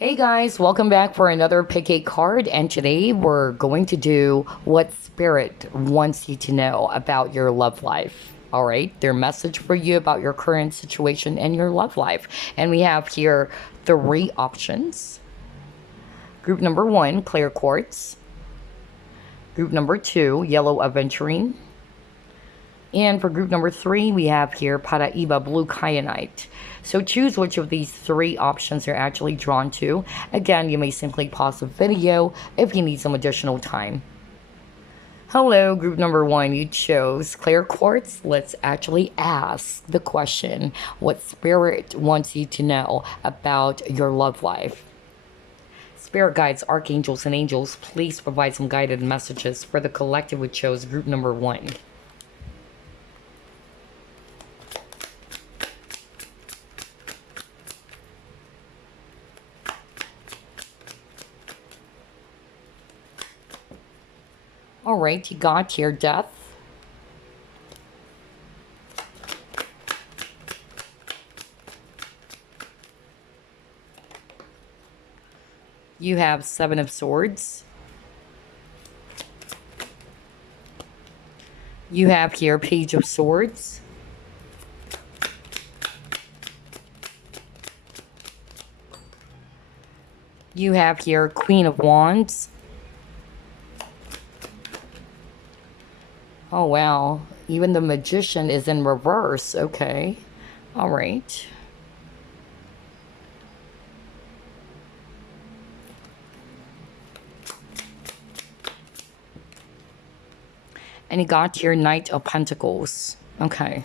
Hey guys, welcome back for another pick a card, and today we're going to do what Spirit wants you to know about your love life. All right, their message for you about your current situation and your love life. And we have here three options. Group number one, clear quartz. Group number two, yellow aventurine. And for group number three, we have here Paraiba blue kyanite. So choose which of these three options you're actually drawn to. Again, you may simply pause the video if you need some additional time. Hello, group number one, you chose clear quartz. Let's actually ask the question, what Spirit wants you to know about your love life. Spirit guides, archangels, and angels, please provide some guided messages for the collective who chose group number one. All right, you got here death. You have Seven of Swords. You have here Page of Swords. You have here Queen of Wands. Oh, wow. Even the Magician is in reverse. Okay. All right. And you got your Knight of Pentacles. Okay.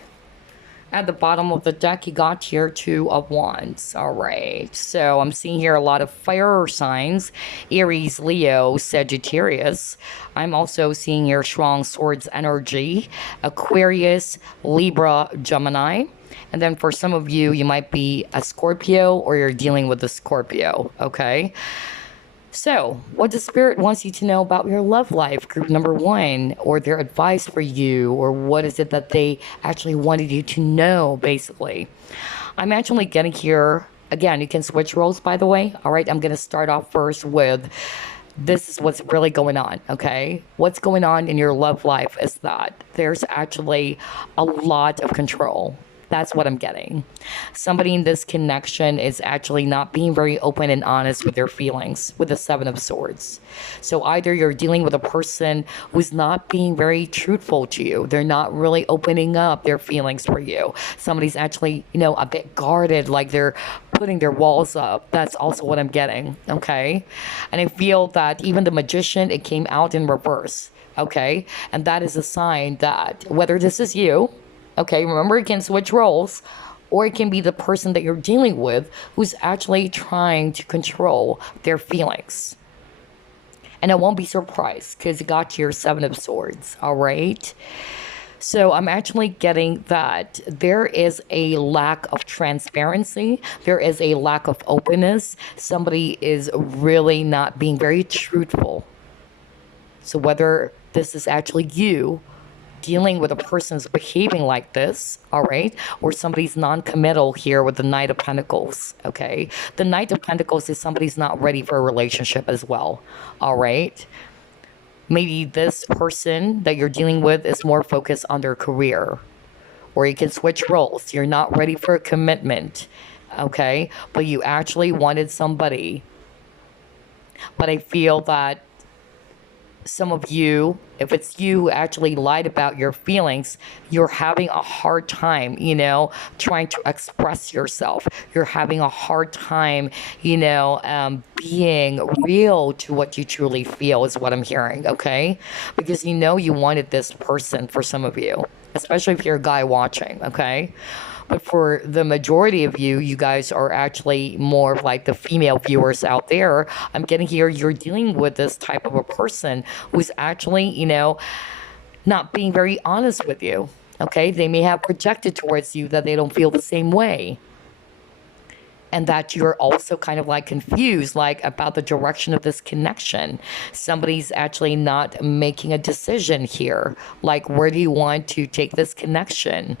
At the bottom of the deck, you got here Two of Wands. All right. So I'm seeing here a lot of fire signs. Aries, Leo, Sagittarius. I'm also seeing here strong swords energy. Aquarius, Libra, Gemini. And then for some of you, you might be a Scorpio or you're dealing with a Scorpio. Okay. So, what the Spirit wants you to know about your love life, group number one, or their advice for you, or what is it that they actually wanted you to know, basically. I'm actually getting here, again, you can switch roles, by the way. All right, I'm going to start off first with this is what's really going on, okay? What's going on in your love life is that there's actually a lot of control. That's what I'm getting. Somebody in this connection is actually not being very open and honest with their feelings with the Seven of Swords. So either you're dealing with a person who's not being very truthful to you. They're not really opening up their feelings for you. Somebody's actually, a bit guarded, like they're putting their walls up. That's also what I'm getting, okay? And I feel that even the Magician, it came out in reverse, okay? And that is a sign that whether this is you, okay, remember, it can switch roles, or it can be the person that you're dealing with who's actually trying to control their feelings. And I won't be surprised because you got your Seven of Swords, all right? So I'm actually getting that there is a lack of transparency. There is a lack of openness. Somebody is really not being very truthful. So whether this is actually you dealing with a person's behaving like this, all right, or somebody's non-committal here with the Knight of Pentacles, okay? The Knight of Pentacles is somebody's not ready for a relationship as well, all right? Maybe this person that you're dealing with is more focused on their career, or you can switch roles. You're not ready for a commitment, okay? But you actually wanted somebody. But I feel that some of you, if it's you who actually lied about your feelings, you're having a hard time, trying to express yourself. You're having a hard time, being real to what you truly feel is what I'm hearing, okay? Because you wanted this person for some of you, especially if you're a guy watching, okay? But for the majority of you, you guys are actually more of like the female viewers out there. I'm getting here, you're dealing with this type of a person who's actually, not being very honest with you. Okay? They may have projected towards you that they don't feel the same way. And that you're also kind of like confused, like about the direction of this connection. Somebody's actually not making a decision here. Like, where do you want to take this connection?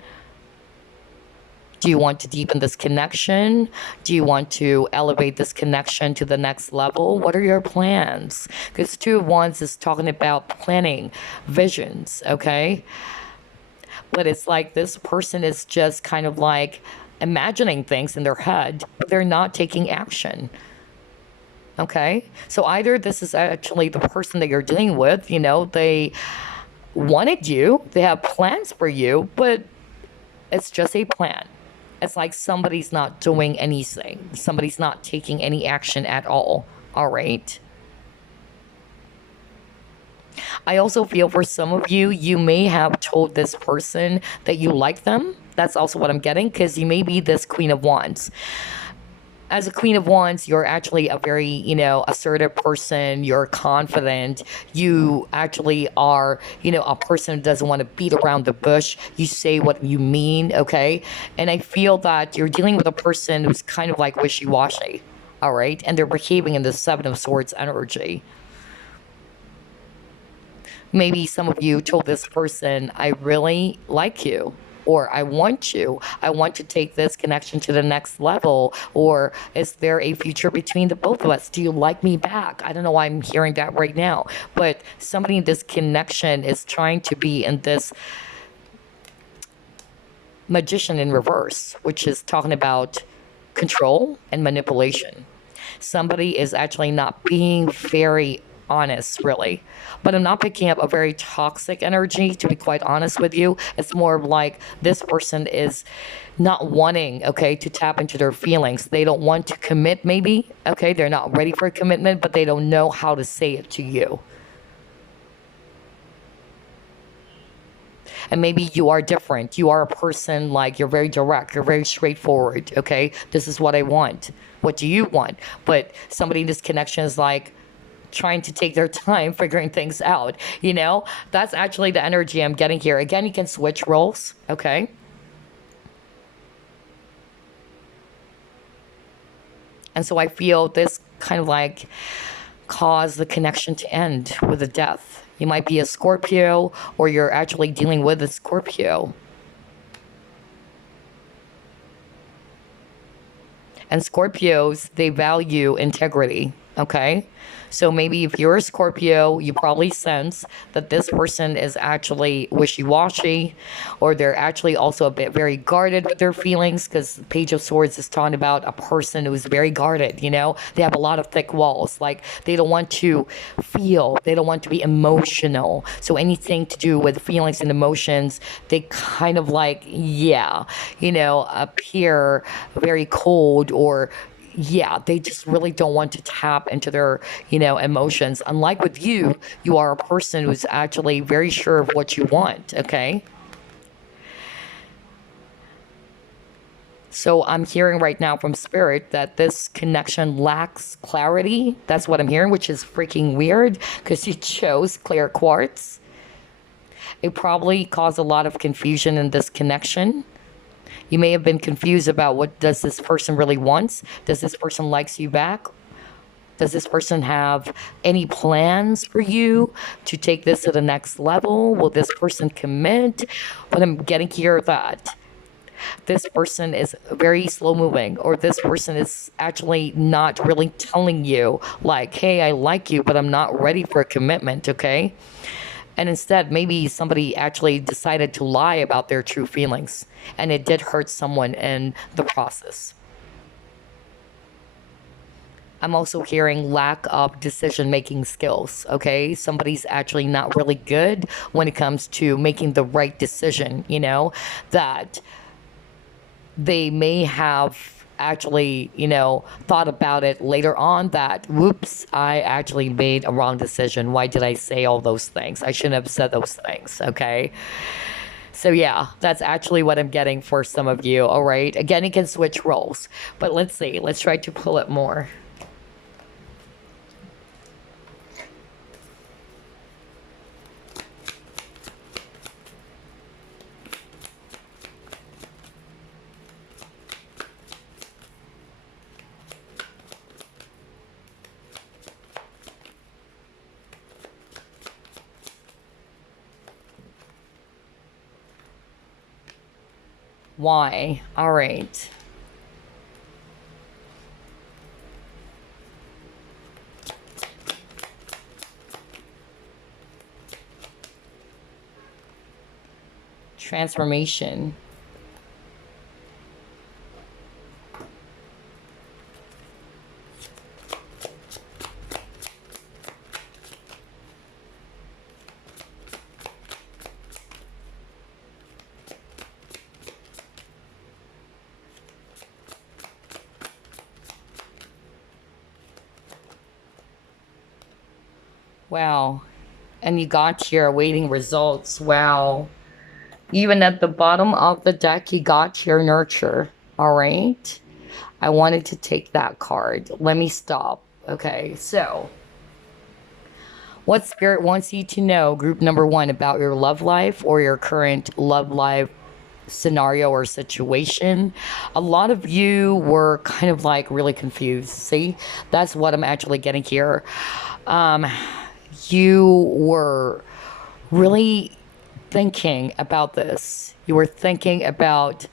Do you want to deepen this connection? Do you want to elevate this connection to the next level? What are your plans? Because Two of Wands is talking about planning, visions, okay? But it's like this person is just kind of like imagining things in their head, but they're not taking action. Okay? So either this is actually the person that you're dealing with, you know, they wanted you, they have plans for you, but it's just a plan. It's like somebody's not doing anything, somebody's not taking any action at all. All right. I also feel for some of you, you may have told this person that you like them. That's also what I'm getting, because you may be this Queen of Wands. As a Queen of Wands, you're actually a very, you know, assertive person. You're confident. You actually are, you know, a person who doesn't want to beat around the bush. You say what you mean, okay? And I feel that you're dealing with a person who's kind of like wishy-washy, all right? And they're behaving in the Seven of Swords energy. Maybe some of you told this person, I really like you, or I want you. I want to take this connection to the next level. Or is there a future between the both of us? Do you like me back? I don't know why I'm hearing that right now. But somebody in this connection is trying to be in this magician in reverse, which is talking about control and manipulation. Somebody is actually not being very honest, really. But I'm not picking up a very toxic energy, to be quite honest with you. It's more of like this person is not wanting, okay, to tap into their feelings. They don't want to commit, maybe, okay? They're not ready for a commitment, but they don't know how to say it to you. And maybe you are different. You are a person like you're very direct, you're very straightforward, okay? This is what I want. What do you want? But somebody in this connection is like, trying to take their time figuring things out, you know? That's actually the energy I'm getting here. Again, you can switch roles, okay? And so I feel this kind of like caused the connection to end with a death. You might be a Scorpio, or you're actually dealing with a Scorpio. And Scorpios, they value integrity, okay? So maybe if you're a Scorpio, you probably sense that this person is actually wishy-washy, or they're actually also a bit very guarded with their feelings, because Page of Swords is talking about a person who's very guarded, you know? They have a lot of thick walls. Like, they don't want to feel, they don't want to be emotional. So anything to do with feelings and emotions, they kind of like, yeah, you know, appear very cold, or yeah, they just really don't want to tap into their, you know, emotions. Unlike with you, you are a person who's actually very sure of what you want, okay? So I'm hearing right now from Spirit that this connection lacks clarity. That's what I'm hearing, which is freaking weird, because you chose clear quartz. It probably caused a lot of confusion in this connection. You may have been confused about, what does this person really want? Does this person likes you back? Does this person have any plans for you to take this to the next level? Will this person commit? But I'm getting here that this person is very slow moving, or this person is actually not really telling you like, hey, I like you, but I'm not ready for a commitment, okay? And instead, maybe somebody actually decided to lie about their true feelings, and it did hurt someone in the process. I'm also hearing lack of decision-making skills, okay? Somebody's actually not really good when it comes to making the right decision, you know? That they may have actually, you know, thought about it later on that, whoops, I actually made a wrong decision. Why did I say all those things? I shouldn't have said those things, okay? So yeah, that's actually what I'm getting for some of you, all right? Again, you can switch roles, but let's see. Let's try to pull it more. Why? All right. Transformation. Wow. And you got here awaiting results. Wow. Even at the bottom of the deck, you got your nurture. All right. I wanted to take that card. Let me stop. Okay. So, what spirit wants you to know, group number one, about your love life or your current love life scenario or situation? A lot of you were kind of like really confused. See, that's what I'm actually getting here. Um, you were really thinking about this. You were thinking about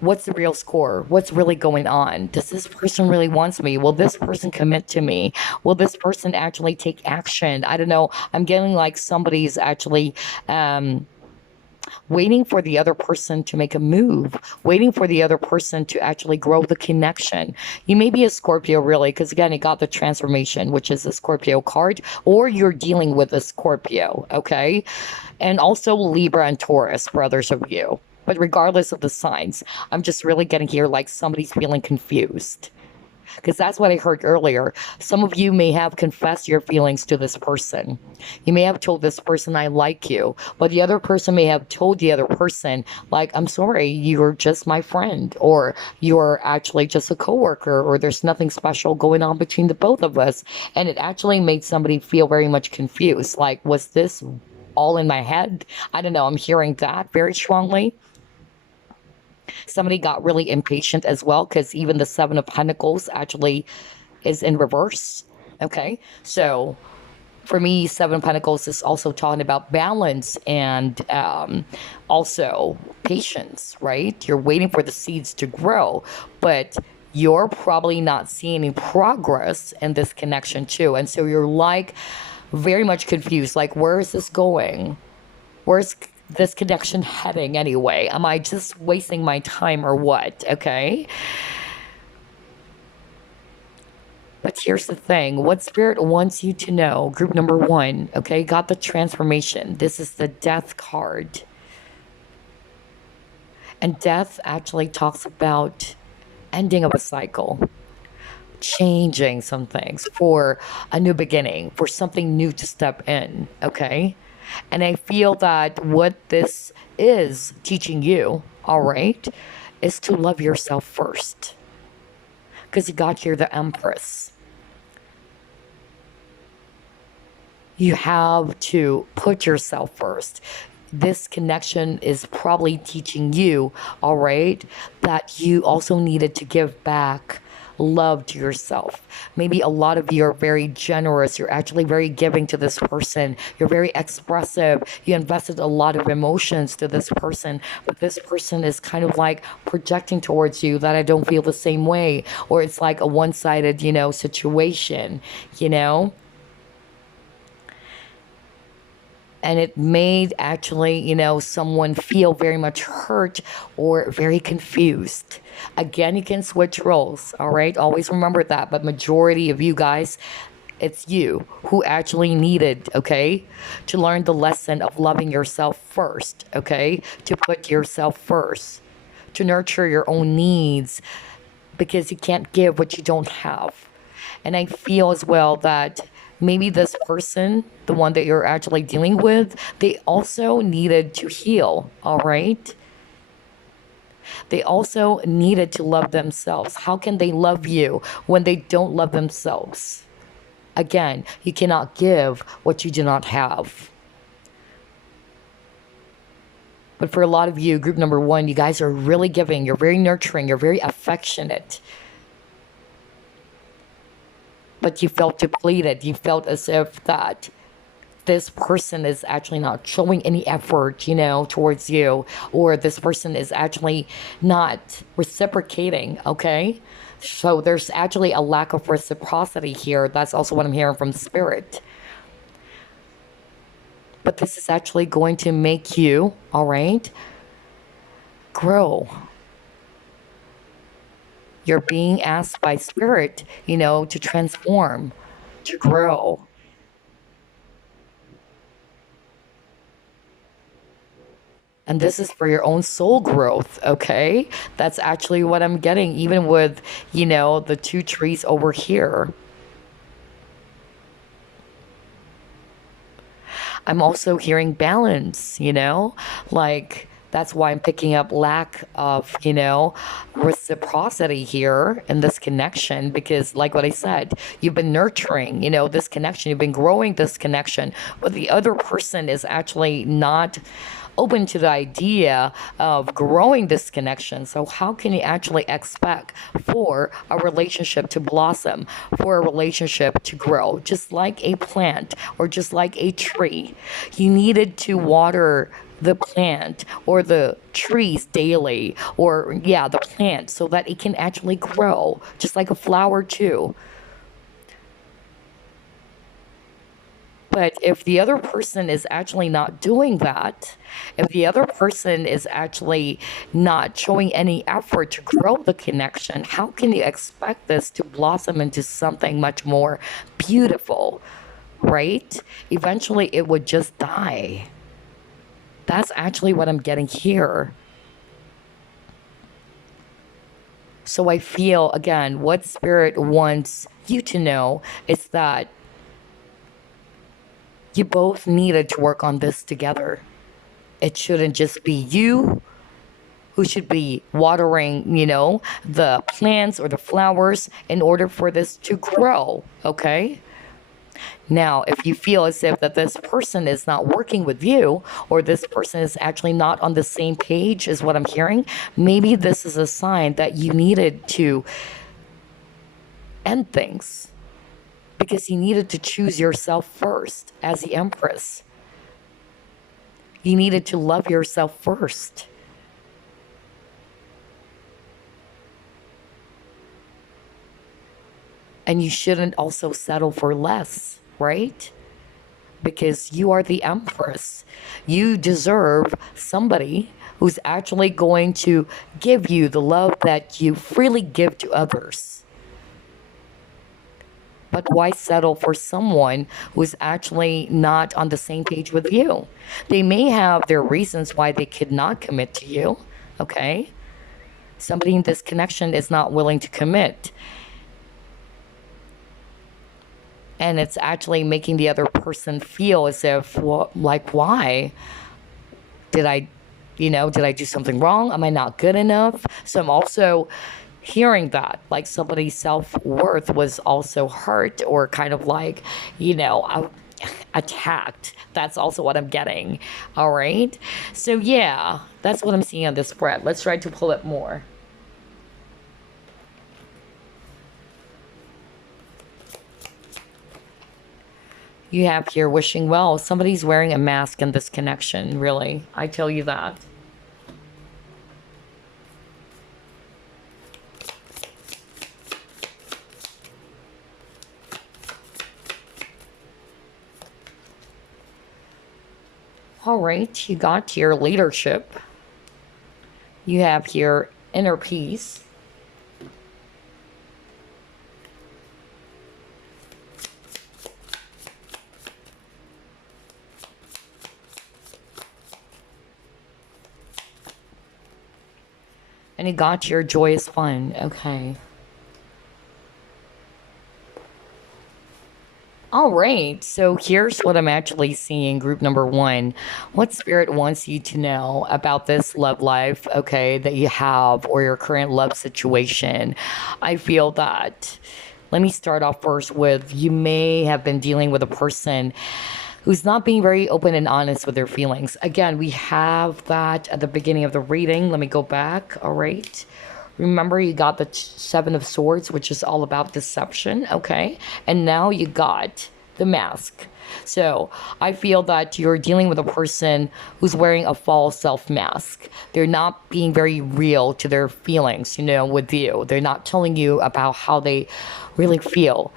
what's the real score? What's really going on? Does this person really wants me? Will this person commit to me? Will this person actually take action? I don't know. I'm getting like somebody's actually waiting for the other person to make a move, waiting for the other person to actually grow the connection. You may be a Scorpio, really, because again, it got the transformation, which is the Scorpio card, or you're dealing with a Scorpio, okay? And also Libra and Taurus for others of you. But regardless of the signs, I'm just really getting here like somebody's feeling confused. Because that's what I heard earlier. Some of you may have confessed your feelings to this person. You may have told this person, I like you. But the other person may have told the other person, like, I'm sorry, you're just my friend. Or you're actually just a coworker. Or there's nothing special going on between the both of us. And it actually made somebody feel very much confused. Like, was this all in my head? I don't know. I'm hearing that very strongly. Somebody got really impatient as well because even the Seven of Pentacles actually is in reverse. Okay, so for me, Seven of Pentacles is also talking about balance and also patience, right? You're waiting for the seeds to grow, but you're probably not seeing any progress in this connection too. And so you're like very much confused, like, where is this going? Where's this connection heading anyway? Am I just wasting my time or what? Okay. But here's the thing. What spirit wants you to know, group number one, okay, got the transformation. This is the death card. And death actually talks about ending of a cycle, changing some things for a new beginning, for something new to step in, okay? And I feel that what this is teaching you, all right, is to love yourself first. Because you got here the Empress. You have to put yourself first. This connection is probably teaching you, all right, that you also needed to give back love to yourself. Maybe a lot of you are very generous. You're actually very giving to this person. You're very expressive. You invested a lot of emotions to this person, but this person is kind of like projecting towards you that I don't feel the same way, or it's like a one-sided, situation, and it made actually, someone feel very much hurt or very confused. Again, you can switch roles, all right? Always remember that. But majority of you guys, it's you who actually needed, okay, to learn the lesson of loving yourself first, okay? To put yourself first, to nurture your own needs, because you can't give what you don't have. And I feel as well that maybe this person, the one that you're actually dealing with, they also needed to heal, all right? They also needed to love themselves. How can they love you when they don't love themselves? Again, you cannot give what you do not have. But for a lot of you, group number one, you guys are really giving. You're very nurturing. You're very affectionate. But you felt depleted. You felt as if that this person is actually not showing any effort, you know, towards you, or this person is actually not reciprocating, okay? So there's actually a lack of reciprocity here. That's also what I'm hearing from Spirit. But this is actually going to make you, all right, grow. You're being asked by Spirit, you know, to transform, to grow. And this is for your own soul growth, okay? That's actually what I'm getting, even with, you know, the two trees over here. I'm also hearing balance, you know, like that's why I'm picking up lack of, you know, reciprocity here in this connection, because like what I said, you've been nurturing, you know, this connection, you've been growing this connection, but the other person is actually not open to the idea of growing this connection. So how can you actually expect for a relationship to blossom, for a relationship to grow? Just like a plant or just like a tree, you needed to water the plant or the trees daily, or yeah, the plant, so that it can actually grow, just like a flower too. But if the other person is actually not doing that, if the other person is actually not showing any effort to grow the connection, how can you expect this to blossom into something much more beautiful, right? Eventually it would just die. That's actually what I'm getting here. So I feel, again, what Spirit wants you to know is that you both needed to work on this together. It shouldn't just be you who should be watering, you know, the plants or the flowers in order for this to grow, okay? Now, if you feel as if that this person is not working with you, or this person is actually not on the same page as what I'm hearing, maybe this is a sign that you needed to end things, because you needed to choose yourself first as the Empress. You needed to love yourself first. And you shouldn't also settle for less, right? Because you are the Empress. You deserve somebody who's actually going to give you the love that you freely give to others. But why settle for someone who's actually not on the same page with you? They may have their reasons why they could not commit to you, okay? Somebody in this connection is not willing to commit. And it's actually making the other person feel as if, well, like, why? Did I, you know, did I do something wrong? Am I not good enough? So I'm also hearing that, like somebody's self-worth was also hurt, or kind of like, you know, attacked. That's also what I'm getting. All right. So yeah, that's what I'm seeing on this spread. Let's try to pull it more. You have here wishing well. Somebody's wearing a mask in this connection, really. I tell you that. All right, you got your leadership. You have your inner peace. And you got your joyous fun. Okay. All right, so here's what I'm actually seeing, group number one. What Spirit wants you to know about this love life, okay, that you have, or your current love situation. I feel that, let me start off first with, you may have been dealing with a person who's not being very open and honest with their feelings. Again, we have that at the beginning of the reading. Let me go back, all right? Remember, you got the Seven of Swords, which is all about deception, okay? And now you got the mask. So I feel that you're dealing with a person who's wearing a false self mask. They're not being very real to their feelings, with you. They're not telling you about how they really feel.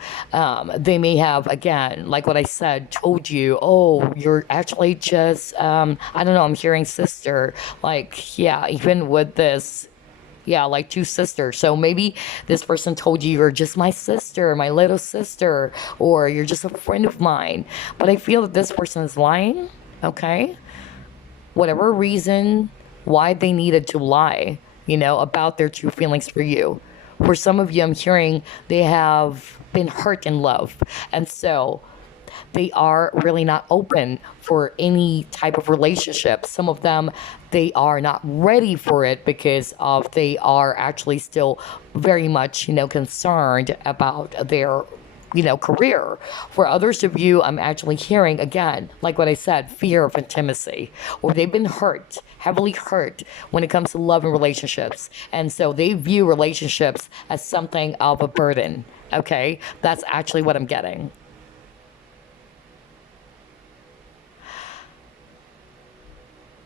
They may have, again, like what I said, told you, oh, you're actually just, I don't know, I'm hearing sister. Like, yeah, even with this, yeah, like two sisters. So maybe this person told you you're just my sister, my little sister, or you're just a friend of mine. But I feel that this person is lying, okay? Whatever reason why they needed to lie, about their true feelings for you. For some of you, I'm hearing they have been hurt in love. And so they are really not open for any type of relationship. Some of them, they are not ready for it because of they are actually still very much, concerned about their career. For others of you, I'm actually hearing, again, like what I said, fear of intimacy, or they've been hurt, heavily hurt when it comes to love and relationships. And so they view relationships as something of a burden. Okay, that's actually what I'm getting.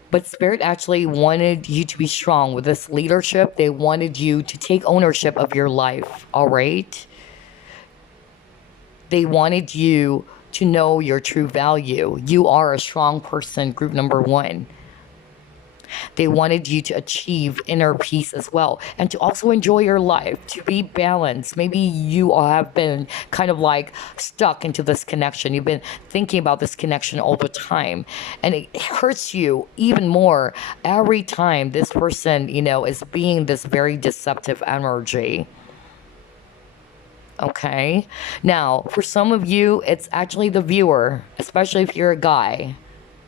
But Spirit actually wanted you to be strong with this leadership. They wanted you to take ownership of your life, all right? They wanted you to know your true value. You are a strong person, group number one. They wanted you to achieve inner peace as well, and to also enjoy your life, to be balanced. Maybe you have been kind of like stuck into this connection. You've been thinking about this connection all the time, and it hurts you even more every time this person, is being this very deceptive energy. Okay. Now, for some of you, it's actually the viewer, especially if you're a guy.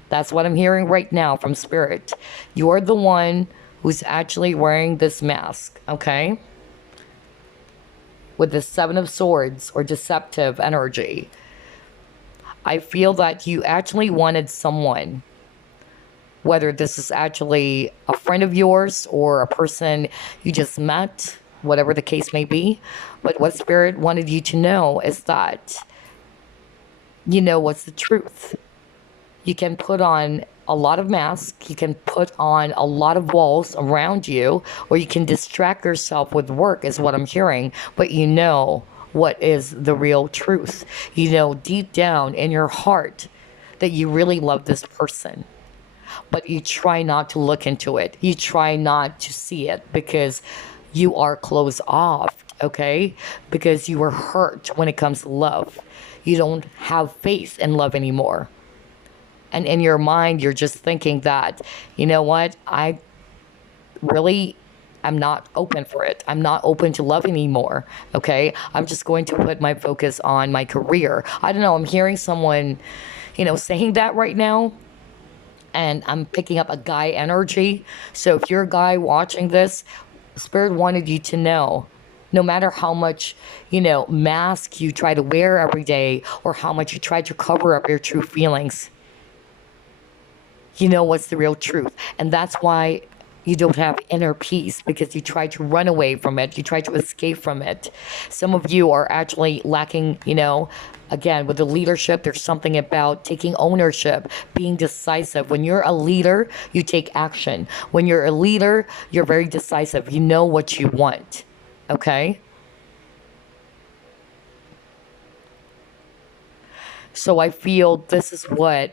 That's what I'm hearing right now from Spirit. You're the one who's actually wearing this mask, okay? With the Seven of Swords or deceptive energy. I feel that you actually wanted someone, whether this is actually a friend of yours or a person you just met, whatever the case may be. But what Spirit wanted you to know is that, what's the truth. You can put on a lot of masks, you can put on a lot of walls around you, or you can distract yourself with work, is what I'm hearing. But what is the real truth. Deep down in your heart that you really love this person. But you try not to look into it. You try not to see it because you are closed off, okay? Because you were hurt when it comes to love. You don't have faith in love anymore. And in your mind, you're just thinking that, what? I really am not open for it. I'm not open to love anymore. Okay. I'm just going to put my focus on my career. I don't know. I'm hearing someone, saying that right now. And I'm picking up a guy energy. So if you're a guy watching this, Spirit wanted you to know, no matter how much, mask you try to wear every day, or how much you try to cover up your true feelings, what's the real truth. And that's why you don't have inner peace, because you try to run away from it. You try to escape from it. Some of you are actually lacking, again, with the leadership, there's something about taking ownership, being decisive. When you're a leader, you take action. When you're a leader, you're very decisive. You know what you want. Okay? So I feel this is what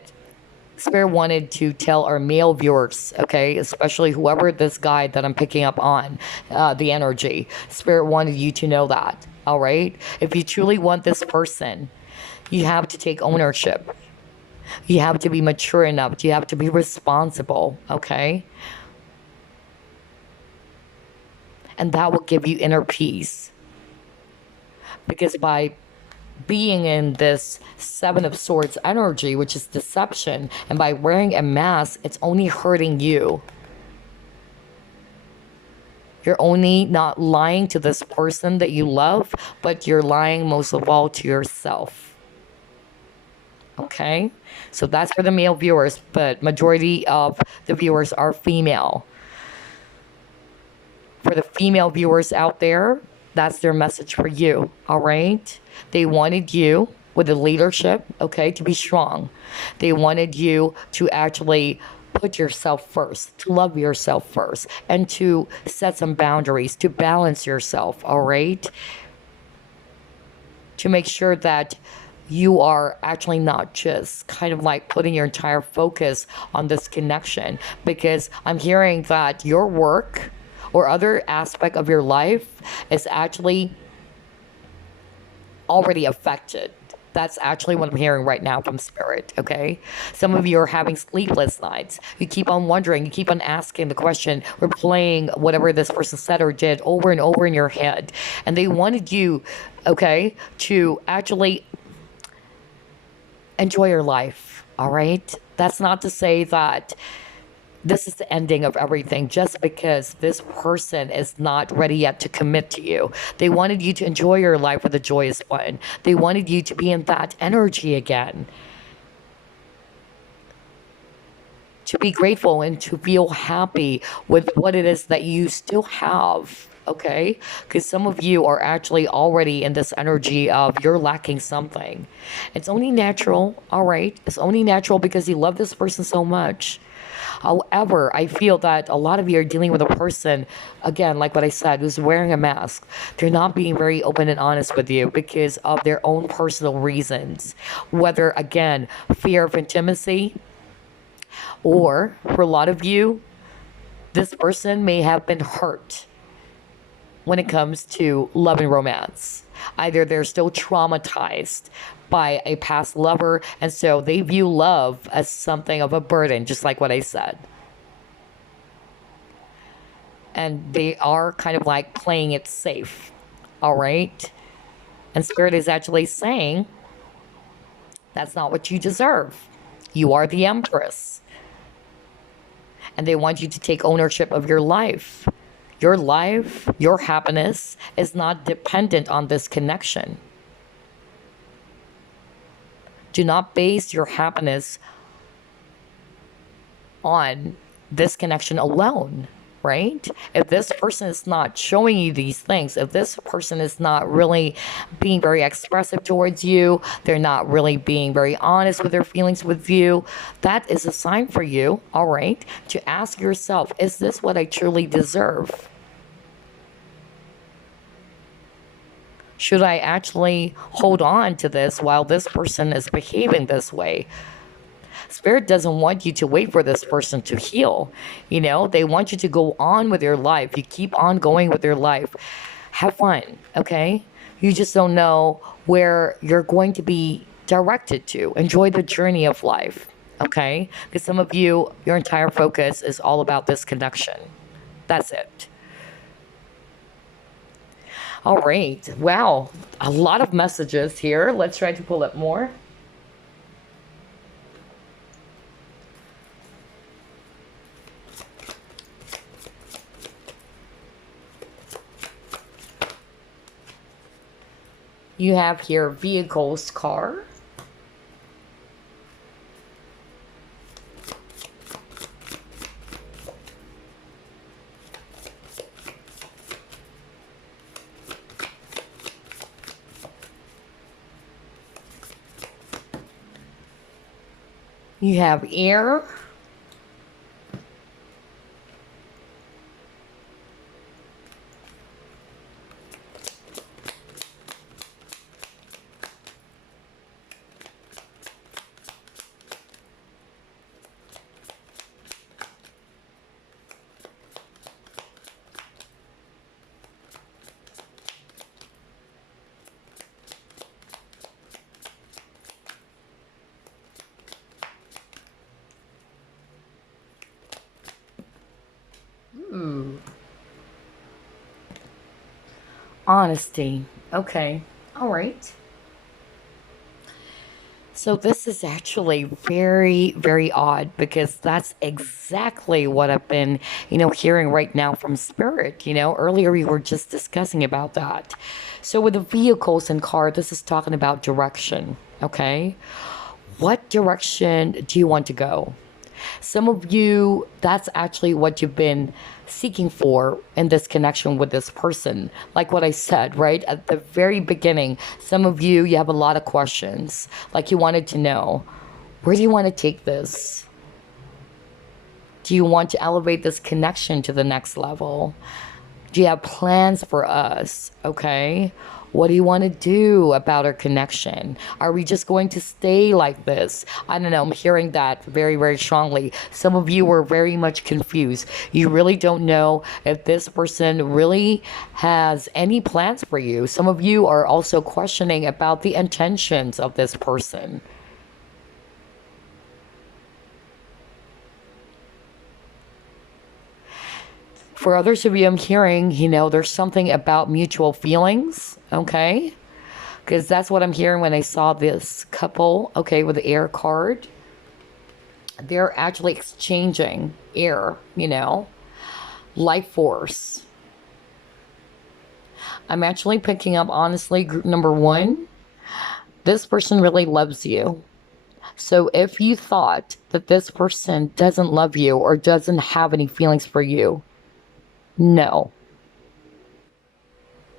Spirit wanted to tell our male viewers, okay, especially whoever this guy that I'm picking up on, the energy. Spirit wanted you to know that, all right? If you truly want this person, you have to take ownership. You have to be mature enough. You have to be responsible, okay? And that will give you inner peace. Because by being in this Seven of Swords energy, which is deception, and by wearing a mask, it's only hurting you. You're only not lying to this person that you love, but you're lying most of all to yourself. Okay? So that's for the male viewers, but majority of the viewers are female. For the female viewers out there, that's their message for you, all right? They wanted you with the leadership, okay, to be strong. They wanted you to actually put yourself first, to love yourself first, and to set some boundaries, to balance yourself, all right? To make sure that you are actually not just kind of like putting your entire focus on this connection, because I'm hearing that your work or other aspect of your life is actually already affected. That's actually what I'm hearing right now from Spirit, okay? Some of you are having sleepless nights. You keep on wondering, you keep on asking the question, replaying whatever this person said or did over and over in your head. And they wanted you, okay, to actually enjoy your life, all right? That's not to say that this is the ending of everything just because this person is not ready yet to commit to you. They wanted you to enjoy your life with a joyous one. They wanted you to be in that energy again. To be grateful and to feel happy with what it is that you still have. Okay? Because some of you are actually already in this energy of you're lacking something. It's only natural, all right? It's only natural because you love this person so much. However, I feel that a lot of you are dealing with a person, again, like what I said, who's wearing a mask. They're not being very open and honest with you because of their own personal reasons. Whether, again, fear of intimacy, or for a lot of you, this person may have been hurt when it comes to love and romance. Either they're still traumatized by a past lover, and so they view love as something of a burden, just like what I said. And they are kind of like playing it safe, all right? And Spirit is actually saying, that's not what you deserve. You are the Empress. And they want you to take ownership of your life. Your life, your happiness is not dependent on this connection. Do not base your happiness on this connection alone, right? If this person is not showing you these things, if this person is not really being very expressive towards you, they're not really being very honest with their feelings with you, that is a sign for you, all right, to ask yourself, is this what I truly deserve? Should I actually hold on to this while this person is behaving this way? Spirit doesn't want you to wait for this person to heal. You know, they want you to go on with your life. You keep on going with your life. Have fun, okay? You just don't know where you're going to be directed to. Enjoy the journey of life, okay? Because some of you, your entire focus is all about this connection. That's it. All right. Wow. A lot of messages here. Let's try to pull up more. You have here vehicles, car. You have air. Honesty. Okay. All right. So this is actually very, very odd because that's exactly what I've been, hearing right now from Spirit. Earlier we were just discussing about that. So with the vehicles and car, this is talking about direction. Okay. What direction do you want to go? Some of you, that's actually what you've been seeking for in this connection with this person. Like what I said, right? At the very beginning, some of you, you have a lot of questions. Like you wanted to know, where do you want to take this? Do you want to elevate this connection to the next level? Do you have plans for us? Okay. What do you want to do about our connection? Are we just going to stay like this? I don't know. I'm hearing that very, very strongly. Some of you were very much confused. You really don't know if this person really has any plans for you. Some of you are also questioning about the intentions of this person. For others of you, I'm hearing, there's something about mutual feelings, okay? Because that's what I'm hearing when I saw this couple, okay, with the air card. They're actually exchanging air, life force. I'm actually picking up, honestly, group number 1. This person really loves you. So if you thought that this person doesn't love you or doesn't have any feelings for you, no.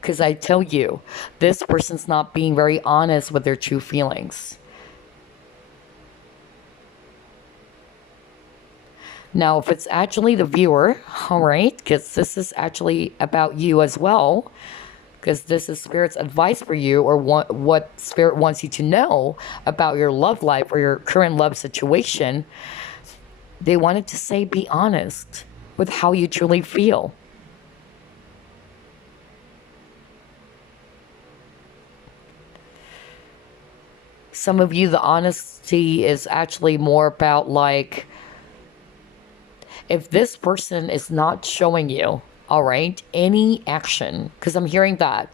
Because I tell you, this person's not being very honest with their true feelings. Now, if it's actually the viewer, all right, because this is actually about you as well, because this is Spirit's advice for you, or what Spirit wants you to know about your love life or your current love situation, they wanted to say, be honest with how you truly feel. Some of you, the honesty is actually more about like, if this person is not showing you, all right, any action, because I'm hearing that.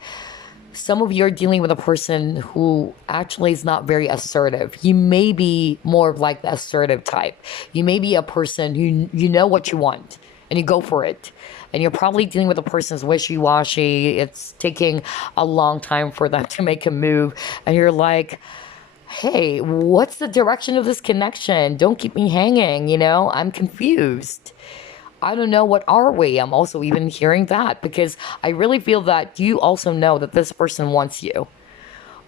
Some of you are dealing with a person who actually is not very assertive. You may be more of like the assertive type. You may be a person who you know what you want and you go for it. And you're probably dealing with a person who's wishy-washy. It's taking a long time for them to make a move. And you're like, hey, what's the direction of this connection? Don't keep me hanging, I'm confused. I don't know what are we. I'm also even hearing that because I really feel that you also know that this person wants you.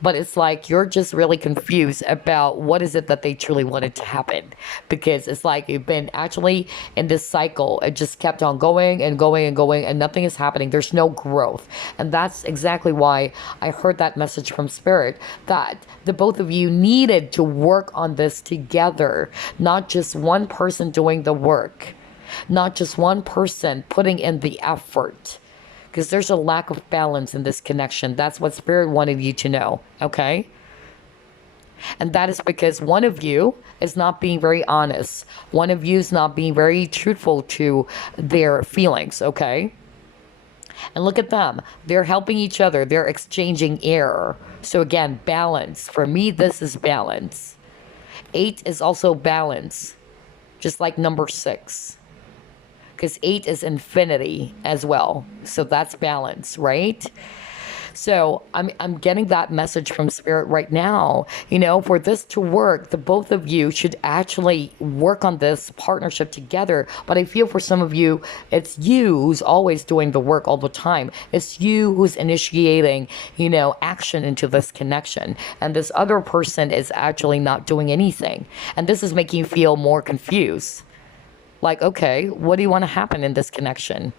But it's like you're just really confused about what is it that they truly wanted to happen. Because it's like you've been actually in this cycle. It just kept on going and going and going and nothing is happening. There's no growth. And that's exactly why I heard that message from Spirit, that the both of you needed to work on this together. Not just one person doing the work. Not just one person putting in the effort. Because there's a lack of balance in this connection. That's what Spirit wanted you to know, okay? And that is because one of you is not being very honest. One of you is not being very truthful to their feelings, okay? And look at them. They're helping each other. They're exchanging air. So again, balance. For me, this is balance. 8 is also balance, just like number 6. Because 8 is infinity as well. So that's balance, right? So I'm getting that message from Spirit right now. For this to work, the both of you should actually work on this partnership together. But I feel for some of you, it's you who's always doing the work all the time. It's you who's initiating, action into this connection. And this other person is actually not doing anything. And this is making you feel more confused. Like, okay, what do you want to happen in this connection?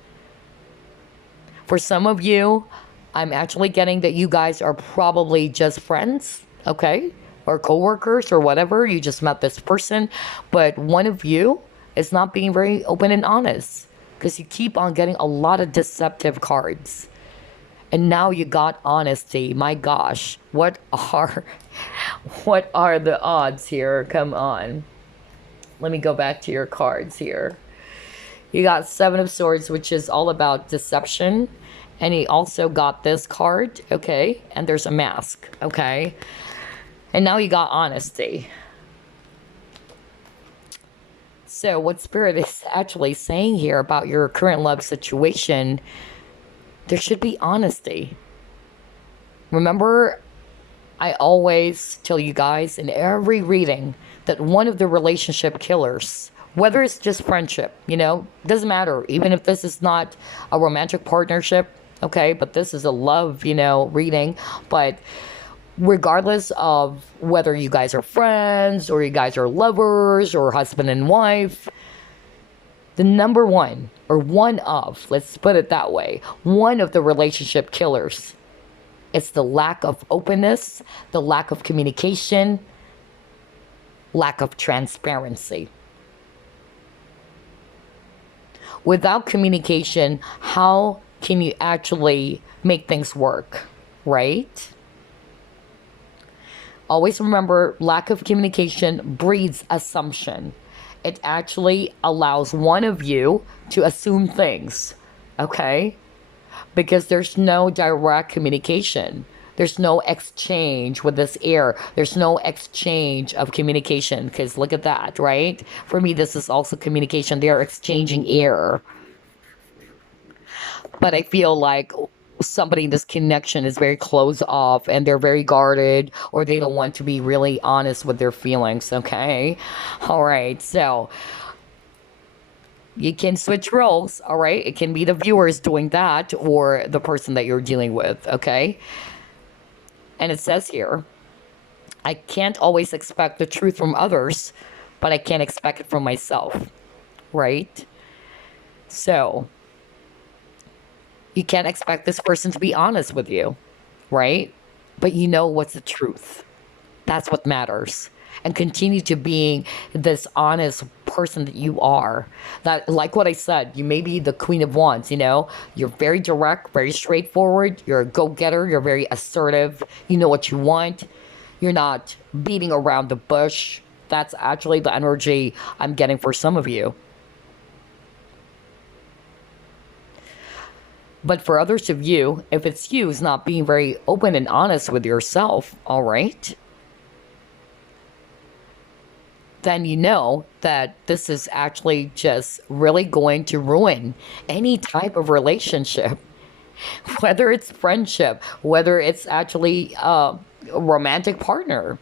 For some of you, I'm actually getting that you guys are probably just friends, okay? Or coworkers or whatever. You just met this person. But one of you is not being very open and honest because you keep on getting a lot of deceptive cards. And now you got honesty. My gosh, what are the odds here? Come on. Let me go back to your cards here. You got 7 of Swords, which is all about deception. And he also got this card, okay? And there's a mask, okay? And now you got honesty. So what Spirit is actually saying here about your current love situation, there should be honesty. Remember, I always tell you guys in every reading that one of the relationship killers Whether it's just friendship, doesn't matter. Even if this is not a romantic partnership, okay, but this is a love, reading. But regardless of whether you guys are friends or you guys are lovers or husband and wife, the number one, or one of, let's put it that way, one of the relationship killers, it's the lack of openness, the lack of communication, lack of transparency. Without communication, how can you actually make things work, right? Always remember, lack of communication breeds assumption. It actually allows one of you to assume things, okay? Because there's no direct communication. There's no exchange with this air. There's no exchange of communication, because look at that, right? For me, this is also communication. They're exchanging air. But I feel like somebody in this connection is very closed off and they're very guarded, or they don't want to be really honest with their feelings, okay? All right, so you can switch roles, all right? It can be the viewers doing that or the person that you're dealing with, okay? And it says here, I can't always expect the truth from others, but I can't expect it from myself, right? So you can't expect this person to be honest with you, right? But you know what's the truth. That's what matters. And continue to being this honest person that you are. That, like what I said, you may be the Queen of Wands, You're very direct, very straightforward. You're a go-getter. You're very assertive. You know what you want. You're not beating around the bush. That's actually the energy I'm getting for some of you. But for others of you, if it's you who's not being very open and honest with yourself, all right, then you know that this is actually just really going to ruin any type of relationship, whether it's friendship, whether it's actually a romantic partner.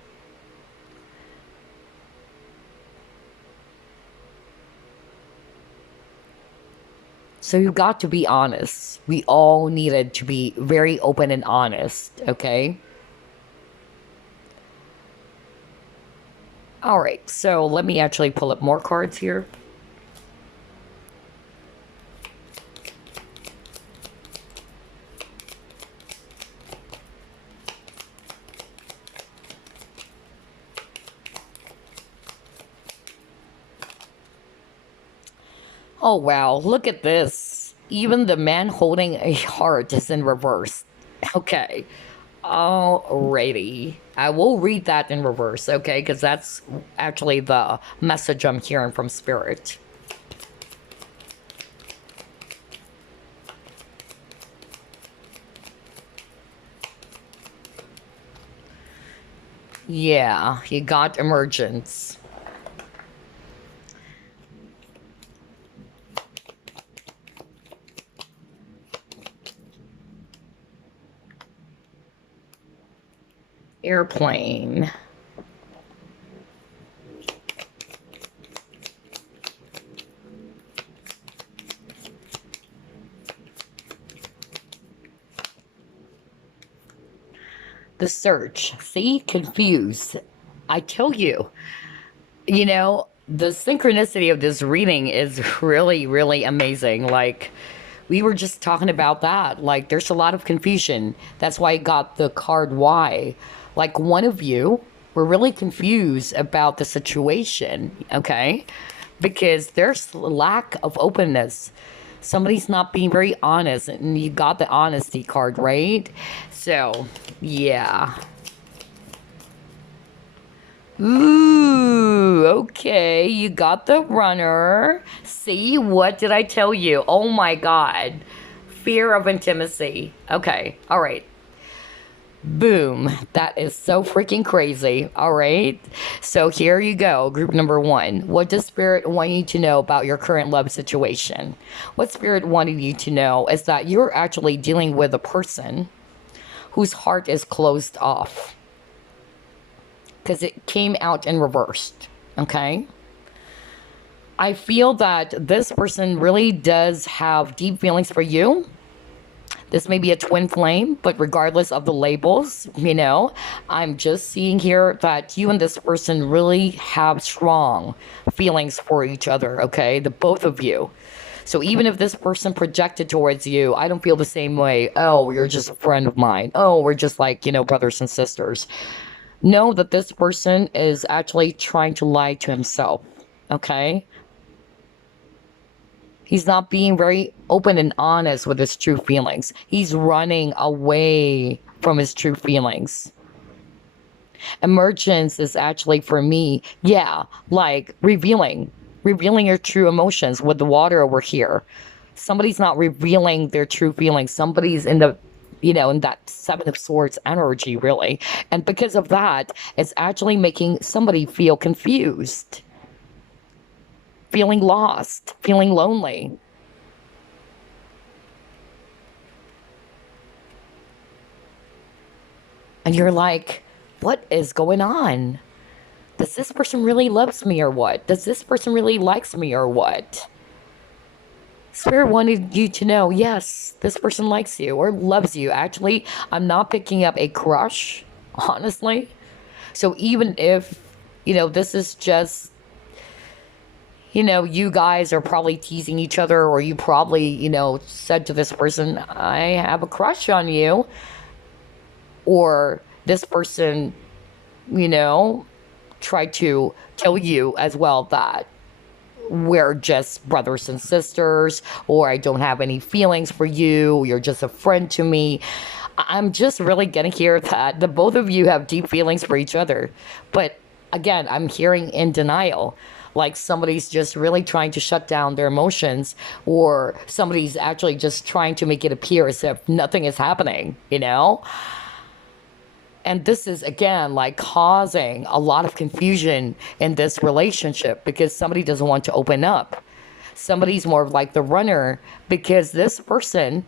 So you got to be honest. We all needed to be very open and honest, okay? All right, so let me actually pull up more cards here. Oh, wow, look at this. Even the man holding a heart is in reverse. Okay. Alrighty. I will read that in reverse, okay? Because that's actually the message I'm hearing from Spirit. Yeah, you got emergence. Airplane. The search. See? Confused. I tell you, the synchronicity of this reading is really, really amazing. Like, we were just talking about that. Like, there's a lot of confusion. That's why I got the card Y. Like, one of you were really confused about the situation, okay? Because there's lack of openness. Somebody's not being very honest, and you got the honesty card, right? So, yeah. Ooh, okay, you got the runner. See, what did I tell you? Oh my God. Fear of intimacy. Okay, all right. Boom. That is so freaking crazy. All right. So here you go. Group number one. What does Spirit want you to know about your current love situation? What Spirit wanted you to know is that you're actually dealing with a person whose heart is closed off. Because it came out in reversed. Okay. I feel that this person really does have deep feelings for you. This may be a twin flame, but regardless of the labels, I'm just seeing here that you and this person really have strong feelings for each other, okay? The both of you. So even if this person projected towards you, I don't feel the same way. Oh, you're just a friend of mine. Oh, we're just like, brothers and sisters. Know that this person is actually trying to lie to himself, okay? He's not being very open and honest with his true feelings. He's running away from his true feelings. Emergence is actually for me, yeah, like revealing your true emotions with the water over here. Somebody's not revealing their true feelings. Somebody's in the, in that Seven of Swords energy, really. And because of that, it's actually making somebody feel confused, feeling lost, feeling lonely. And you're like, what is going on? Does this person really loves me or what? Does this person really likes me or what? Spirit wanted you to know, yes, this person likes you or loves you. Actually, I'm not picking up a crush, honestly. So even if, this is just, you guys are probably teasing each other, or you probably, said to this person, I have a crush on you. Or this person, tried to tell you as well that we're just brothers and sisters, or I don't have any feelings for you, you're just a friend to me. I'm just really getting here that the both of you have deep feelings for each other. But again, I'm hearing in denial, like somebody's just really trying to shut down their emotions, or somebody's actually just trying to make it appear as if nothing is happening, And this is, again, like causing a lot of confusion in this relationship because somebody doesn't want to open up. Somebody's more of like the runner because this person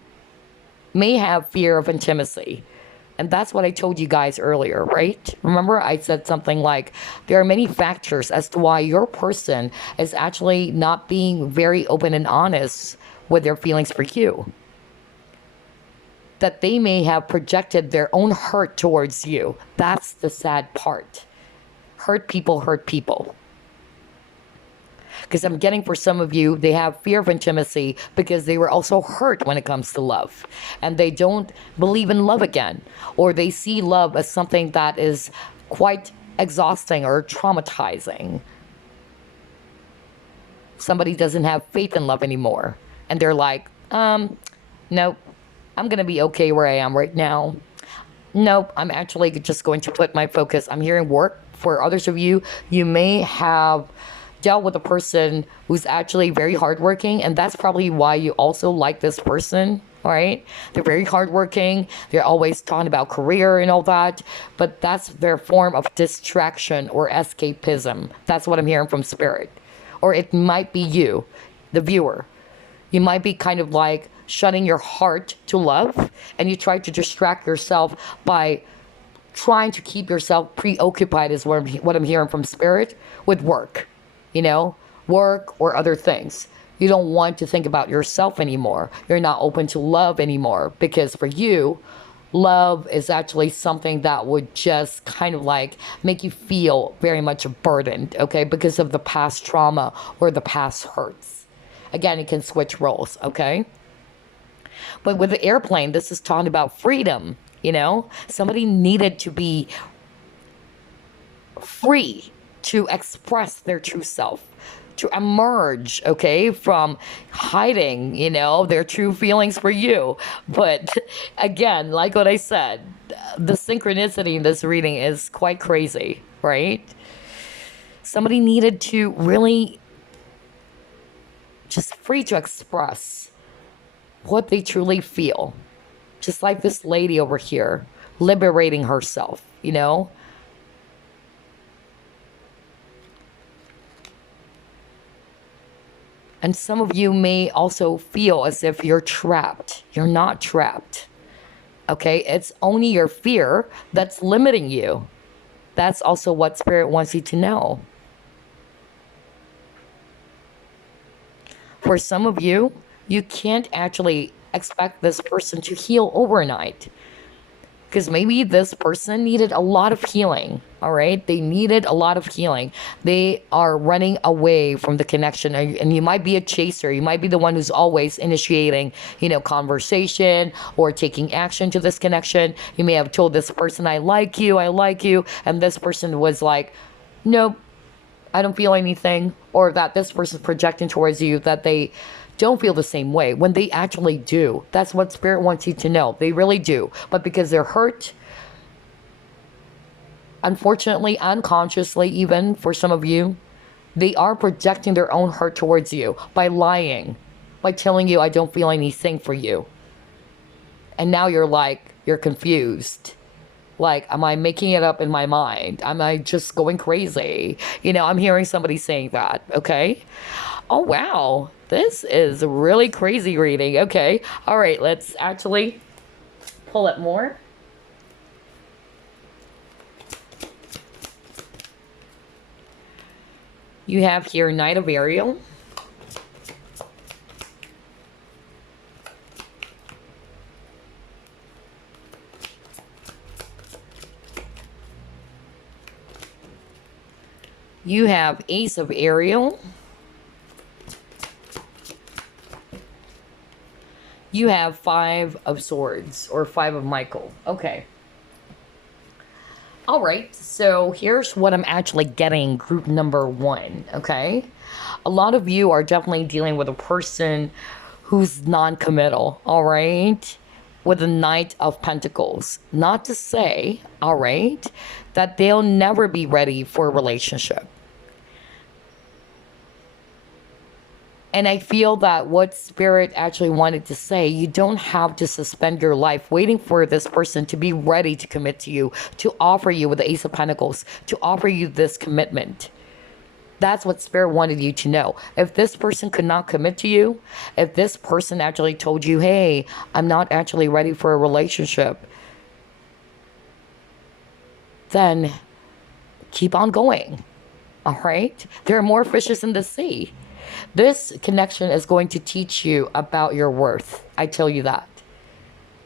may have fear of intimacy. And that's what I told you guys earlier, right? Remember, I said something like there are many factors as to why your person is actually not being very open and honest with their feelings for you. That they may have projected their own hurt towards you. That's the sad part. Hurt people hurt people. Because I'm getting for some of you, they have fear of intimacy because they were also hurt when it comes to love. And they don't believe in love again. Or they see love as something that is quite exhausting or traumatizing. Somebody doesn't have faith in love anymore. And they're like, nope. I'm going to be okay where I am right now. Nope, I'm actually just going to put my focus. I'm here in work. For others of you, you may have dealt with a person who's actually very hardworking, and that's probably why you also like this person, all right? They're very hardworking. They're always talking about career and all that, but that's their form of distraction or escapism. That's what I'm hearing from Spirit. Or it might be you, the viewer. You might be kind of like shutting your heart to love, and you try to distract yourself by trying to keep yourself preoccupied is what I'm hearing from Spirit with work, work or other things. You don't want to think about yourself anymore. You're not open to love anymore because for you, love is actually something that would just kind of like make you feel very much burdened, okay, because of the past trauma or the past hurts. Again, it can switch roles, okay? But with the airplane, this is talking about freedom, Somebody needed to be free to express their true self, to emerge, okay, from hiding, their true feelings for you. But again, like what I said, the synchronicity in this reading is quite crazy, right? Somebody needed to really just free to express what they truly feel. Just like this lady over here, liberating herself, And some of you may also feel as if you're trapped. You're not trapped. Okay? It's only your fear that's limiting you. That's also what Spirit wants you to know. For some of you, you can't actually expect this person to heal overnight. Because maybe this person needed a lot of healing. All right. They needed a lot of healing. They are running away from the connection. And you might be a chaser. You might be the one who's always initiating, conversation or taking action to this connection. You may have told this person, I like you. I like you. And this person was like, nope, I don't feel anything. Or that this person's projecting towards you that they don't feel the same way when they actually do. That's what Spirit wants you to know. They really do. But because they're hurt, unfortunately, unconsciously, even for some of you, they are projecting their own hurt towards you by lying, by telling you, I don't feel anything for you. And now you're confused. Like, am I making it up in my mind? Am I just going crazy? I'm hearing somebody saying that, okay? Oh, wow. This is a really crazy reading. Okay. All right. Let's actually pull it more. You have here Knight of Ethereal. You have Ace of Ethereal. You have Five of Swords or Five of Michael. Okay. All right. So here's what I'm actually getting, group number 1. Okay. A lot of you are definitely dealing with a person who's non-committal. All right. With the Knight of Pentacles. Not to say, all right, that they'll never be ready for a relationship. And I feel that what Spirit actually wanted to say, you don't have to suspend your life waiting for this person to be ready to commit to you, to offer you with the Ace of Pentacles, to offer you this commitment. That's what Spirit wanted you to know. If this person could not commit to you, if this person actually told you, hey, I'm not actually ready for a relationship, then keep on going. All right? There are more fishes in the sea. This connection is going to teach you about your worth. I tell you that.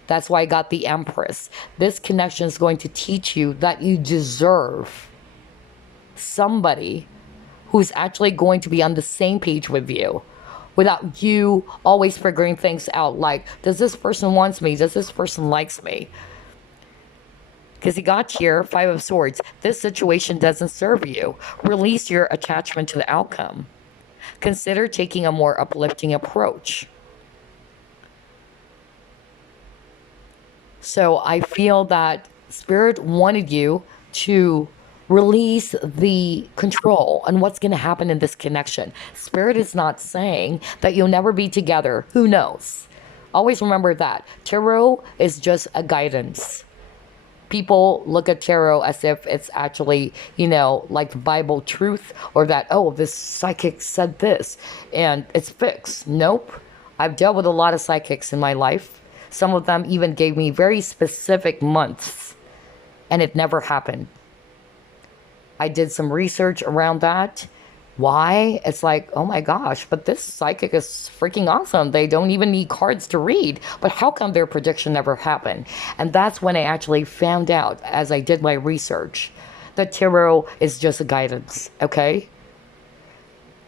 That's why I got the Empress. This connection is going to teach you that you deserve somebody who's actually going to be on the same page with you without you always figuring things out. Like, does this person wants me? Does this person likes me? Because you got here, Five of Swords. This situation doesn't serve you. Release your attachment to the outcome. Consider taking a more uplifting approach. So I feel that Spirit wanted you to release the control on what's going to happen in this connection. Spirit is not saying that you'll never be together. Who knows? Always remember that. Tarot is just a guidance. People look at tarot as if it's actually, like Bible truth, or that, oh, this psychic said this and it's fixed. Nope. I've dealt with a lot of psychics in my life. Some of them even gave me very specific months and it never happened. I did some research around that. Why? It's like, oh my gosh, but this psychic is freaking awesome. They don't even need cards to read. But how come their prediction never happened? And that's when I actually found out, as I did my research, that tarot is just a guidance, okay?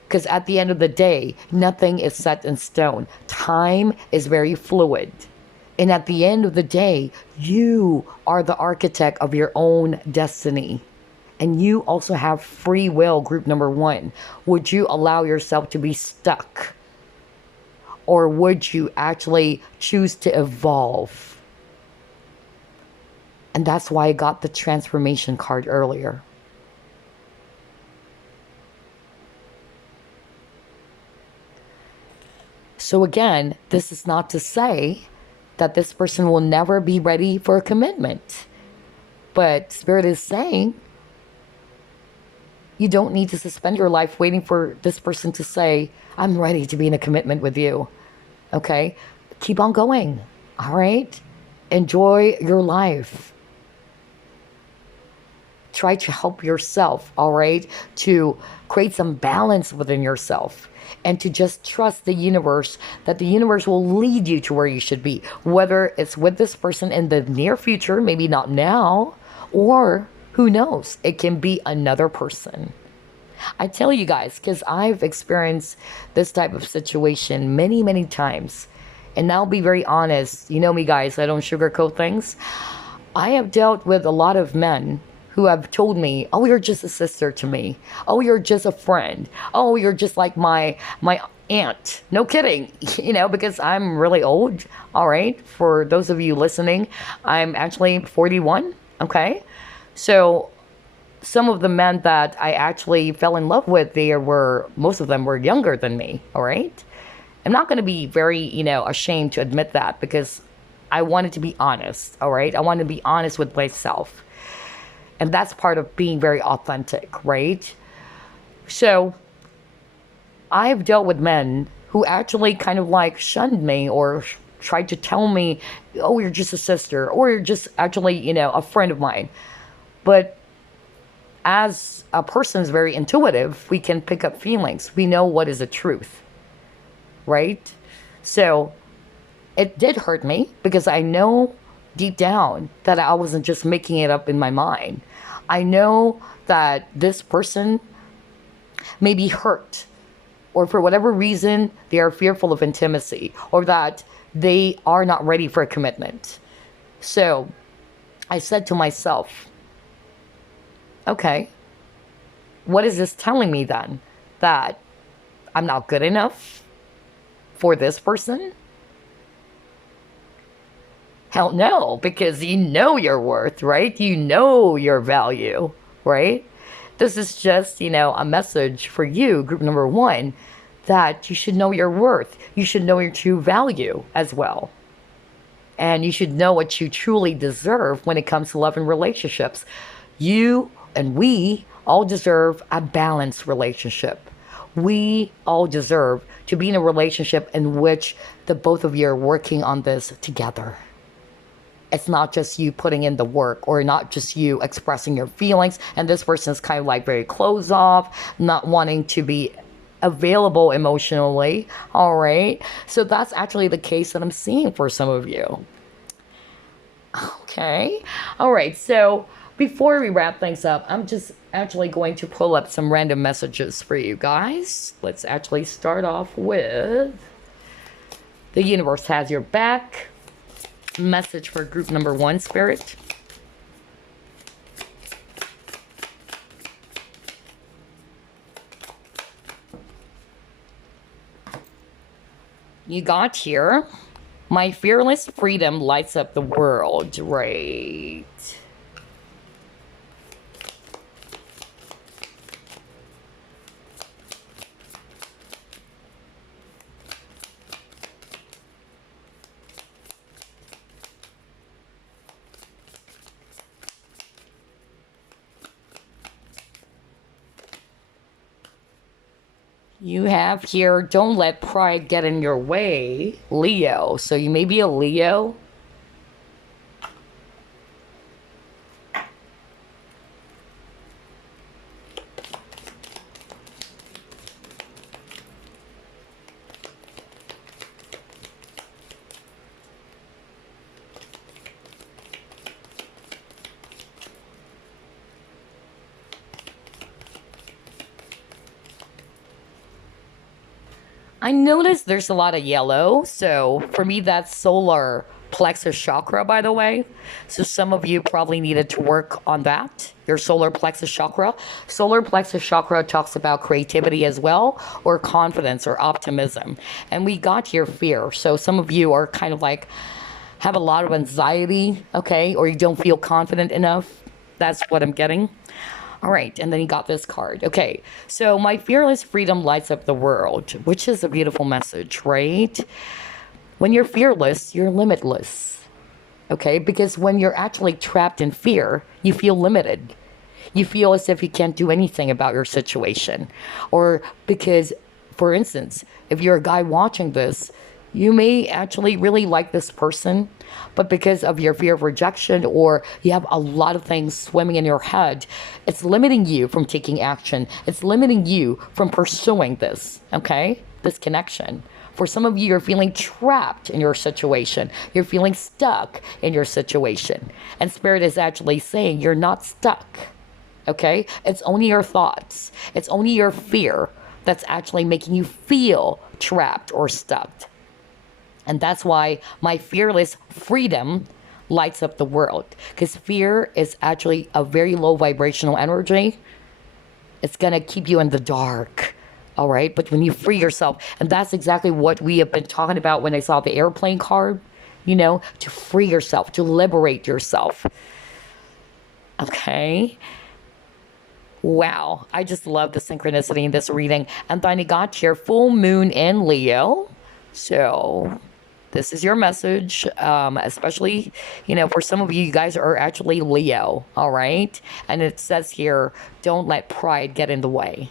Because at the end of the day, nothing is set in stone. Time is very fluid. And at the end of the day, you are the architect of your own destiny. And you also have free will, group number 1. Would you allow yourself to be stuck? Or would you actually choose to evolve? And that's why I got the transformation card earlier. So again, this is not to say that this person will never be ready for a commitment. But Spirit is saying, you don't need to suspend your life waiting for this person to say, I'm ready to be in a commitment with you. Okay? Keep on going. All right? Enjoy your life. try to help yourself, all right, to create some balance within yourself, and to just trust the universe, that the universe will lead you to where you should be, whether it's with this person in the near future, maybe not now, or who knows, it can be another person. I tell you guys, because I've experienced this type of situation many, many times. And I'll be very honest. You know me, guys, I don't sugarcoat things. I have dealt with a lot of men who have told me, oh, you're just a sister to me. Oh, you're just a friend. Oh, you're just like my aunt. No kidding. You know, because I'm really old. All right. For those of you listening, I'm actually 41. Okay. So some of the men that I actually fell in love with, most of them were younger than me. All right. I'm not going to be very, ashamed to admit that, because I wanted to be honest. All right. I wanted to be honest with myself. And that's part of being very authentic, right? So I've dealt with men who actually kind of like shunned me, or tried to tell me, oh, you're just a sister, or you're just actually, a friend of mine. But as a person is very intuitive, we can pick up feelings. We know what is the truth, right? So it did hurt me, because I know deep down that I wasn't just making it up in my mind. I know that this person may be hurt, or for whatever reason, they are fearful of intimacy, or that they are not ready for a commitment. So I said to myself, okay, what is this telling me then? That I'm not good enough for this person? Hell no, because you know your worth, right? You know your value, right? This is just, a message for you, group number one, that you should know your worth. You should know your true value as well. And you should know what you truly deserve when it comes to love and relationships. You and we all deserve a balanced relationship. We all deserve to be in a relationship in which the both of you are working on this together. It's not just you putting in the work, or not just you expressing your feelings, and this person is kind of like very closed off, not wanting to be available emotionally. All right. So that's actually the case that I'm seeing for some of you. Okay. All right. So before we wrap things up, I'm just actually going to pull up some random messages for you guys. Let's actually start off with the universe has your back. Message for group number one, Spirit. You got here, my fearless freedom lights up the world. Right. You have here, don't let pride get in your way, Leo. So you may be a Leo. I noticed there's a lot of yellow. So for me, that's solar plexus chakra, by the way. So some of you probably needed to work on that, your solar plexus chakra. Solar plexus chakra talks about creativity as well, or confidence or optimism. And we got here fear. So some of you are kind of like, have a lot of anxiety, okay? Or you don't feel confident enough. That's what I'm getting. All right, and then he got this card. Okay, so my fearless freedom lights up the world, which is a beautiful message, right? When you're fearless, you're limitless, okay? Because when you're actually trapped in fear, you feel limited. You feel as if you can't do anything about your situation. Or because, for instance, if you're a guy watching this, You may actually really like this person, but because of your fear of rejection, or you have a lot of things swimming in your head, it's limiting you from taking action. It's limiting you from pursuing this, okay? This connection. For some of you, you're feeling trapped in your situation. You're feeling stuck in your situation. And Spirit is actually saying you're not stuck, okay? It's only your thoughts. It's only your fear that's actually making you feel trapped or stuck. And that's why my fearless freedom lights up the world. Because fear is actually a very low vibrational energy. It's going to keep you in the dark. All right. But when you free yourself, and that's exactly what we have been talking about when I saw the airplane card, you know, to free yourself, to liberate yourself. Okay. Wow. I just love the synchronicity in this reading. And then I got your full moon in Leo. So this is your message, especially, you know, for some of you, you guys are actually Leo, all right? And it says here, don't let pride get in the way,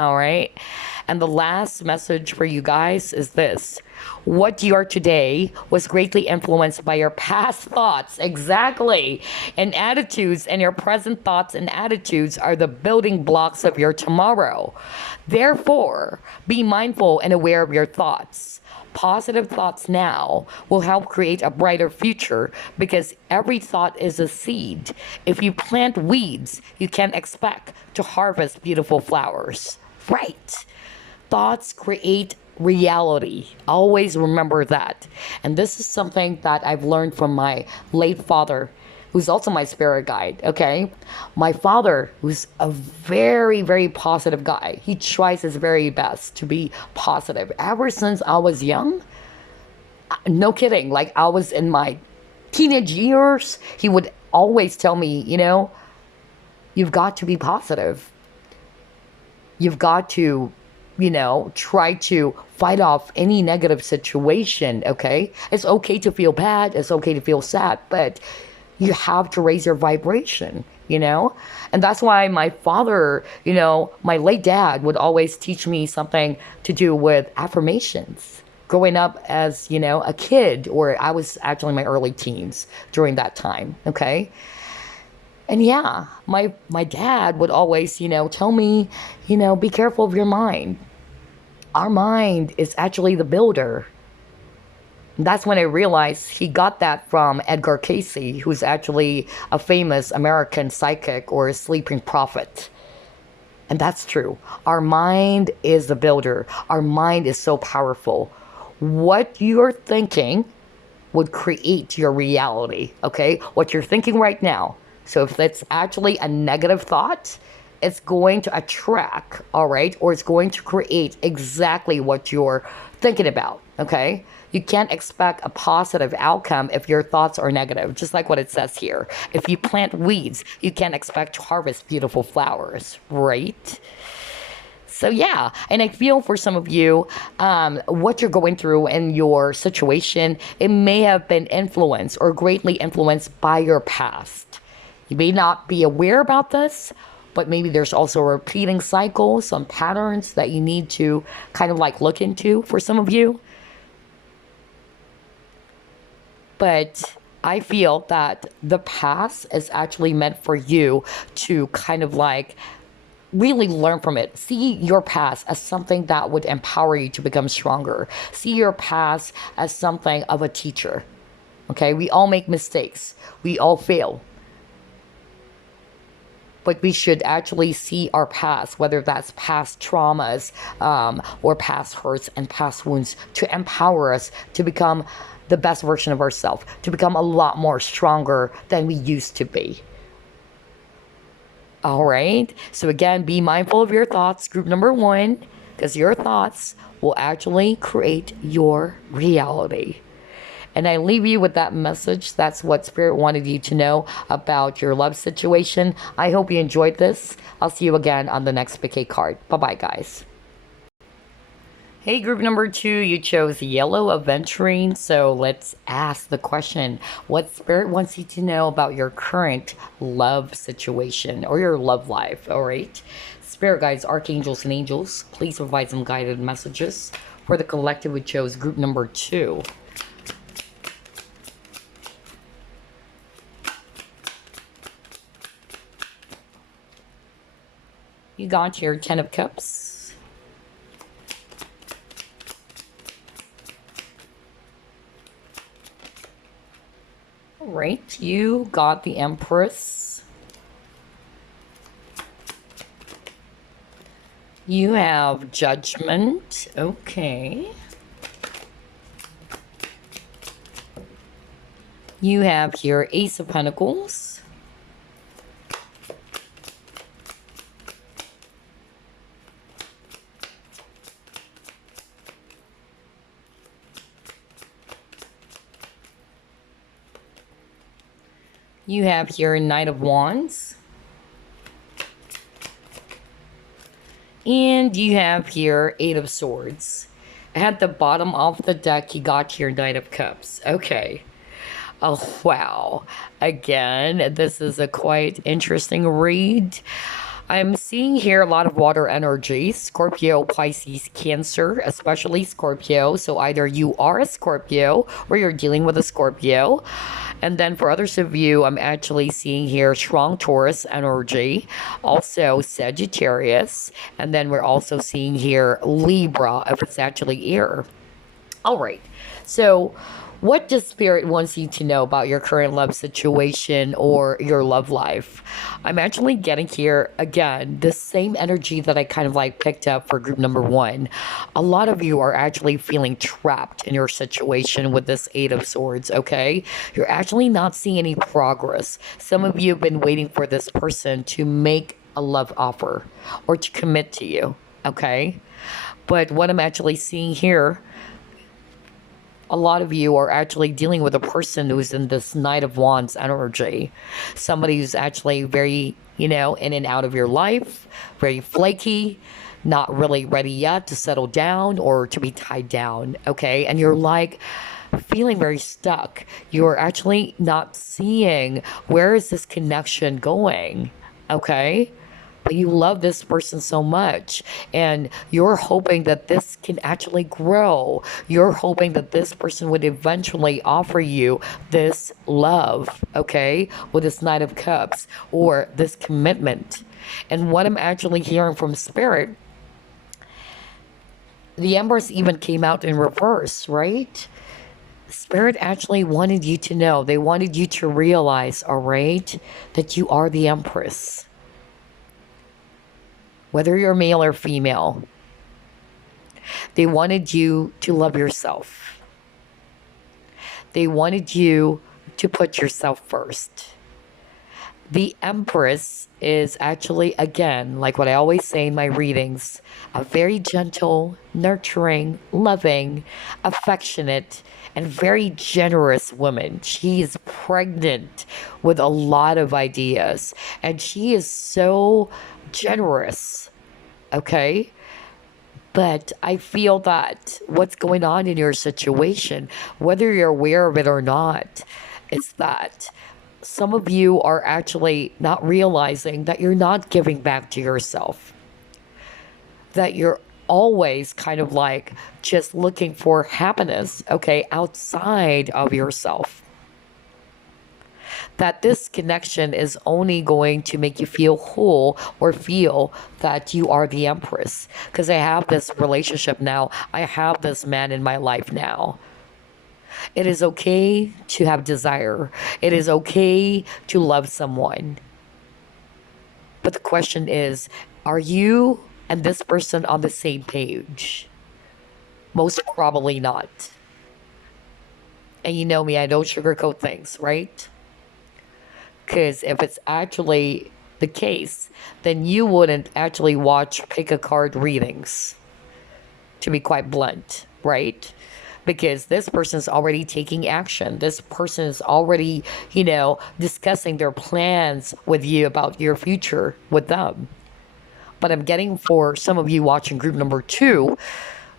all right? And the last message for you guys is this. What you are today was greatly influenced by your past thoughts, exactly, and attitudes, and your present thoughts and attitudes are the building blocks of your tomorrow. Therefore, be mindful and aware of your thoughts. Positive thoughts now will help create a brighter future because every thought is a seed. If you plant weeds, you can expect to harvest beautiful flowers. Right. Thoughts create reality. Always remember that. And this is something that I've learned from my late father, who's also my spirit guide, okay? My father, who's a very, very positive guy. He tries his very best to be positive. Ever since I was young, no kidding, like I was in my teenage years, he would always tell me, you know, you've got to be positive. You've got to, you know, try to fight off any negative situation, okay? It's okay to feel bad. It's okay to feel sad, but you have to raise your vibration, you know? And that's why my father, you know, my late dad would always teach me something to do with affirmations. Growing up as, you know, a kid, or I was actually in my early teens during that time, okay? And yeah, my dad would always, you know, tell me, you know, be careful of your mind. Our mind is actually the builder. That's when I realized he got that from Edgar Cayce, who's actually a famous American psychic or a sleeping prophet. And that's true. Our mind is the builder. Our mind is so powerful. What you're thinking would create your reality, okay? What you're thinking right now. So if it's actually a negative thought, it's going to attract, all right? Or it's going to create exactly what you're thinking about, okay? You can't expect a positive outcome if your thoughts are negative, just like what it says here. If you plant weeds, you can't expect to harvest beautiful flowers, right? So yeah, and I feel for some of you, what you're going through in your situation, it may have been influenced or greatly influenced by your past. You may not be aware about this, but maybe there's also a repeating cycle, some patterns that you need to kind of like look into for some of you. But I feel that the past is actually meant for you to kind of like really learn from it. See your past as something that would empower you to become stronger. See your past as something of a teacher. Okay, we all make mistakes. We all fail. But we should actually see our past, whether that's past traumas or past hurts and past wounds, to empower us to become the best version of ourselves, to become a lot more stronger than we used to be. All right. So again, be mindful of your thoughts. Group number 1, because your thoughts will actually create your reality. And I leave you with that message. That's what Spirit wanted you to know about your love situation. I hope you enjoyed this. I'll see you again on the next Piquet card. Bye-bye, guys. Hey, group number 2, you chose yellow Aventurine. So let's ask the question, what Spirit wants you to know about your current love situation or your love life, all right? Spirit guides, archangels, and angels, please provide some guided messages for For the collective, we chose group number 2. You got your 10 of Cups. All right, you got the Empress. You have Judgment. Okay. You have your Ace of Pentacles. You have your Knight of Wands. And you have your 8 of Swords. At the bottom of the deck, you got your Knight of Cups. Okay. Oh, wow. Again, this is a quite interesting read. I'm seeing here a lot of water energy. Scorpio, Pisces, Cancer, especially Scorpio. So either you are a Scorpio or you're dealing with a Scorpio. And then for others of you, I'm actually seeing here strong Taurus energy. Also Sagittarius. And then we're also seeing here Libra, if it's actually air. All right. So what does Spirit wants you to know about your current love situation or your love life? I'm actually getting here, again, the same energy that I kind of like picked up for group number 1. A lot of you are actually feeling trapped in your situation with this 8 of Swords, okay? You're actually not seeing any progress. Some of you have been waiting for this person to make a love offer or to commit to you, okay? But what I'm actually seeing here, a lot of you are actually dealing with a person who's in this Knight of Wands energy. Somebody who's actually very, in and out of your life, very flaky, not really ready yet to settle down or to be tied down, okay? And you're like feeling very stuck. You're actually not seeing where is this connection going, okay? But you love this person so much and you're hoping that this can actually grow. You're hoping that this person would eventually offer you this love, okay, with this Knight of Cups or this commitment. And what I'm actually hearing from Spirit, the Empress even came out in reverse, right? Spirit actually wanted you to know, they wanted you to realize, all right, that you are the Empress. Whether you're male or female, they wanted you to love yourself. They wanted you to put yourself first. The Empress is actually, again, like what I always say in my readings, a very gentle, nurturing, loving, affectionate, and very generous woman. She is pregnant with a lot of ideas, and she is so generous, okay? But I feel that what's going on in your situation, whether you're aware of it or not, is that some of you are actually not realizing that you're not giving back to yourself. That you're always kind of like just looking for happiness, okay, outside of yourself. That this connection is only going to make you feel whole or feel that you are the Empress. Because I have this relationship now. I have this man in my life now. It is okay to have desire. It is okay to love someone. But the question is, are you and this person on the same page? Most probably not. And you know me, I don't sugarcoat things, right? Because if it's actually the case, then you wouldn't actually watch pick a card readings, to be quite blunt, right? Because this person's already taking action. This person is already, discussing their plans with you about your future with them. But I'm getting for some of you watching group number 2,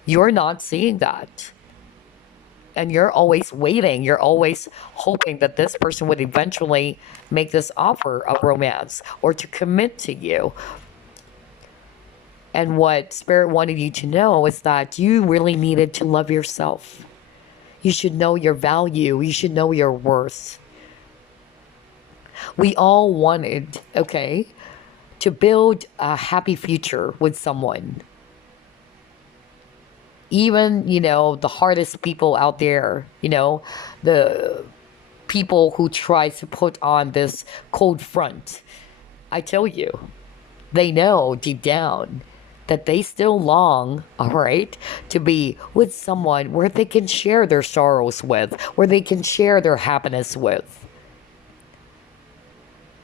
you're not seeing that. And you're always waiting. You're always hoping that this person would eventually make this offer of romance or to commit to you. And what Spirit wanted you to know is that you really needed to love yourself. You should know your value. You should know your worth. We all wanted, okay, to build a happy future with someone. Even, the hardest people out there, the people who try to put on this cold front, I tell you, they know deep down that they still long, all right, to be with someone where they can share their sorrows with, where they can share their happiness with.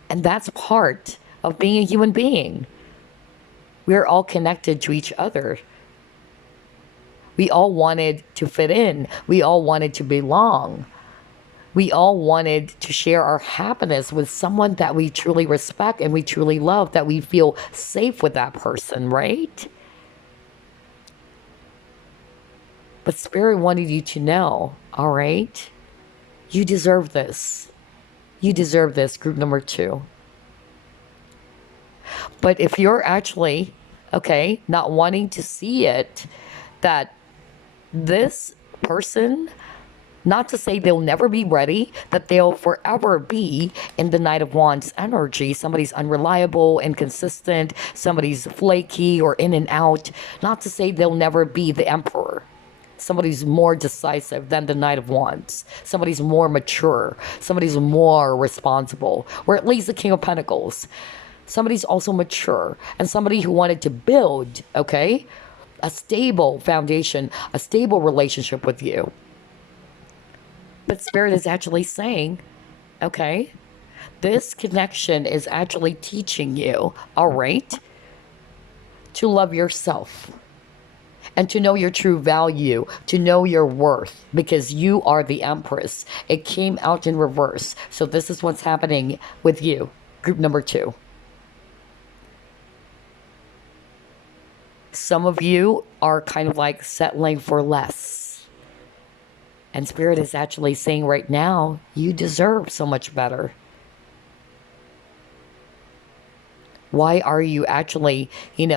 And that's part of being a human being. We're all connected to each other. We all wanted to fit in. We all wanted to belong. We all wanted to share our happiness with someone that we truly respect and we truly love, that we feel safe with that person, right? But Spirit wanted you to know, all right, you deserve this. You deserve this, group number 2. But if you're actually, okay, not wanting to see it, that this person, not to say they'll never be ready, that they'll forever be in the Knight of Wands energy. Somebody's unreliable, inconsistent, somebody's flaky or in and out. Not to say they'll never be the Emperor. Somebody's more decisive than the Knight of Wands. Somebody's more mature. Somebody's more responsible. Or at least the King of Pentacles. Somebody's also mature. And somebody who wanted to build, okay, a stable foundation, a stable relationship with you. But Spirit is actually saying, okay, this connection is actually teaching you, all right, to love yourself and to know your true value, to know your worth, because you are the Empress. It came out in reverse. So this is what's happening with you, group number 2. Some of you are kind of like settling for less. And Spirit is actually saying right now, you deserve so much better. Why are you actually,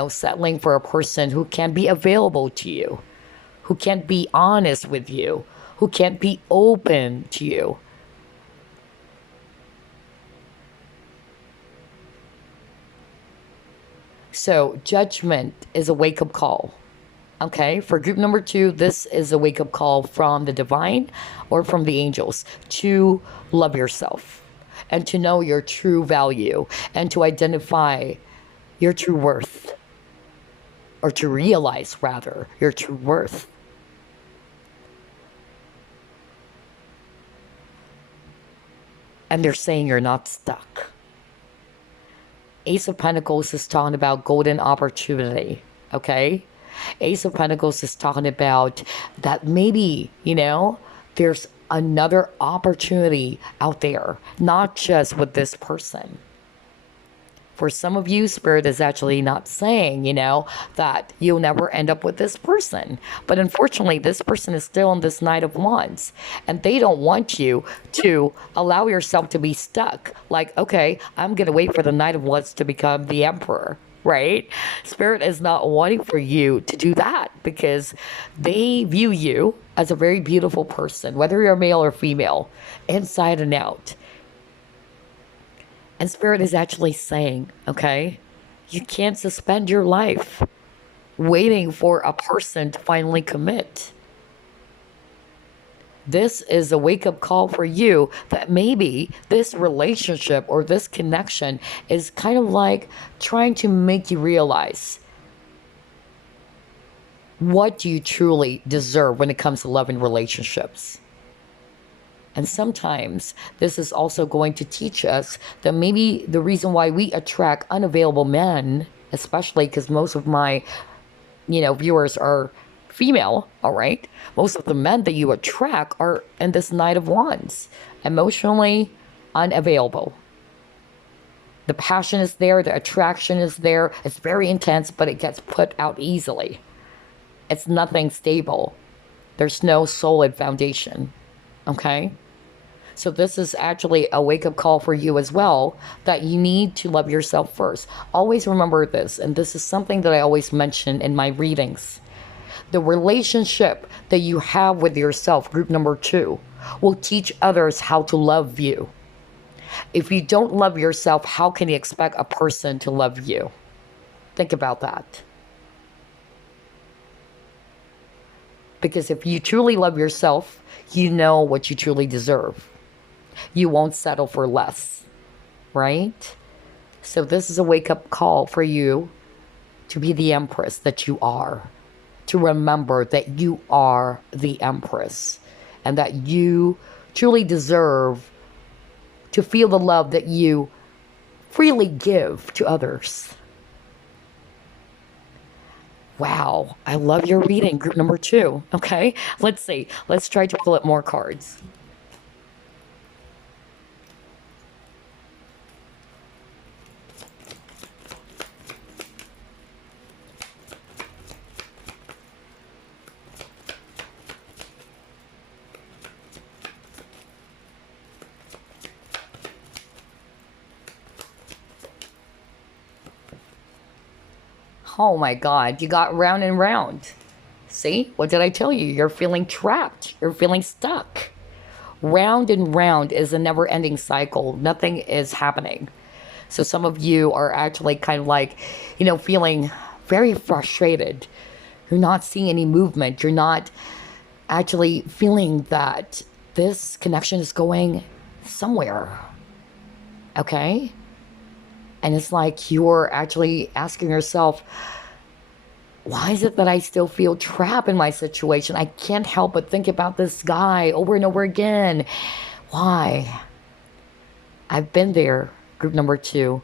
settling for a person who can't be available to you, who can't be honest with you, who can't be open to you? So judgment is a wake-up call. Okay, for group number 2, this is a wake-up call from the divine or from the angels to love yourself and to know your true value and to identify your true worth, or to realize, rather, your true worth. And they're saying you're not stuck. Ace of Pentacles is talking about golden opportunity, okay? Ace of Pentacles is talking about that maybe, there's another opportunity out there, not just with this person. For some of you, Spirit is actually not saying, that you'll never end up with this person. But unfortunately, this person is still in this Knight of Wands. And they don't want you to allow yourself to be stuck. Like, okay, I'm going to wait for the Knight of Wands to become the Emperor, right? Spirit is not wanting for you to do that because they view you as a very beautiful person, whether you're male or female, inside and out. And Spirit is actually saying, okay, you can't suspend your life waiting for a person to finally commit. This is a wake-up call for you that maybe this relationship or this connection is kind of like trying to make you realize what you truly deserve when it comes to love and relationships. And sometimes this is also going to teach us that maybe the reason why we attract unavailable men, especially because most of my, viewers are female, all right? Most of the men that you attract are in this Knight of Wands, emotionally unavailable. The passion is there, the attraction is there. It's very intense, but it gets put out easily. It's nothing stable. There's no solid foundation, okay? So this is actually a wake-up call for you as well, that you need to love yourself first. Always remember this, and this is something that I always mention in my readings. The relationship that you have with yourself, group number 2, will teach others how to love you. If you don't love yourself, how can you expect a person to love you? Think about that. Because if you truly love yourself, you know what you truly deserve. You won't settle for less, right? So this is a wake-up call for you to be the Empress that you are. To remember that you are the Empress. And that you truly deserve to feel the love that you freely give to others. Wow, I love your reading, group number 2. Okay, let's see. Let's try to pull up more cards. Oh my God, you got round and round. See, what did I tell you? You're feeling trapped. You're feeling stuck. Round and round is a never-ending cycle. Nothing is happening. So some of you are actually kind of like, feeling very frustrated. You're not seeing any movement. You're not actually feeling that this connection is going somewhere. Okay? And it's like you're actually asking yourself, why is it that I still feel trapped in my situation? I can't help but think about this guy over and over again. Why? I've been there, group number 2.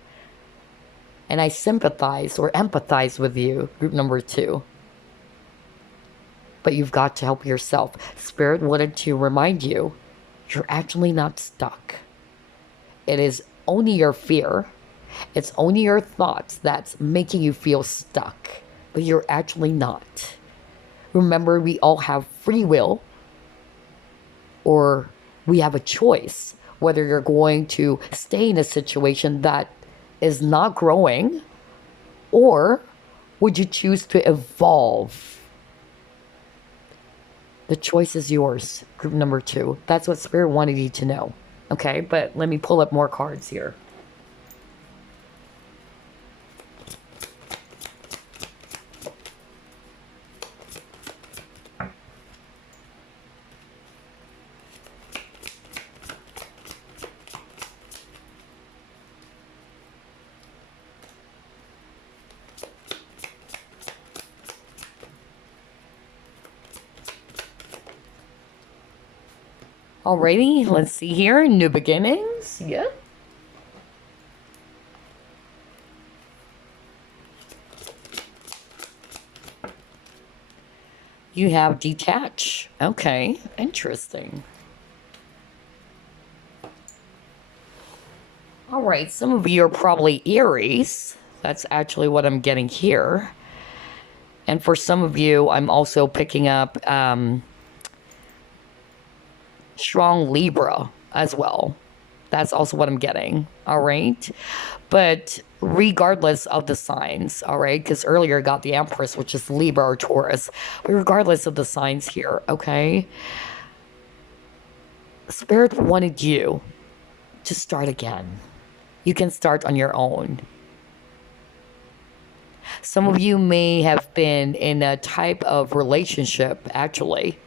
And I sympathize or empathize with you, group number 2. But you've got to help yourself. Spirit wanted to remind you, you're actually not stuck. It is only your fear. It's only your thoughts that's making you feel stuck, but you're actually not. Remember, we all have free will, or we have a choice whether you're going to stay in a situation that is not growing, or would you choose to evolve? The choice is yours, group number 2. That's what Spirit wanted you to know. Okay, but let me pull up more cards here. Alrighty, let's see here. New beginnings. Yeah. You have detach. Okay, interesting. All right, some of you are probably Aries. That's actually what I'm getting here. And for some of you, I'm also picking up strong Libra as well. That's also what I'm getting. All right. But regardless of the signs, all right, because earlier I got the Empress, which is Libra or Taurus. But regardless of the signs here, okay, Spirit wanted you to start again. You can start on your own. Some of you may have been in a type of relationship, actually,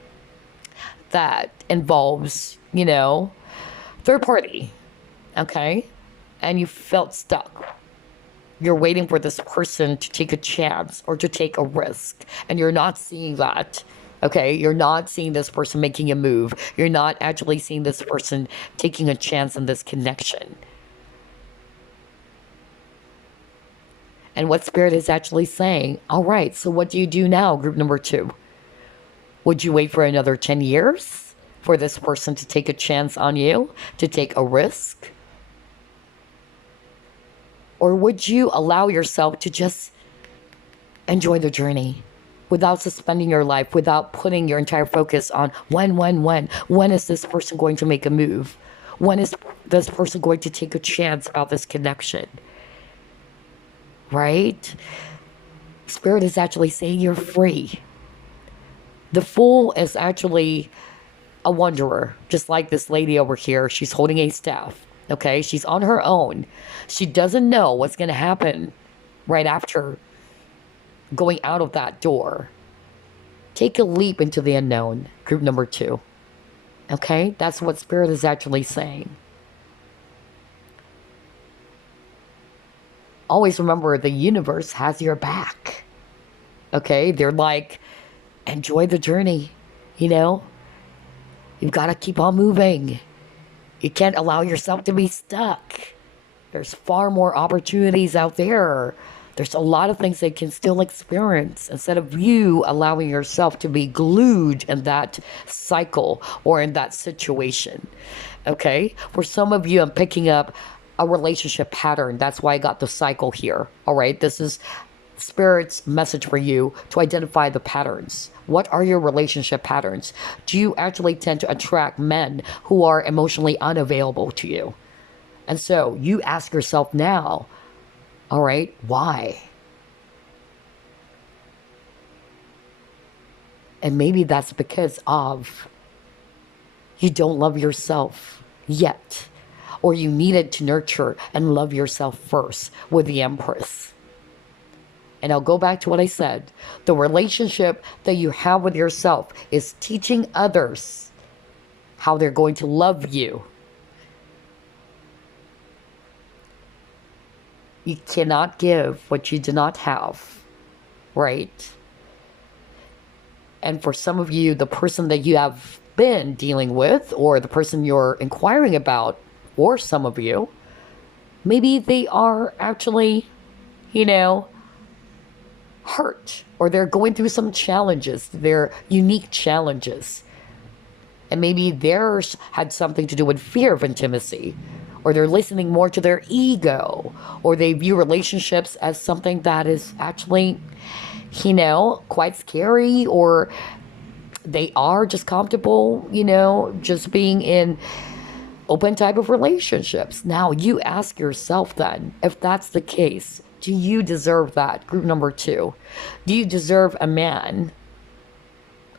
that involves, third party, okay? And you felt stuck. You're waiting for this person to take a chance or to take a risk, and you're not seeing that, okay? You're not seeing this person making a move. You're not actually seeing this person taking a chance in this connection. And what Spirit is actually saying, all right, so what do you do now, group number 2? Would you wait for another 10 years for this person to take a chance on you, to take a risk? Or would you allow yourself to just enjoy the journey without suspending your life, without putting your entire focus on when is this person going to make a move? When is this person going to take a chance about this connection? Right? Spirit is actually saying you're free. The Fool is actually a wanderer, just like this lady over here. She's holding a staff. Okay, she's on her own. She doesn't know what's going to happen right after going out of that door. Take a leap into the unknown, group number 2. Okay, that's what Spirit is actually saying. Always remember, the universe has your back. Okay, they're like, enjoy the journey, you know? You've got to keep on moving. You can't allow yourself to be stuck. There's far more opportunities out there. There's a lot of things they can still experience instead of you allowing yourself to be glued in that cycle or in that situation. Okay? For some of you, I'm picking up a relationship pattern. That's why I got the cycle here. All right? This is Spirit's message for you to identify the patterns. What are your relationship patterns? Do you actually tend to attract men who are emotionally unavailable to you? And so you ask yourself now, all right, why? And maybe that's because of you don't love yourself yet, or you needed to nurture and love yourself first with the Empress. And I'll go back to what I said. The relationship that you have with yourself is teaching others how they're going to love you. You cannot give what you do not have, right? And for some of you, the person that you have been dealing with, or the person you're inquiring about, or some of you, maybe they are actually, hurt, or they're going through some challenges. They're unique challenges. And maybe theirs had something to do with fear of intimacy, or they're listening more to their ego, or they view relationships as something that is actually, quite scary, or they are just comfortable, just being in open type of relationships. Now you ask yourself then, if that's the case, do you deserve that? Group number 2. Do you deserve a man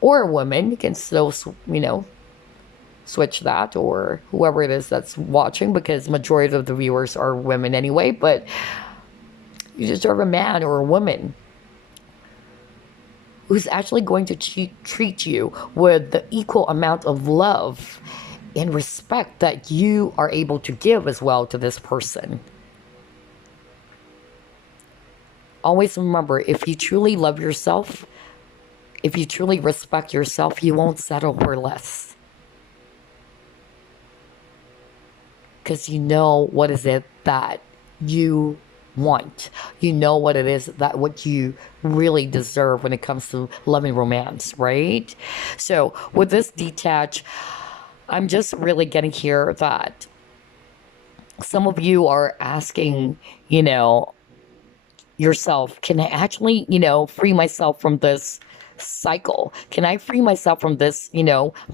or a woman? You can still, switch that, or whoever it is that's watching, because majority of the viewers are women anyway, but you deserve a man or a woman who's actually going to treat you with the equal amount of love and respect that you are able to give as well to this person. Always remember, if you truly love yourself, if you truly respect yourself, you won't settle for less. Because you know what is it that you want. You know what it is that what you really deserve when it comes to love and romance, right? So with this detach, I'm just really getting here that some of you are asking, yourself, can I actually, free myself from this cycle? Can I free myself from this,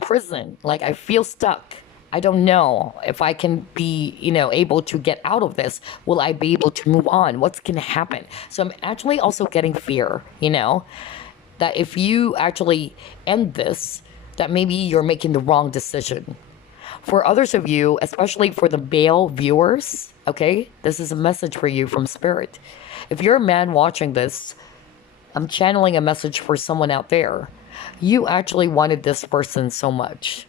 prison? Like, I feel stuck. I don't know if I can be, able to get out of this. Will I be able to move on? What's going to happen? So I'm actually also getting fear, that if you actually end this, that maybe you're making the wrong decision. For others of you, especially for the male viewers, okay, this is a message for you from Spirit. If you're a man watching this, I'm channeling a message for someone out there. You actually wanted this person so much.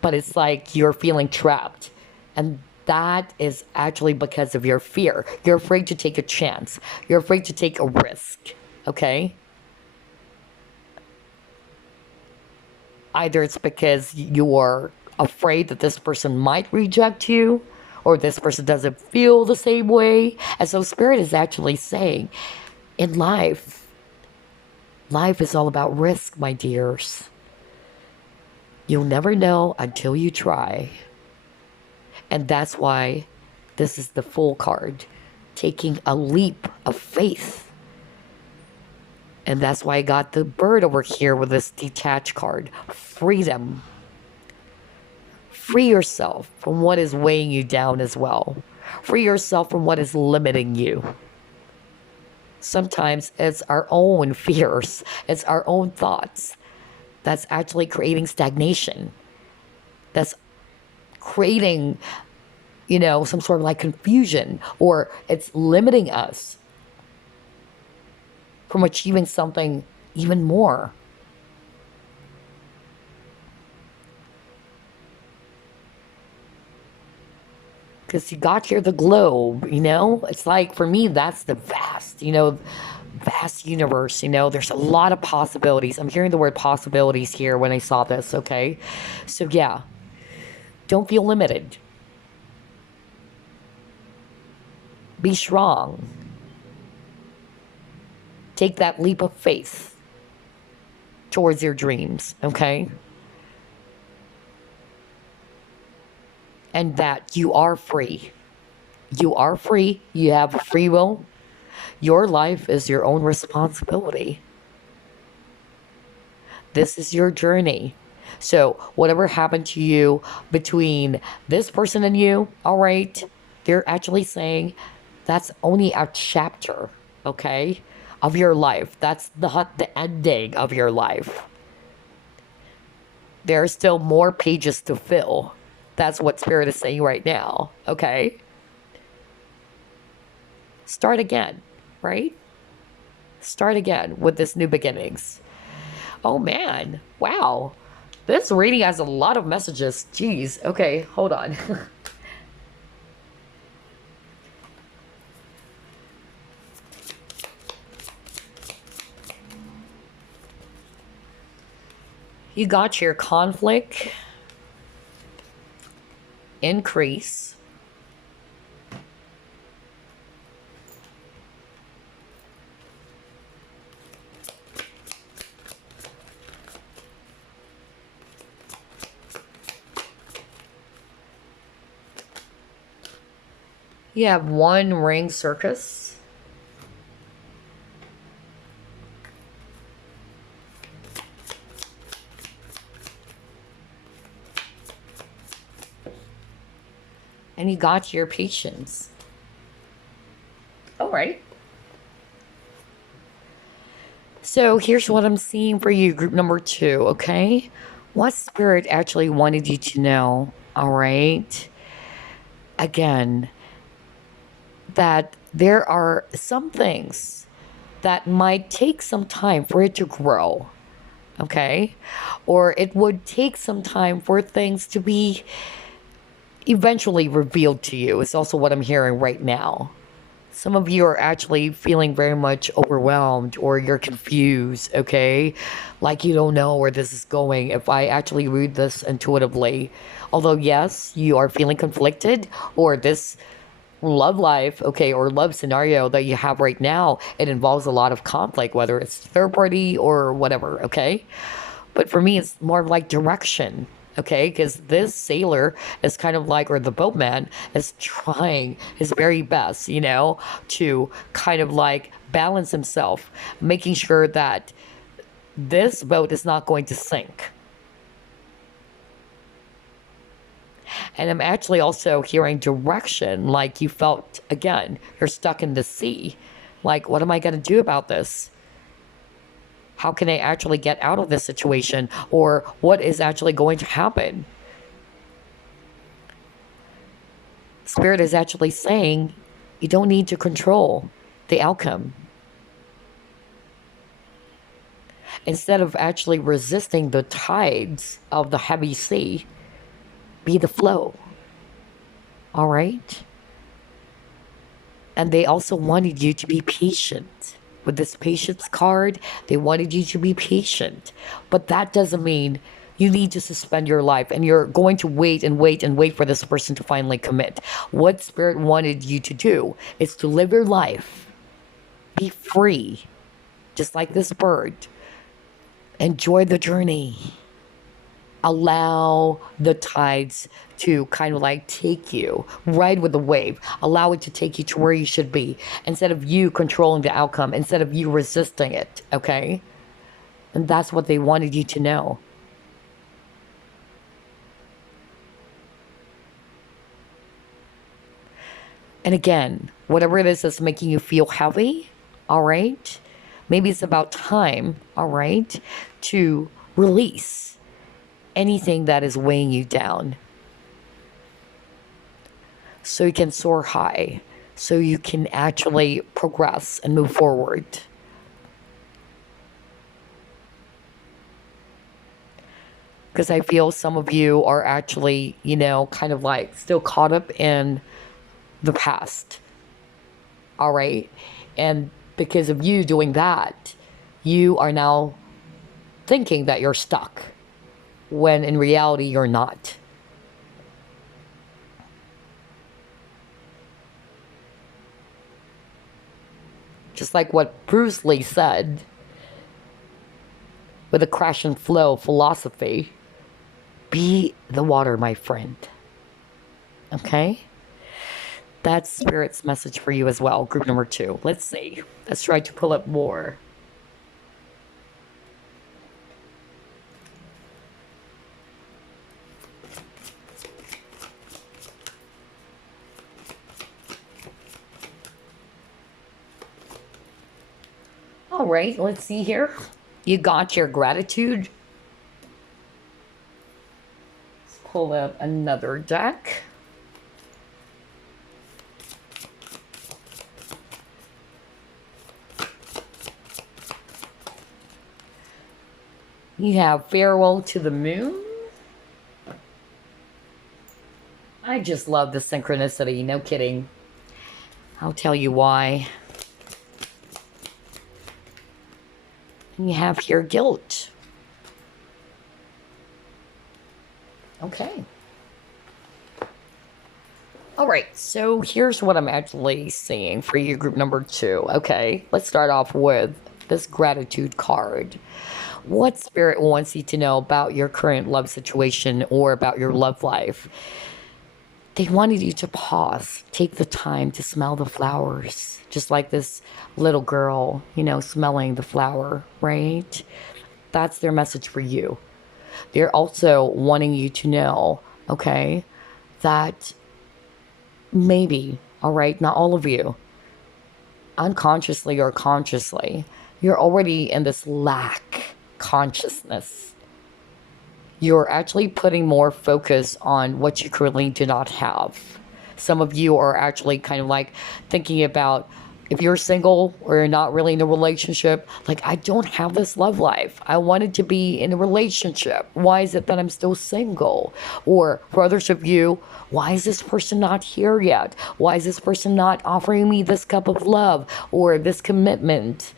But it's like you're feeling trapped. And that is actually because of your fear. You're afraid to take a chance. You're afraid to take a risk. Okay? Either it's because you're afraid that this person might reject you, or this person doesn't feel the same way. And so Spirit is actually saying, in life is all about risk, my dears. You'll never know until you try. And that's why this is the Fool card, taking a leap of faith. And that's why I got the bird over here with this detached card. Freedom. Free yourself from what is weighing you down as well. Free yourself from what is limiting you. Sometimes it's our own fears, it's our own thoughts that's actually creating stagnation. That's creating, some sort of like confusion, or it's limiting us from achieving something even more. Because you got here the globe, it's like, for me, that's the vast universe. There's a lot of possibilities. I'm hearing the word possibilities here when I saw this. Okay, so yeah, don't feel limited. Be strong. Take that leap of faith towards your dreams. Okay, and that you are free. You are free. You have free will. Your life is your own responsibility. This is your journey. So whatever happened to you between this person and you, all right, they're actually saying that's only a chapter, okay, of your life. That's not the ending of your life. There are still more pages to fill. That's what Spirit is saying right now, okay? Start again, right? Start again with this new beginnings. Oh man, wow. This reading has a lot of messages. Jeez, okay, hold on. You got your conflict, increase, you have one ring circus. And you got your patience. All right. So here's what I'm seeing for you, group number 2, okay? What Spirit actually wanted you to know, all right? Again, that there are some things that might take some time for it to grow, okay? Or it would take some time for things to be eventually revealed to you. It's also what I'm hearing right now. Some of you are actually feeling very much overwhelmed, or you're confused, okay? Like you don't know where this is going. If I actually read this intuitively, although yes, you are feeling conflicted, or this love life, okay, or love scenario that you have right now, it involves a lot of conflict, whether it's third party or whatever, okay? But for me, it's more of like direction. Okay, because this sailor is kind of like, or the boatman is trying his very best, to kind of like balance himself, making sure that this boat is not going to sink. And I'm actually also hearing direction, like you felt, again, you're stuck in the sea. Like, what am I going to do about this? How can I actually get out of this situation? Or what is actually going to happen? Spirit is actually saying you don't need to control the outcome. Instead of actually resisting the tides of the heavy sea, be the flow. All right? And they also wanted you to be patient. With this patience card, they wanted you to be patient. But that doesn't mean you need to suspend your life and you're going to wait and wait and wait for this person to finally commit. What Spirit wanted you to do is to live your life. Be free. Just like this bird. Enjoy the journey. Allow the tides to kind of like take you, ride with the wave. Allow it to take you to where you should be, instead of you controlling the outcome, instead of you resisting it, okay? And that's what they wanted you to know. And again, whatever it is that's making you feel heavy, all right, maybe it's about time, all right, to release anything that is weighing you down so you can soar high, so you can actually progress and move forward. Because I feel some of you are actually, you know, kind of like still caught up in the past. All right. And because of you doing that, you are now thinking that you're stuck when in reality you're not. Just like what Bruce Lee said with the crash and flow philosophy, be the water, my friend. Okay? That's Spirit's message for you as well, group number 2. Let's see. Let's try to pull up more. All right, let's see here. You got your gratitude. Let's pull up another deck. You have farewell to the moon. I just love the synchronicity, no kidding. I'll tell you why. And you have here guilt. Okay. All right, so here's what I'm actually seeing for you, group number 2. Okay, let's start off with this gratitude card. What Spirit wants you to know about your current love situation or about your love life? They wanted you to pause, take the time to smell the flowers, just like this little girl, you know, smelling the flower, right? That's their message for you. They're also wanting you to know, okay, that maybe, all right, not all of you, unconsciously or consciously, you're already in this lack consciousness. You're actually putting more focus on what you currently do not have. Some of you are actually kind of like thinking about, if you're single or you're not really in a relationship, like, I don't have this love life. I wanted to be in a relationship. Why is it that I'm still single? Or for others of you, why is this person not here yet? Why is this person not offering me this cup of love or this commitment?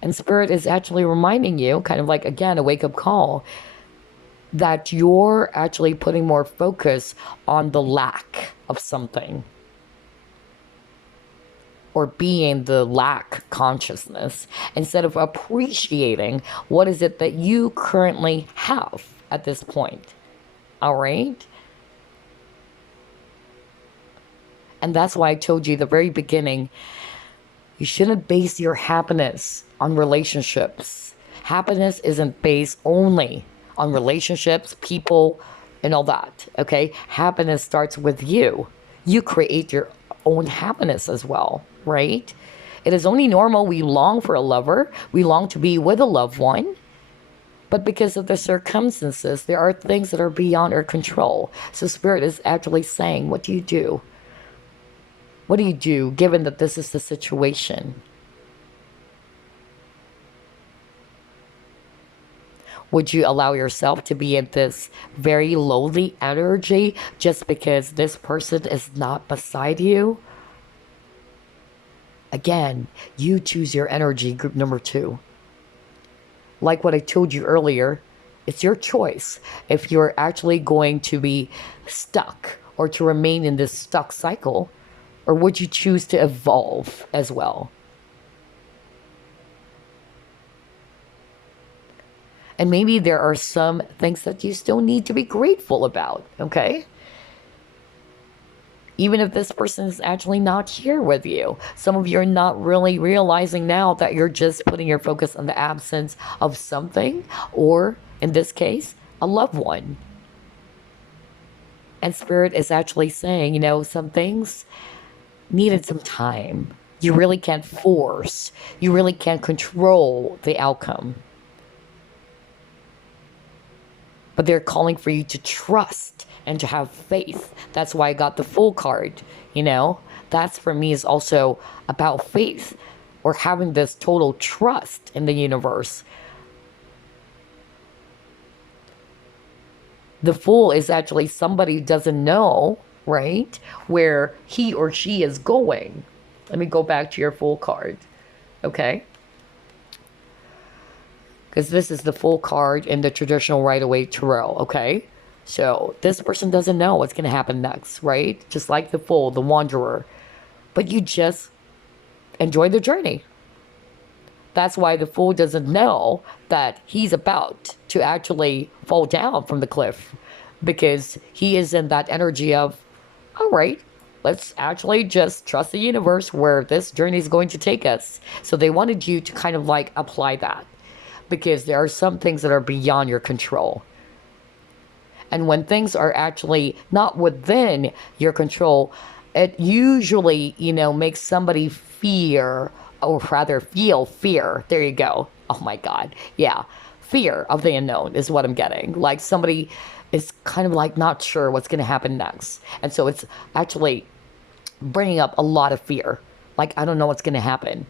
And Spirit is actually reminding you, kind of like, again, a wake-up call, that you're actually putting more focus on the lack of something, or being the lack consciousness, instead of appreciating what is it that you currently have at this point. All right? And that's why I told you at the very beginning, you shouldn't base your happiness on relationships. Happiness isn't based only on relationships, people, and all that, okay? Happiness starts with you. You create your own happiness as well, right? It is only normal we long for a lover, we long to be with a loved one, but because of the circumstances, there are things that are beyond our control. So Spirit is actually saying, what do you do? What do you do given that this is the situation? Would you allow yourself to be in this very lowly energy just because this person is not beside you? Again, you choose your energy, group number 2. Like what I told you earlier, it's your choice if you're actually going to be stuck or to remain in this stuck cycle, or would you choose to evolve as well? And maybe there are some things that you still need to be grateful about, okay? Even if this person is actually not here with you. Some of you are not really realizing now that you're just putting your focus on the absence of something, or in this case, a loved one. And Spirit is actually saying, you know, some things needed some time. You really can't force, you really can't control the outcome. But they're calling for you to trust and to have faith. That's why I got the Fool card, you know? That's for me is also about faith or having this total trust in the universe. The Fool is actually somebody who doesn't know, right, where he or she is going. Let me go back to your Fool card, okay? Because this is the Fool card in the traditional Rider-Waite Tarot, okay? So this person doesn't know what's going to happen next, right? Just like the Fool, the Wanderer. But you just enjoy the journey. That's why the Fool doesn't know that he's about to actually fall down from the cliff. Because he is in that energy of, all right, let's actually just trust the universe where this journey is going to take us. So they wanted you to kind of like apply that. Because there are some things that are beyond your control. And when things are actually not within your control, it usually, you know, makes somebody fear, or rather feel fear. There you go. Oh my God. Yeah. Fear of the unknown is what I'm getting. Like somebody is kind of like not sure what's going to happen next. And so it's actually bringing up a lot of fear. Like, I don't know what's going to happen.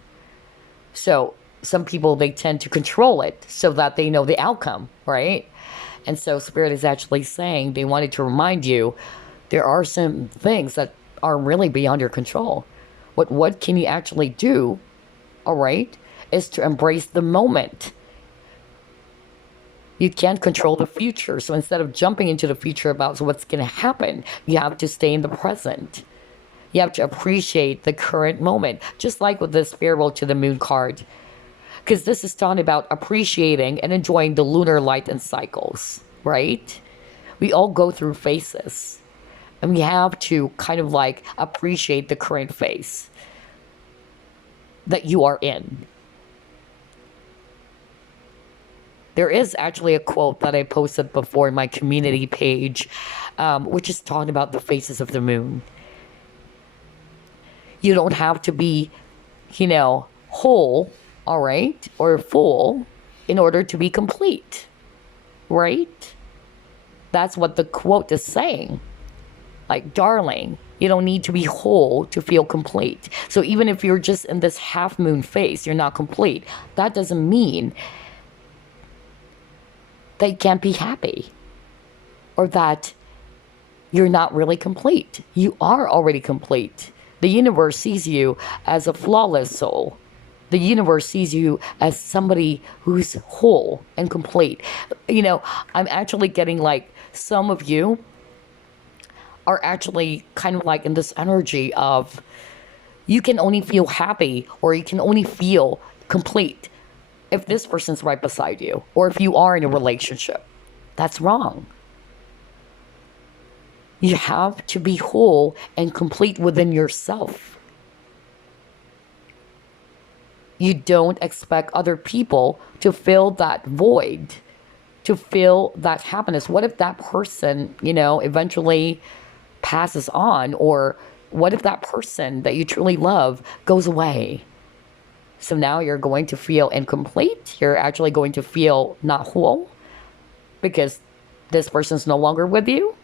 So some people, they tend to control it so that they know the outcome, right? And so Spirit is actually saying they wanted to remind you there are some things that are really beyond your control. What can you actually do, all right, is to embrace the moment. You can't control the future. So instead of jumping into the future about what's going to happen, you have to stay in the present. You have to appreciate the current moment, just like with the Spirit to the Moon card. Because this is talking about appreciating and enjoying the lunar light and cycles, right? We all go through phases. And we have to kind of like appreciate the current phase that you are in. There is actually a quote that I posted before in my community page, which is talking about the phases of the moon. You don't have to be, you know, whole, all right, or full in order to be complete, right? That's what the quote is saying. Like, darling, you don't need to be whole to feel complete. So even if you're just in this half moon phase, you're not complete. That doesn't mean that you can't be happy or that you're not really complete. You are already complete. The universe sees you as a flawless soul. The universe sees you as somebody who's whole and complete. You know, I'm actually getting like some of you are actually kind of like in this energy of you can only feel happy or you can only feel complete if this person's right beside you or if you are in a relationship. That's wrong. You have to be whole and complete within yourself. You don't expect other people to fill that void, to feel that happiness. What if that person, you know, eventually passes on? Or what if that person that you truly love goes away? So now you're going to feel incomplete. You're actually going to feel not whole because this person's no longer with you.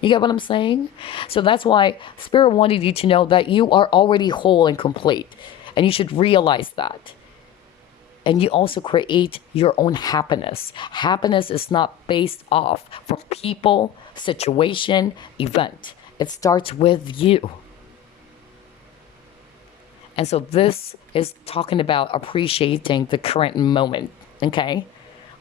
You get what I'm saying? So that's why Spirit wanted you to know that you are already whole and complete. And you should realize that. And you also create your own happiness. Happiness is not based off from people, situation, event. It starts with you. And so this is talking about appreciating the current moment, okay?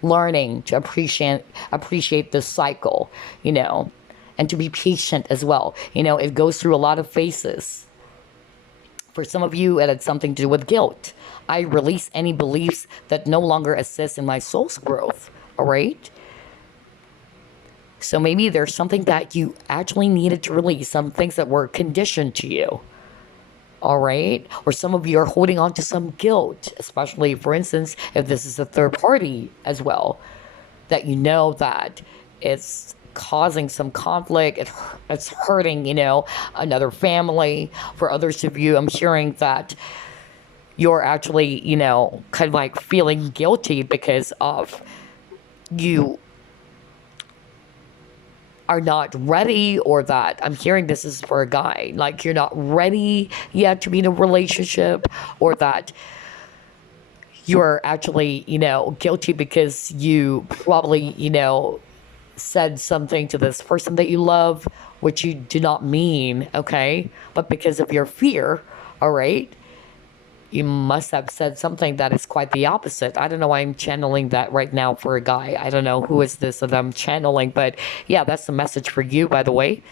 Learning to appreciate the cycle, you know, and to be patient as well. You know, it goes through a lot of phases. For some of you, it had something to do with guilt. I release any beliefs that no longer assist in my soul's growth, all right? So maybe there's something that you actually needed to release, some things that were conditioned to you, all right? Or some of you are holding on to some guilt, especially, for instance, if this is a third party as well, that you know that it's causing some conflict. It's hurting, you know, another family. For others of you, I'm hearing that you're actually, you know, kind of like feeling guilty because of you are not ready, or that I'm hearing this is for a guy, like you're not ready yet to be in a relationship, or that you're actually, you know, guilty because you probably, you know, said something to this person that you love, which you do not mean, okay? But because of your fear, all right, you must have said something that is quite the opposite. I don't know why I'm channeling that right now for a guy. I don't know who is this that I'm channeling, but yeah, that's the message for you, by the way.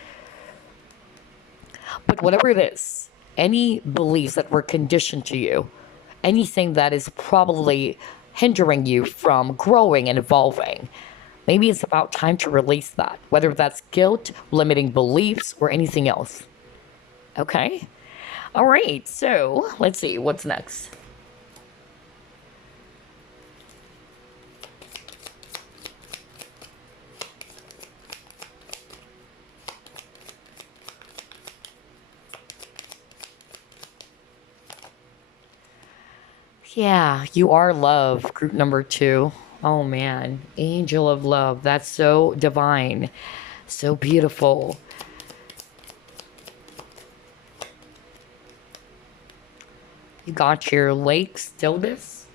But whatever it is, any beliefs that were conditioned to you, anything that is probably hindering you from growing and evolving, maybe it's about time to release that, whether that's guilt, limiting beliefs, or anything else. Okay? All right, so let's see what's next. Yeah, you are love, group number 2. Oh man, angel of love. That's so divine, so beautiful. You got your lake stillness.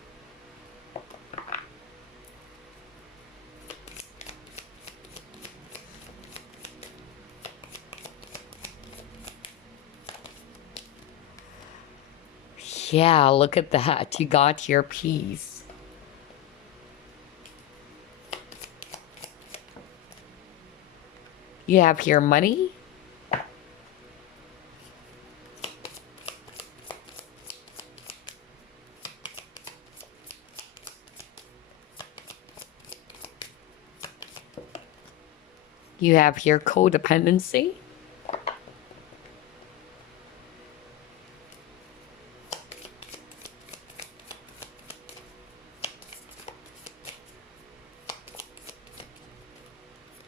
Yeah, look at that. You got your peace. You have your money. You have your codependency.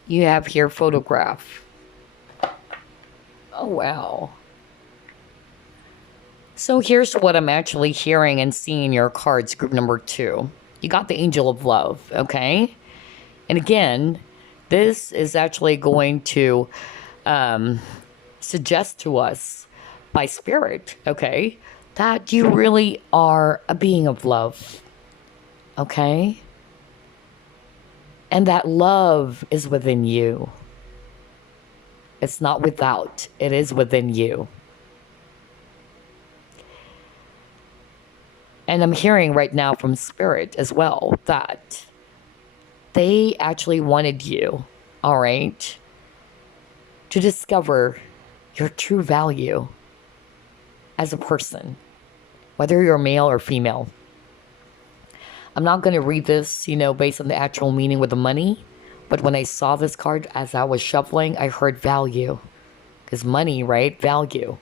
You have your photograph. Oh, wow. So here's what I'm actually hearing and seeing in your cards, group number 2. You got the angel of love, okay? And again, this is actually going to suggest to us by spirit, okay, that you really are a being of love, okay? And that love is within you. It's not without, it is within you. And I'm hearing right now from spirit as well that they actually wanted you, all right, to discover your true value as a person, whether you're male or female. I'm not going to read this, you know, based on the actual meaning with the money, but when I saw this card as I was shuffling, I heard value. Because money, right? Value.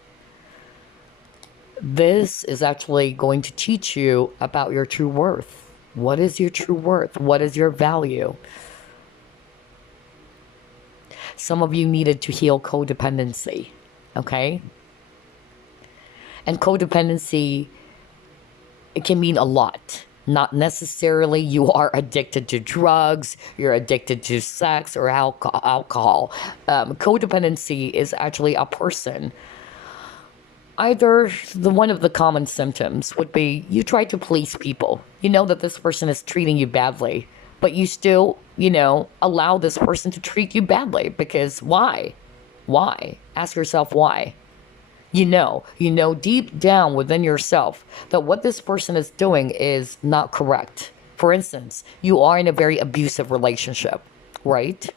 This is actually going to teach you about your true worth. What is your true worth? What is your value? Some of you needed to heal codependency, okay? And codependency, it can mean a lot. Not necessarily you are addicted to drugs, you're addicted to sex or alcohol. Codependency is actually a person. Either one of the common symptoms would be you try to please people. You know that this person is treating you badly, but you still, you know, allow this person to treat you badly because why? Why? Ask yourself why. You know deep down within yourself that what this person is doing is not correct. For instance, you are in a very abusive relationship, right?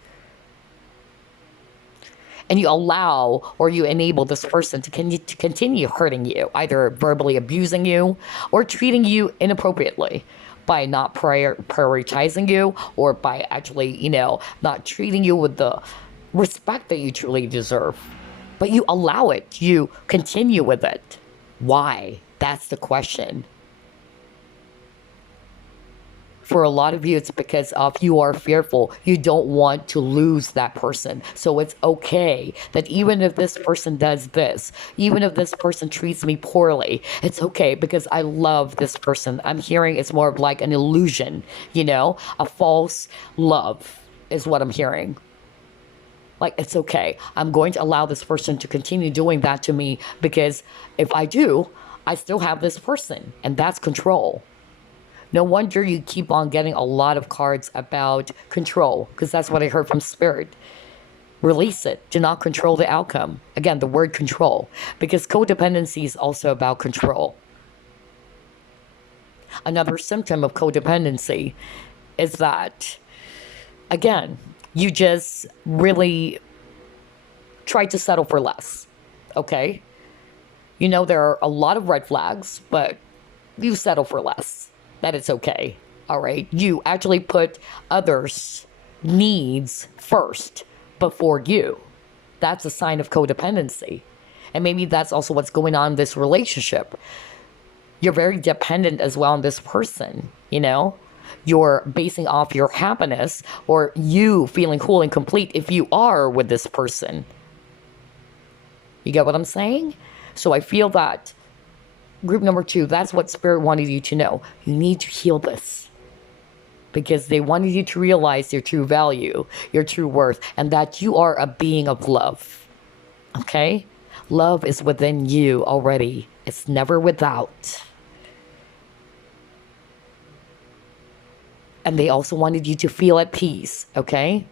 And you allow or you enable this person to continue hurting you, either verbally abusing you or treating you inappropriately by not prioritizing you, or by actually, you know, not treating you with the respect that you truly deserve. But you allow it, you continue with it. Why? That's the question. For a lot of you, it's because of you are fearful. You don't want to lose that person. So it's okay that even if this person does this, even if this person treats me poorly, it's okay because I love this person. I'm hearing it's more of like an illusion, a false love is what I'm hearing. Like, it's okay. I'm going to allow this person to continue doing that to me because if I do, I still have this person, and that's control. No wonder you keep on getting a lot of cards about control, because that's what I heard from Spirit. Release it. Do not control the outcome. Again, the word control, because codependency is also about control. Another symptom of codependency is that, again, you just really try to settle for less, okay? There are a lot of red flags, but you settle for less. That it's okay. All right. You actually put others' needs first before you. That's a sign of codependency. And maybe that's also what's going on in this relationship. You're very dependent as well on this person, You're basing off your happiness or you feeling whole and complete if you are with this person. You get what I'm saying? So I feel that group number 2, that's what Spirit wanted you to know. You need to heal this because they wanted you to realize your true value, your true worth, and that you are a being of love. Okay? Love is within you already. It's never without. And they also wanted you to feel at peace. Okay?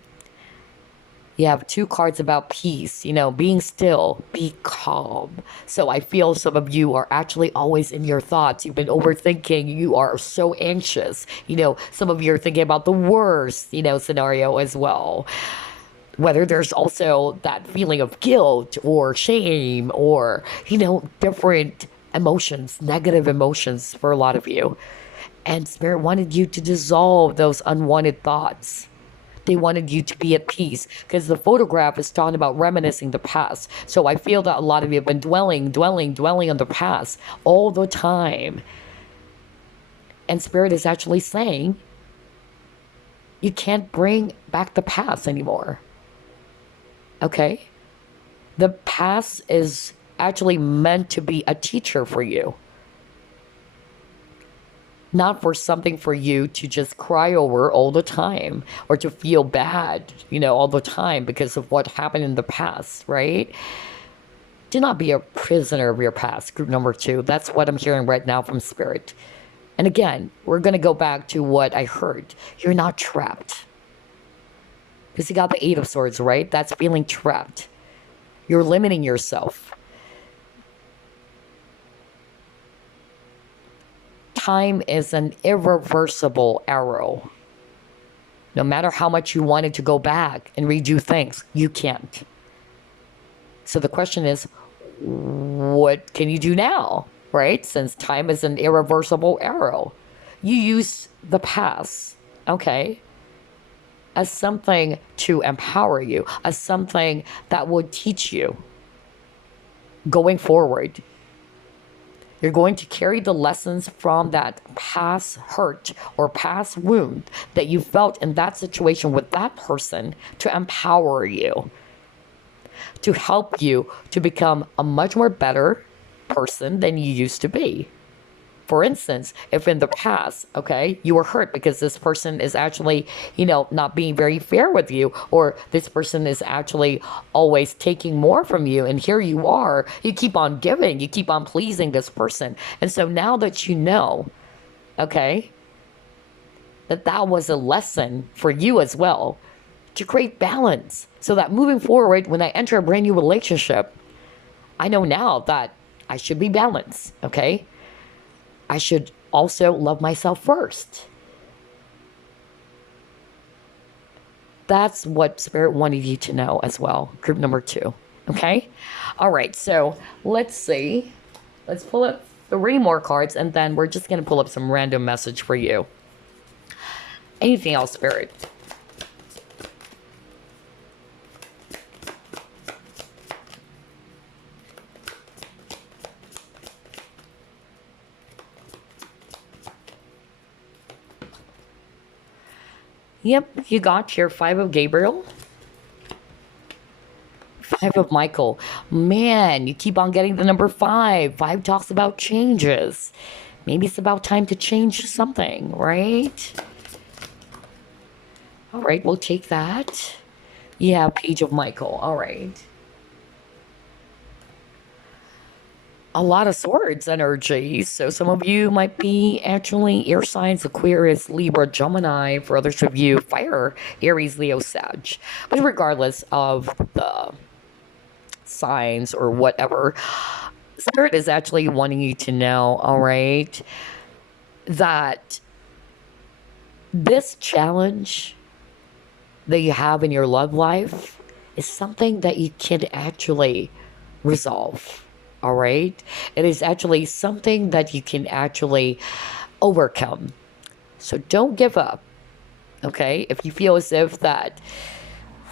You have 2 cards about peace, being still, be calm. So I feel some of you are actually always in your thoughts. You've been overthinking. You are so anxious. Some of you are thinking about the worst, scenario as well. Whether there's also that feeling of guilt or shame or, different emotions, negative emotions for a lot of you. And Spirit wanted you to dissolve those unwanted thoughts. They wanted you to be at peace because the photograph is talking about reminiscing the past. So I feel that a lot of you have been dwelling on the past all the time. And Spirit is actually saying you can't bring back the past anymore. Okay? The past is actually meant to be a teacher for you. Not for something for you to just cry over all the time or to feel bad, all the time because of what happened in the past, right? Do not be a prisoner of your past, group number 2. That's what I'm hearing right now from Spirit. And again, we're going to go back to what I heard. You're not trapped. Because you got the 8 of Swords, right? That's feeling trapped. You're limiting yourself. Time is an irreversible arrow. No matter how much you wanted to go back and redo things, you can't. So the question is, what can you do now, right? Since time is an irreversible arrow. You use the past, okay, as something to empower you, as something that will teach you going forward. You're going to carry the lessons from that past hurt or past wound that you felt in that situation with that person to empower you, to help you to become a much more better person than you used to be. For instance, if in the past, okay, you were hurt because this person is actually, not being very fair with you, or this person is actually always taking more from you, and here you are, you keep on giving, you keep on pleasing this person. And so now that you know, okay, that was a lesson for you as well, to create balance, so that moving forward, when I enter a brand new relationship, I know now that I should be balanced, okay? I should also love myself first. That's what Spirit wanted you to know as well, group number 2, okay? All right, so let's see. Let's pull up 3 more cards, and then we're just going to pull up some random message for you. Anything else, Spirit? Yep, you got your 5 of Gabriel, 5 of Michael. Man, you keep on getting the number 5. 5 talks about changes. Maybe it's about time to change something, right? All right, we'll take that. Yeah, Page of Michael. All right. A lot of swords energy. So some of you might be actually air signs, Aquarius, Libra, Gemini. For others of you, fire, Aries, Leo, Sag. But regardless of the signs or whatever, Spirit is actually wanting you to know, all right, that this challenge that you have in your love life is something that you can actually resolve. All right. It is actually something that you can actually overcome. So don't give up. Okay. If you feel as if that,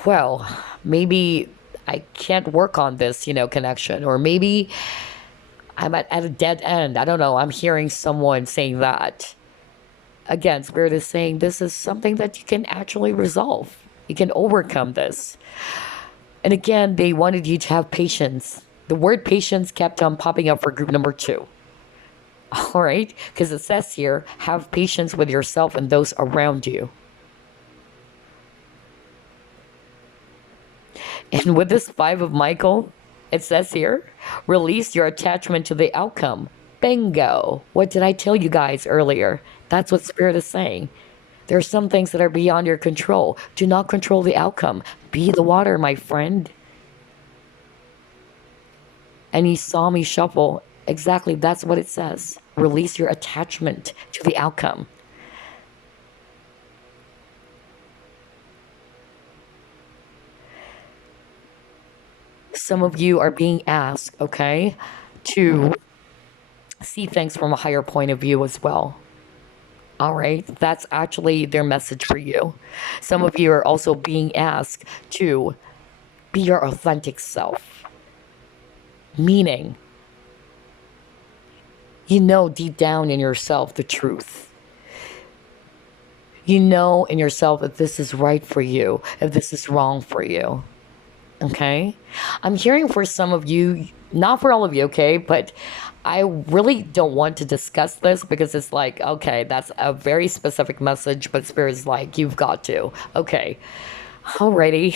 well, maybe I can't work on this, connection, or maybe I'm at a dead end. I don't know. I'm hearing someone saying that. Again, Spirit is saying this is something that you can actually resolve. You can overcome this. And again, they wanted you to have patience. The word patience kept on popping up for group number 2. All right? Because it says here, have patience with yourself and those around you. And with this 5 of Michael, it says here, release your attachment to the outcome. Bingo. What did I tell you guys earlier? That's what Spirit is saying. There are some things that are beyond your control. Do not control the outcome. Be the water, my friend. And he saw me shuffle. Exactly, that's what it says. Release your attachment to the outcome. Some of you are being asked, okay, to see things from a higher point of view as well. All right, that's actually their message for you. Some of you are also being asked to be your authentic self. Meaning, you know deep down in yourself the truth. You know in yourself if this is right for you, if this is wrong for you. Okay? I'm hearing for some of you, not for all of you, okay? But I really don't want to discuss this because it's like, okay, that's a very specific message, but Spirit's like, you've got to. Okay. Alrighty.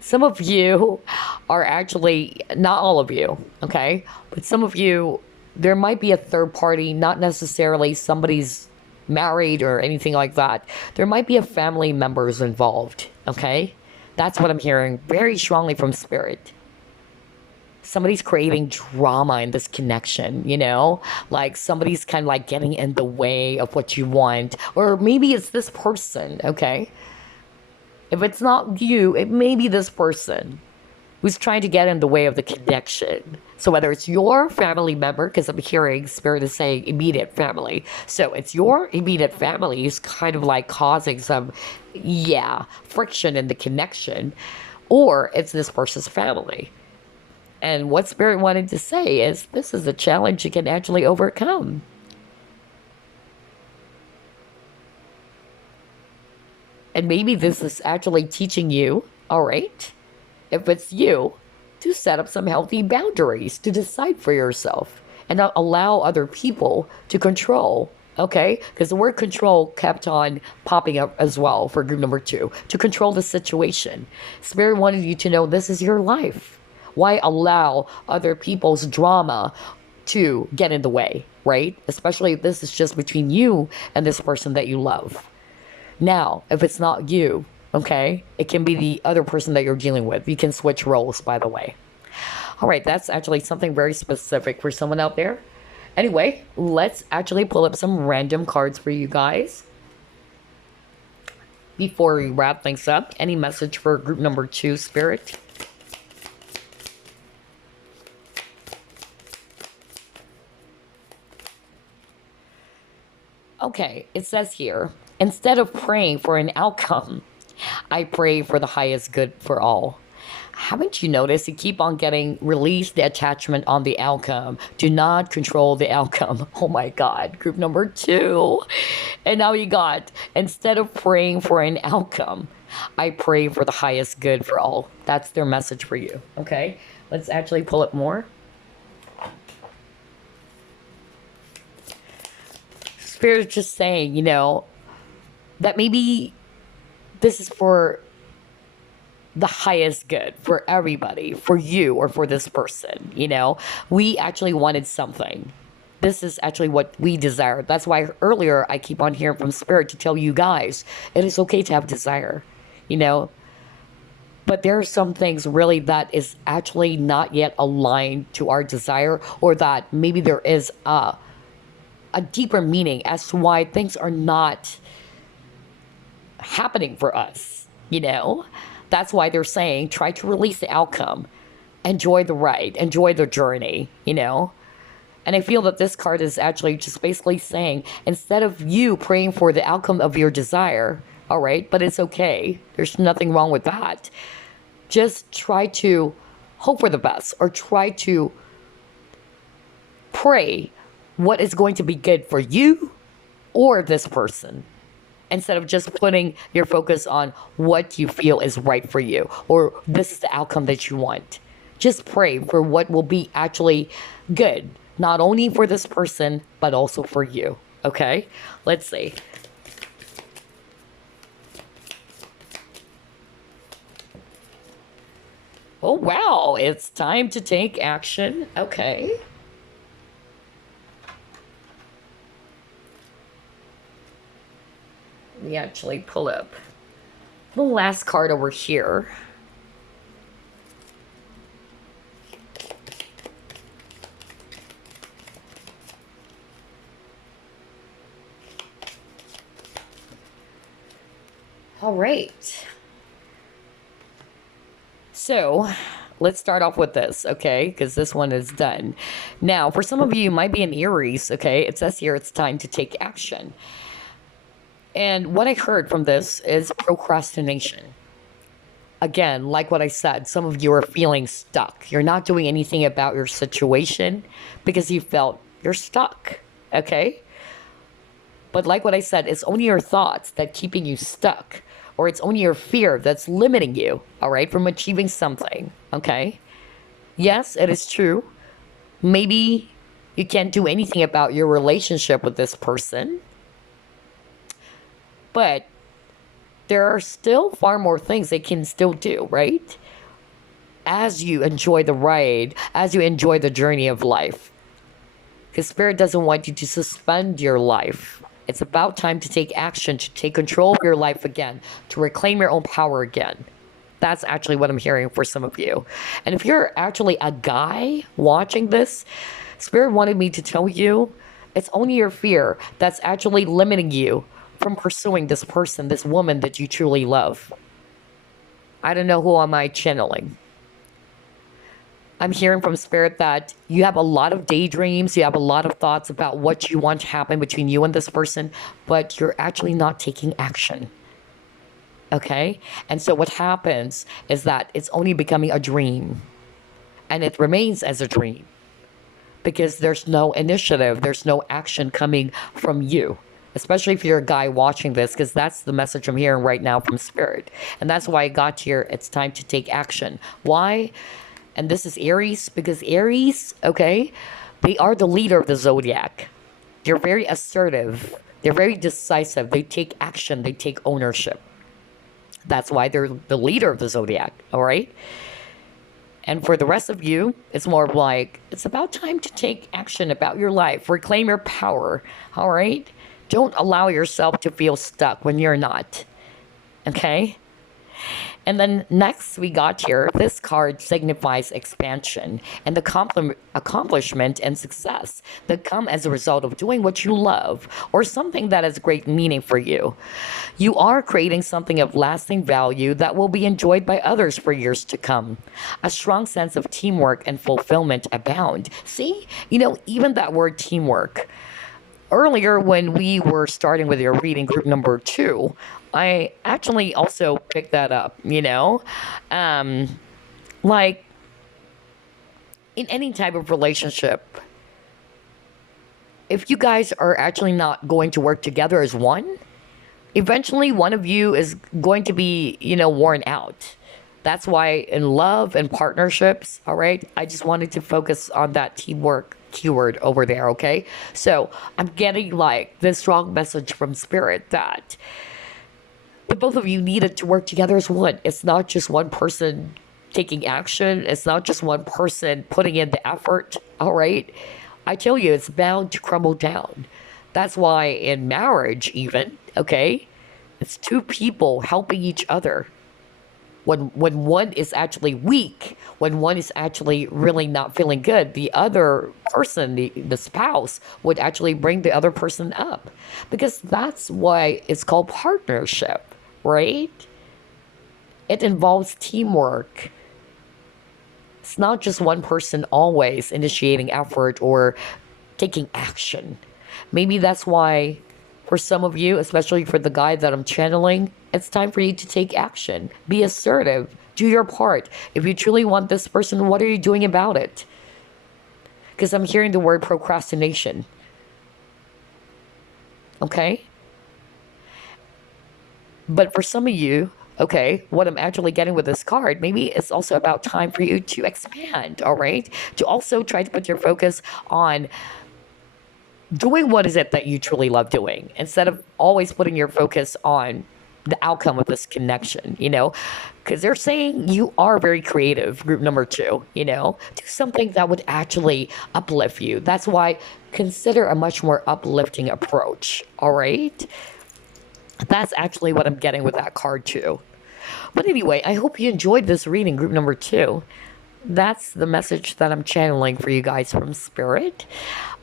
Some of you are actually, not all of you, okay? But some of you, there might be a third party, not necessarily somebody's married or anything like that. There might be a family members involved, okay? That's what I'm hearing very strongly from Spirit. Somebody's creating drama in this connection, like somebody's kind of like getting in the way of what you want, or maybe it's this person, okay? If it's not you, it may be this person who's trying to get in the way of the connection. So whether it's your family member, because I'm hearing Spirit is saying immediate family. So it's your immediate family who's kind of like causing some, friction in the connection, or it's this person's family. And what Spirit wanted to say is this is a challenge you can actually overcome. And maybe this is actually teaching you, all right, if it's you, to set up some healthy boundaries, to decide for yourself and not allow other people to control, okay? Because the word control kept on popping up as well for group number 2, to control the situation. Spirit wanted you to know this is your life. Why allow other people's drama to get in the way, right? Especially if this is just between you and this person that you love. Now, if it's not you, okay, it can be the other person that you're dealing with. You can switch roles, by the way. All right, that's actually something very specific for someone out there. Anyway, let's actually pull up some random cards for you guys. Before we wrap things up, any message for group number 2, Spirit? Okay, it says here, instead of praying for an outcome, I pray for the highest good for all. Haven't you noticed you keep on getting release the attachment on the outcome? Do not control the outcome. Oh my God, group number 2. And now you got, instead of praying for an outcome, I pray for the highest good for all. That's their message for you. Okay, let's actually pull it more. Spirit is just saying, you know, that maybe this is for the highest good for everybody, for you or for this person. You know, we actually wanted something. This is actually what we desire. That's why earlier I keep on hearing from Spirit to tell you guys it is okay to have desire, you know. But there are some things really that is actually not yet aligned to our desire, or that maybe there is a deeper meaning as to why things are not happening for us, you know. That's why they're saying try to release the outcome, enjoy the ride, enjoy the journey, you know. And I feel that this card is actually just basically saying, instead of you praying for the outcome of your desire, all right, but it's okay, there's nothing wrong with that, just try to hope for the best, or try to pray what is going to be good for you or this person, instead of just putting your focus on what you feel is right for you, or this is the outcome that you want. Just pray for what will be actually good, not only for this person, but also for you. Okay, let's see. Oh, wow, it's time to take action. Okay. We actually pull up the last card over here. All right. So let's start off with this, okay? Because this one is done. Now, for some of you, might be an Aries, okay? It says here it's time to take action. And what I heard from this is procrastination. Again, like what I said, some of you are feeling stuck. You're not doing anything about your situation because you felt you're stuck, okay? But like what I said, it's only your thoughts that keeping you stuck, or it's only your fear that's limiting you, all right, from achieving something, okay? Yes, it is true. Maybe you can't do anything about your relationship with this person, but there are still far more things they can still do, right? As you enjoy the ride, as you enjoy the journey of life. Because Spirit doesn't want you to suspend your life. It's about time to take action, to take control of your life again, to reclaim your own power again. That's actually what I'm hearing for some of you. And if you're actually a guy watching this, Spirit wanted me to tell you, it's only your fear that's actually limiting you from pursuing this person, this woman that you truly love. I don't know who am I channeling. I'm hearing from Spirit that you have a lot of daydreams, you have a lot of thoughts about what you want to happen between you and this person, but you're actually not taking action. Okay? And so what happens is that it's only becoming a dream. And it remains as a dream. Because there's no initiative, there's no action coming from you. Especially if you're a guy watching this, because that's the message I'm hearing right now from Spirit. And that's why I got here, it's time to take action. Why? And this is Aries, because Aries, okay, they are the leader of the zodiac. They're very assertive. They're very decisive. They take action. They take ownership. That's why they're the leader of the zodiac, all right? And for the rest of you, it's more of like, it's about time to take action about your life. Reclaim your power, all right? Don't allow yourself to feel stuck when you're not, okay? And then next we got here, this card signifies expansion and the accomplishment and success that come as a result of doing what you love or something that has great meaning for you. You are creating something of lasting value that will be enjoyed by others for years to come. A strong sense of teamwork and fulfillment abound. See, you know, even that word teamwork. Earlier, when we were starting with your reading group number 2, I actually also picked that up, you know. Like, in any type of relationship, if you guys are actually not going to work together as one, eventually one of you is going to be, worn out. That's why in love and partnerships, all right, I just wanted to focus on that teamwork keyword over there, okay? So I'm getting like this strong message from Spirit that the both of you needed to work together as one. It's not just one person taking action, it's not just one person putting in the effort, all right? I tell you, it's bound to crumble down. That's why in marriage, even, okay, it's two people helping each other. When one is actually weak, when one is actually really not feeling good, the other person, the spouse, would actually bring the other person up. Because that's why it's called partnership, right? It involves teamwork. It's not just one person always initiating effort or taking action. Maybe that's why for some of you, especially for the guy that I'm channeling, it's time for you to take action. Be assertive. Do your part. If you truly want this person, what are you doing about it? Because I'm hearing the word procrastination. Okay? But for some of you, okay, what I'm actually getting with this card, maybe it's also about time for you to expand, all right? To also try to put your focus on doing what is it that you truly love doing instead of always putting your focus on the outcome of this connection, because they're saying you are very creative, group number 2, do something that would actually uplift you. That's why consider a much more uplifting approach, all right? That's actually what I'm getting with that card too. But anyway, I hope you enjoyed this reading, group number 2. That's the message that I'm channeling for you guys from Spirit.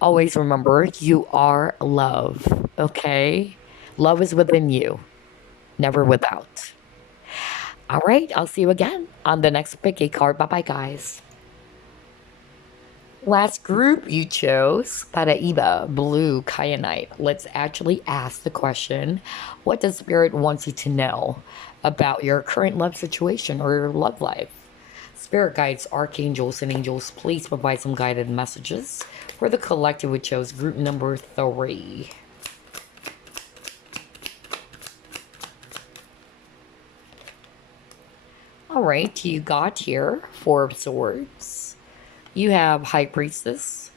Always remember, you are love, okay? Love is within you, never without. All right, I'll see you again on the next pick a card. Bye-bye, guys. Last group you chose, Paraiba, blue, Kyanite. Let's actually ask the question, what does Spirit want you to know about your current love situation or your love life? Spirit guides, archangels, and angels, please provide some guided messages for the collective we chose, group number 3. All right, you got here 4 of Swords. You have High Priestess.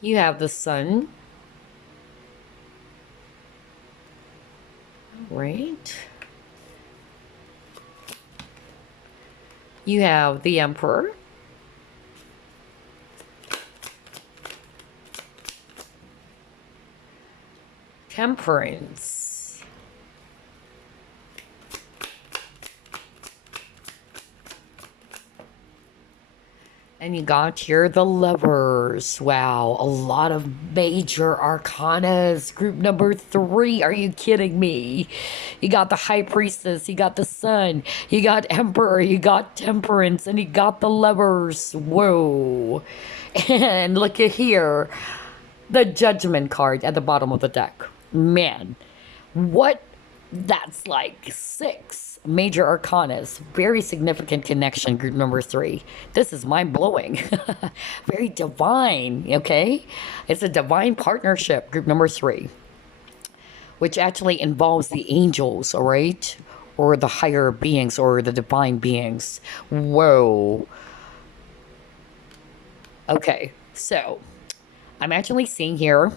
You have the Sun. Right. You have the Emperor. Temperance. And you got here the Lovers. Wow, a lot of major arcanas. Group number 3. Are you kidding me? You got the High Priestess, you got the Sun, you got Emperor, you got Temperance, and you got the Lovers. Whoa. And look at here, the Judgment card at the bottom of the deck. Man, what? That's like 6 major arcanas. Very significant connection, group number 3. This is mind-blowing. Very divine, okay? It's a divine partnership, group number 3, which actually involves the angels, all right? Or the higher beings, or the divine beings. Whoa. Okay, so I'm actually seeing here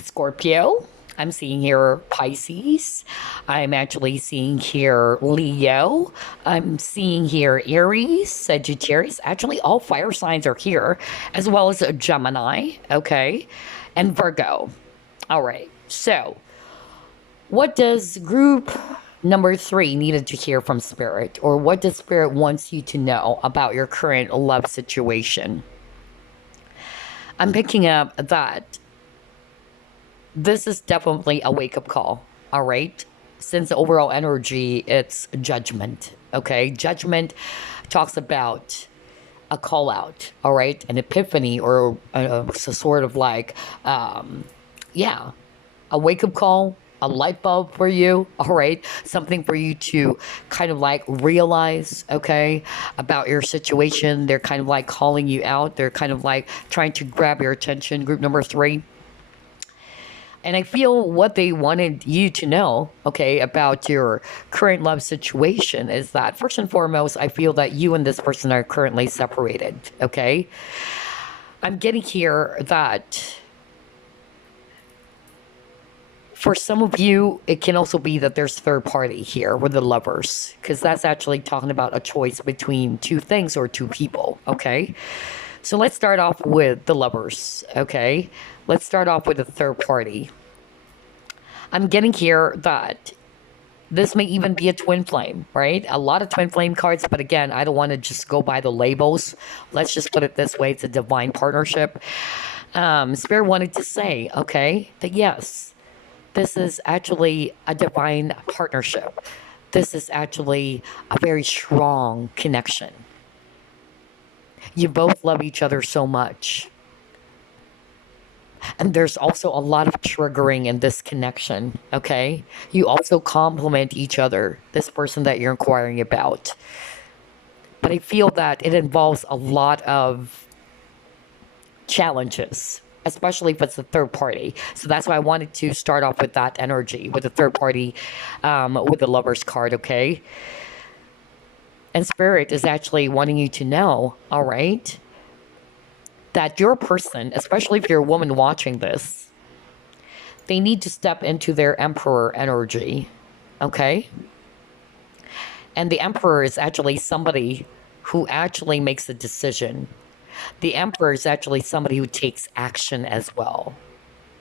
Scorpio. I'm seeing here Pisces. I'm actually seeing here Leo. I'm seeing here Aries, Sagittarius. Actually, all fire signs are here, as well as a Gemini, okay? And Virgo. All right, so what does group number 3 needed to hear from Spirit? Or what does Spirit wants you to know about your current love situation? I'm picking up that this is definitely a wake-up call, all right? since the overall energy, it's judgment. Okay, judgment talks about a call out, all right, an epiphany, or a sort of like, yeah, a wake up call, a light bulb for you, all right, something for you to kind of like realize, okay, about your situation. They're kind of like calling you out, they're kind of like trying to grab your attention, group number 3. And I feel what they wanted you to know, okay, about your current love situation is that, first and foremost, I feel that you and this person are currently separated, okay? I'm getting here that for some of you, it can also be that there's third party here with the lovers, because that's actually talking about a choice between two things or two people, okay? So let's start off with the lovers, okay? Let's start off with the third party. I'm getting here that this may even be a twin flame, right? A lot of twin flame cards, but again, I don't want to just go by the labels. Let's just put it this way. It's a divine partnership. Spirit wanted to say, okay, that yes, this is actually a divine partnership. This is actually a very strong connection. You both love each other so much. And there's also a lot of triggering in this connection, okay? You also complement each other, this person that you're inquiring about. But I feel that it involves a lot of challenges, especially if it's a third party. So that's why I wanted to start off with that energy, with the third party, with the Lover's card, okay? And Spirit is actually wanting you to know, all right, that your person, especially if you're a woman watching this, they need to step into their Emperor energy, okay? And the Emperor is actually somebody who actually makes a decision. The Emperor is actually somebody who takes action as well,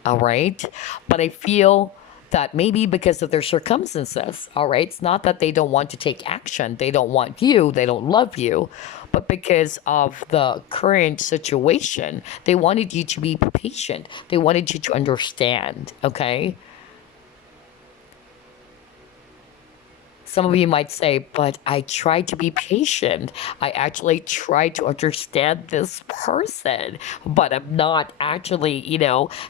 all right? But I feel that maybe because of their circumstances, all right, it's not that they don't want to take action, they don't want you, they don't love you, but because of the current situation, they wanted you to be patient, they wanted you to understand, okay? Some of you might say, but I tried to be patient. I actually tried to understand this person, but I'm not actually,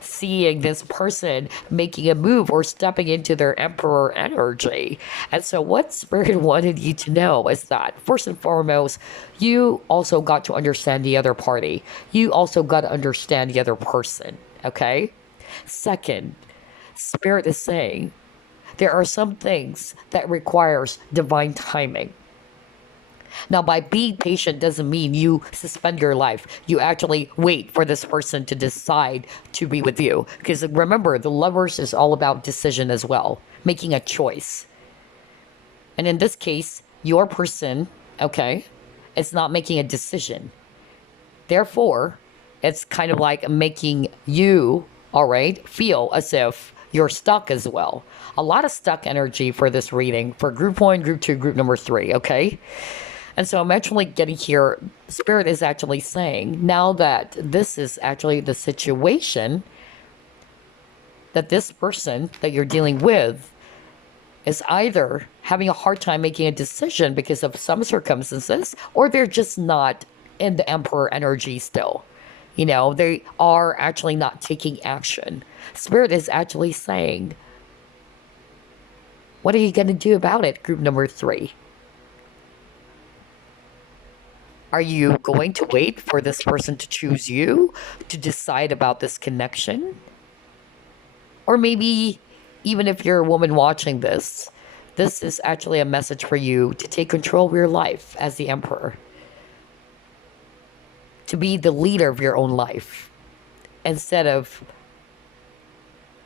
seeing this person making a move or stepping into their Emperor energy. And so what Spirit wanted you to know is that, first and foremost, you also got to understand the other party. You also got to understand the other person, okay? Second, Spirit is saying, there are some things that requires divine timing. Now, by being patient doesn't mean you suspend your life. You actually wait for this person to decide to be with you. Because remember, the Lovers is all about decision as well, making a choice. And in this case, your person, okay, is not making a decision. Therefore, it's kind of like making you, all right, feel as if you're stuck as well. A lot of stuck energy for this reading for group 1, group 2, group number 3, okay? And so I'm actually getting here, Spirit is actually saying, now that this is actually the situation, that this person that you're dealing with is either having a hard time making a decision because of some circumstances, or they're just not in the Emperor energy still. They are actually not taking action. Spirit is actually saying, what are you going to do about it, group number 3? Are you going to wait for this person to choose you, to decide about this connection? Or maybe, even if you're a woman watching this, this is actually a message for you to take control of your life as the Emperor. To be the leader of your own life, instead of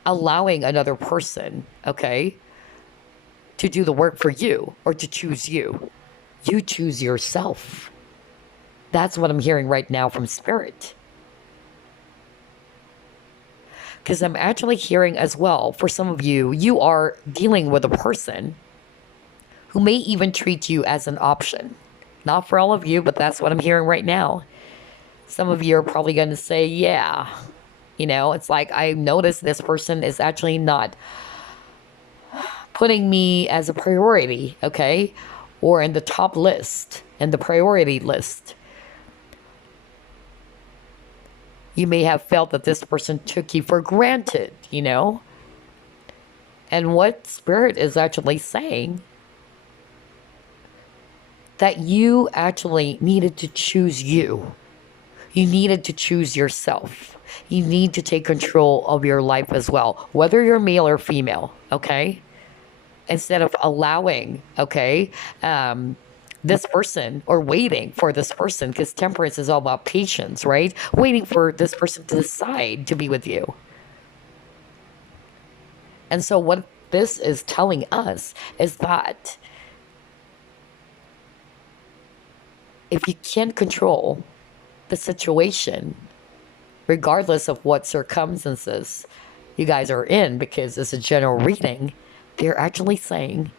allowing another person, okay, to do the work for you or to choose you. You choose yourself. That's what I'm hearing right now from Spirit. Because I'm actually hearing as well, for some of you, you are dealing with a person who may even treat you as an option. Not for all of you, but that's what I'm hearing right now. Some of you are probably going to say, yeah, it's like I noticed this person is actually not putting me as a priority, okay? Or in the top list, in the priority list. You may have felt that this person took you for granted, you know? And what Spirit is actually saying, that you actually needed to choose you. You needed to choose yourself. You need to take control of your life as well, whether you're male or female, okay? Instead of allowing, okay, this person or waiting for this person, because temperance is all about patience, right? Waiting for this person to decide to be with you. And so what this is telling us is that if you can't control the situation, regardless of what circumstances you guys are in, because it's a general reading, they're actually saying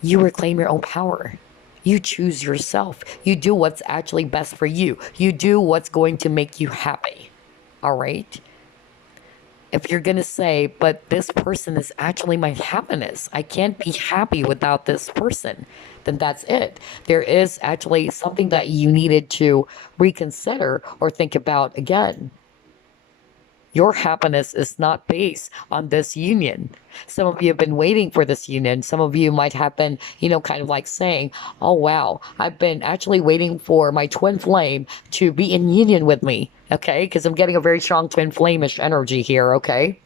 you reclaim your own power. You choose yourself. You do what's actually best for you. You do what's going to make you happy. All right? If you're going to say, but this person is actually my happiness, I can't be happy without this person, then that's it. There is actually something that you needed to reconsider or think about again. Your happiness is not based on this union. Some of you have been waiting for this union. Some of you might have been, kind of like saying, oh, wow, I've been actually waiting for my twin flame to be in union with me. Okay, because I'm getting a very strong twin flame-ish energy here, okay?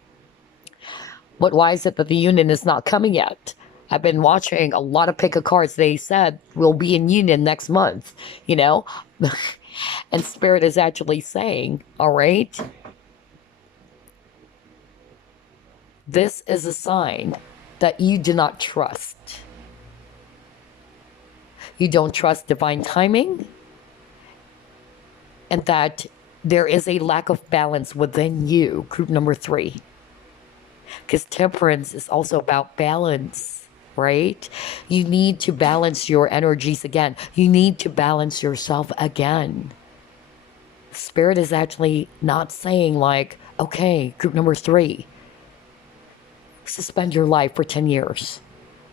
But why is it that the union is not coming yet? I've been watching a lot of pick of cards. They said we'll be in union next month, and Spirit is actually saying, all right, this is a sign that you do not trust. You don't trust divine timing, and that there is a lack of balance within you, group number 3. Because temperance is also about balance, right? You need to balance your energies again. You need to balance yourself again. Spirit is actually not saying like, okay, group number 3, suspend your life for 10 years.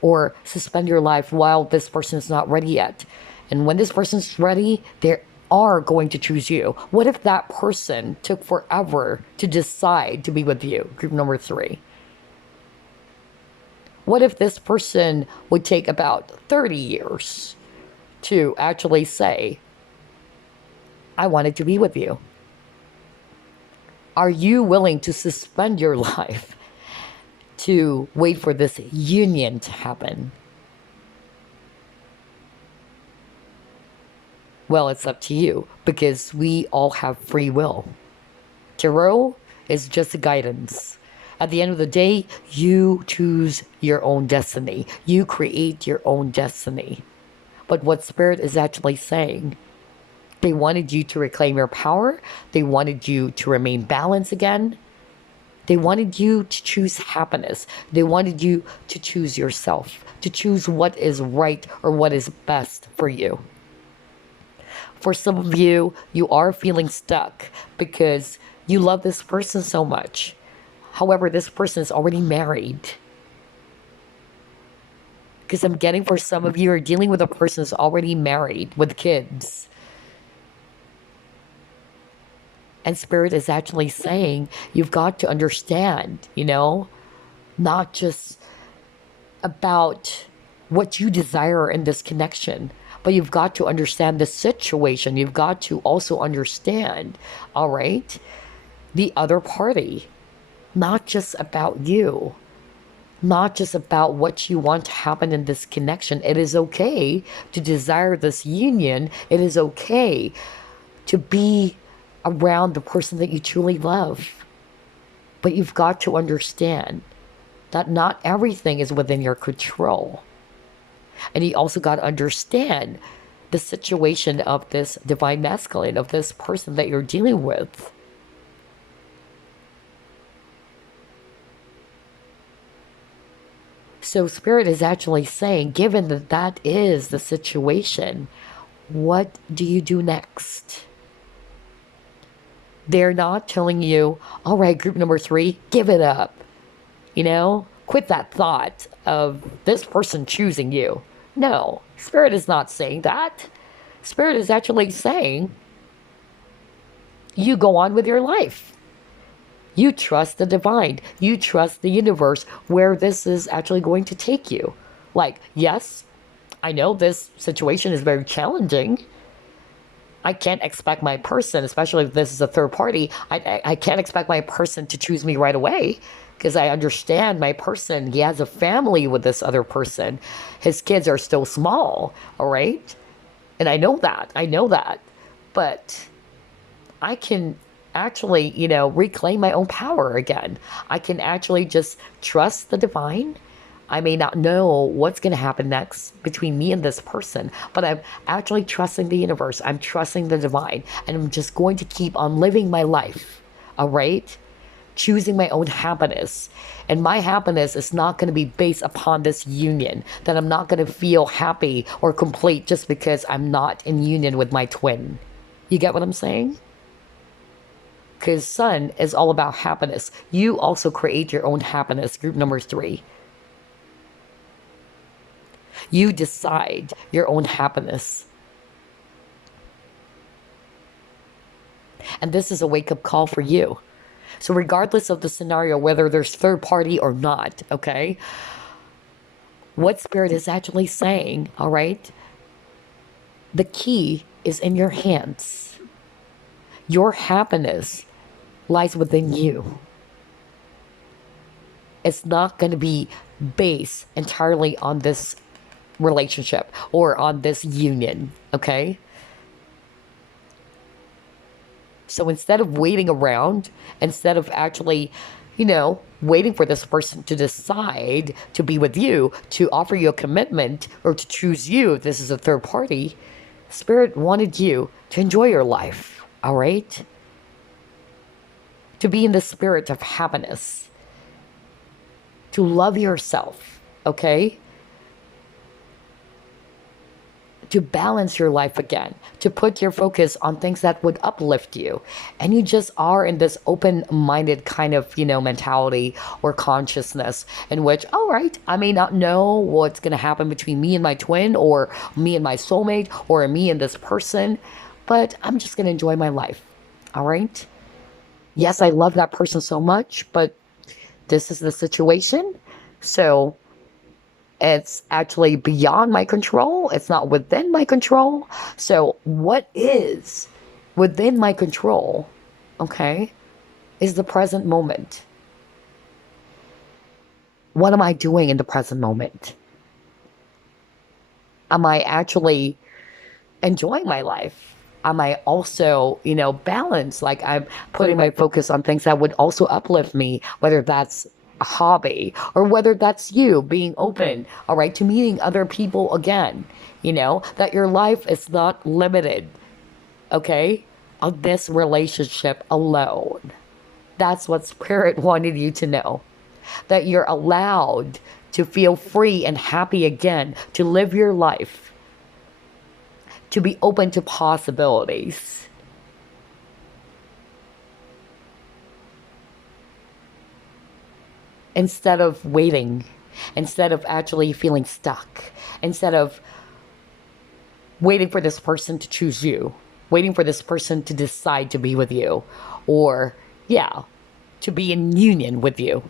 Or suspend your life while this person is not ready yet. And when this person's ready, they are going to choose you. What if that person took forever to decide to be with you? Group number 3. What if this person would take about 30 years to actually say, I wanted to be with you? Are you willing to suspend your life to wait for this union to happen? Well, it's up to you, because we all have free will. Tarot is just a guidance. At the end of the day, you choose your own destiny. You create your own destiny. But what Spirit is actually saying, they wanted you to reclaim your power. They wanted you to remain balanced again. They wanted you to choose happiness. They wanted you to choose yourself, to choose what is right or what is best for you. For some of you, you are feeling stuck because you love this person so much. However, this person is already married. Because I'm getting, for some of you, are dealing with a person who's already married with kids. And Spirit is actually saying, you've got to understand, not just about what you desire in this connection, but you've got to understand the situation. You've got to also understand, all right, the other party. Not just about you. Not just about what you want to happen in this connection. It is okay to desire this union. It is okay to be around the person that you truly love. But you've got to understand that not everything is within your control. And you also got to understand the situation of this divine masculine, of this person that you're dealing with. So Spirit is actually saying, given that that is the situation, what do you do next? They're not telling you, all right, group number 3, give it up. quit that thought of this person choosing you. No, Spirit is not saying that. Spirit is actually saying you go on with your life. You trust the divine. You trust the universe where this is actually going to take you. Like, yes, I know this situation is very challenging. I can't expect my person, especially if this is a third party, I can't expect my person to choose me right away because I understand my person. He has a family with this other person. His kids are still small, all right? And I know that. I know that. But I can actually, reclaim my own power again. I can actually just trust the divine. I may not know what's going to happen next between me and this person, but I'm actually trusting the universe. I'm trusting the divine, and I'm just going to keep on living my life. All right? Choosing my own happiness. And my happiness is not going to be based upon this union, that I'm not going to feel happy or complete just because I'm not in union with my twin. You get what I'm saying? Because sun is all about happiness. You also create your own happiness. Group number 3. You decide your own happiness. And this is a wake-up call for you. So regardless of the scenario, whether there's third party or not, okay? What Spirit is actually saying, all right? The key is in your hands. Your happiness lies within you. It's not going to be based entirely on this relationship or on this union, okay? So instead of waiting around, instead of actually, waiting for this person to decide to be with you, to offer you a commitment, or to choose you if this is a third party, Spirit wanted you to enjoy your life, all right? To be in the spirit of happiness. To love yourself, okay? To balance your life again, to put your focus on things that would uplift you. And you just are in this open-minded kind of, mentality or consciousness in which, all right, I may not know what's going to happen between me and my twin or me and my soulmate or me and this person, but I'm just going to enjoy my life, all right? Yes, I love that person so much, but this is the situation. So it's actually beyond my control. It's not within my control. So what is within my control, okay, is the present moment. What am I doing in the present moment? Am I actually enjoying my life? Am I also, balanced? Like I'm putting my focus on things that would also uplift me, whether that's a hobby or whether that's you being open, all right, to meeting other people again, that your life is not limited, okay, on this relationship alone. That's what Spirit wanted you to know, that you're allowed to feel free and happy again, to live your life, to be open to possibilities. Instead of waiting, instead of actually feeling stuck, instead of waiting for this person to choose you, waiting for this person to decide to be with you, or, to be in union with you.